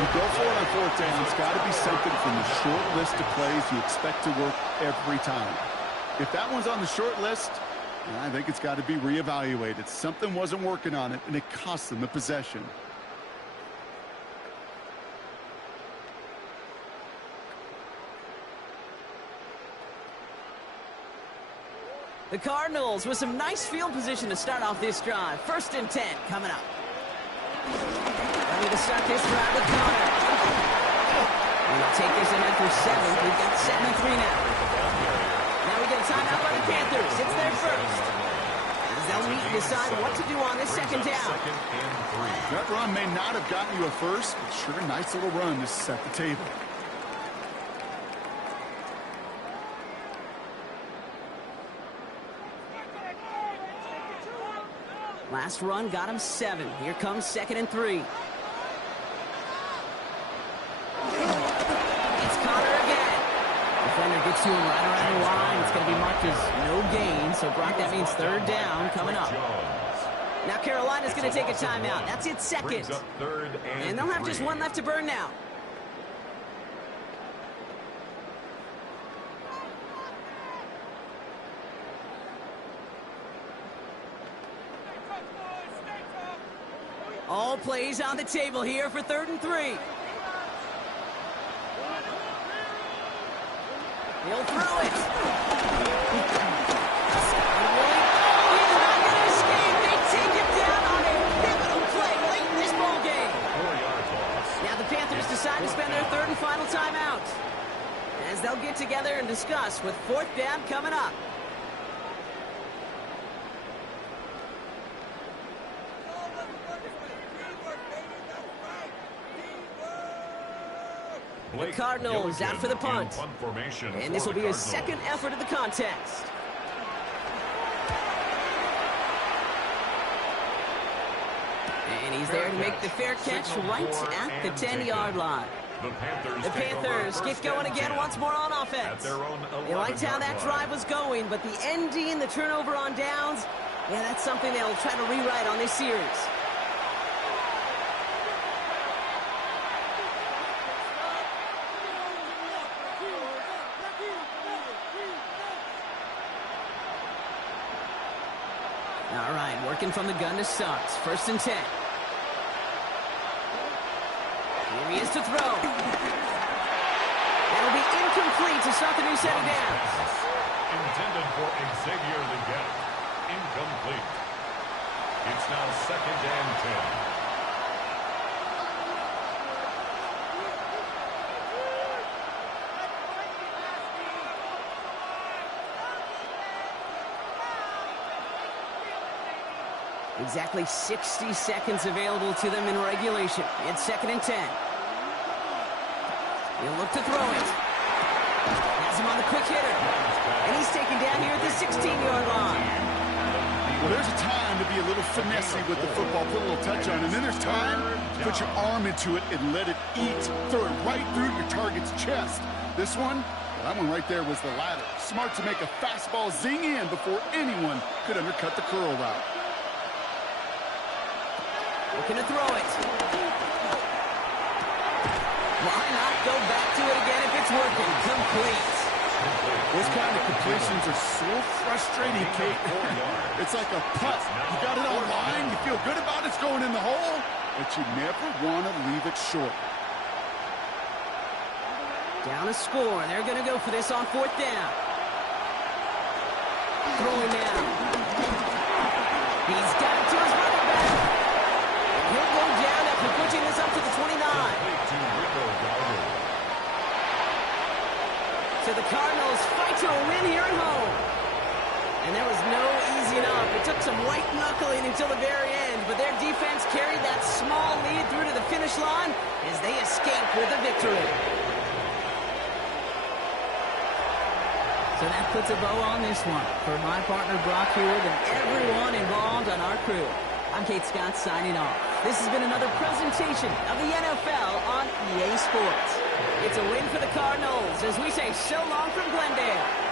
You go for it on fourth down. It's got to be something from the short list of plays you expect to work every time. If that one's on the short list, I think it's got to be reevaluated. Something wasn't working on it, and it cost them the possession. The Cardinals with some nice field position to start off this drive. 1st and 10 coming up. Ready to start this drive with Connor. We'll take this in after 7th. We've got 7-3 now. Now we get a timeout by the Panthers. It's their first. As they'll meet and decide what to do on this 2nd down. That run may not have gotten you a first, but sure a nice little run to set the table. Last run got him 7. Here comes 2nd and 3. It's Connor again. Defender gets to him right around the line. It's going to be marked as no gain. So, Brock, that means 3rd down coming up. Now Carolina's going to take a timeout. That's its 2nd. And they'll have just 1 left to burn now. All plays on the table here for 3rd and 3. He'll throw it. He's not going to escape. They take him down on a pivotal play late in this ball game. Now the Panthers decide to spend their 3rd and final timeout, as they'll get together and discuss with 4th down coming up. The Cardinals out for the punt. And this will be his 2nd effort of the contest. And he's there to make the fair catch right at the 10-yard line. The Panthers get going again once more on offense. They liked how that drive was going, but the ending, the turnover on downs, yeah, that's something they'll try to rewrite on this series. All right, working from the gun to start. 1st and 10. Here he is to throw. That'll be incomplete to start the new set of downs. Intended for Xavier Leggett. Incomplete. It's now 2nd and 10. Exactly 60 seconds available to them in regulation. It's 2nd and 10. He'll look to throw it. Has him on the quick hitter. And he's taken down here at the 16-yard line. Well, there's a time to be a little finessey with the football, put a little touch on it. And then there's time to put your arm into it and let it eat. Throw it right through your target's chest. This one, well, that one right there was the latter. Smart to make a fastball zing in before anyone could undercut the curl route. Looking to throw it. Why not go back to it again if it's working? Complete. Those kind of completions are so frustrating, Kate. It's like a putt. You got it on line. You feel good about it's going in the hole, but you never want to leave it short. Down a score. They're going to go for this on 4th down. Throwing now. He's got it to his running back. He'll go down after pushing this up to the 29. So the Cardinals fight to a win here at home. And there was no easing up. It took some white knuckling until the very end, but their defense carried that small lead through to the finish line as they escape with a victory. So that puts a bow on this one. For my partner Brock Hewitt and everyone involved on our crew, I'm Kate Scott signing off. This has been another presentation of the NFL on EA Sports. It's a win for the Cardinals as we say so long from Glendale.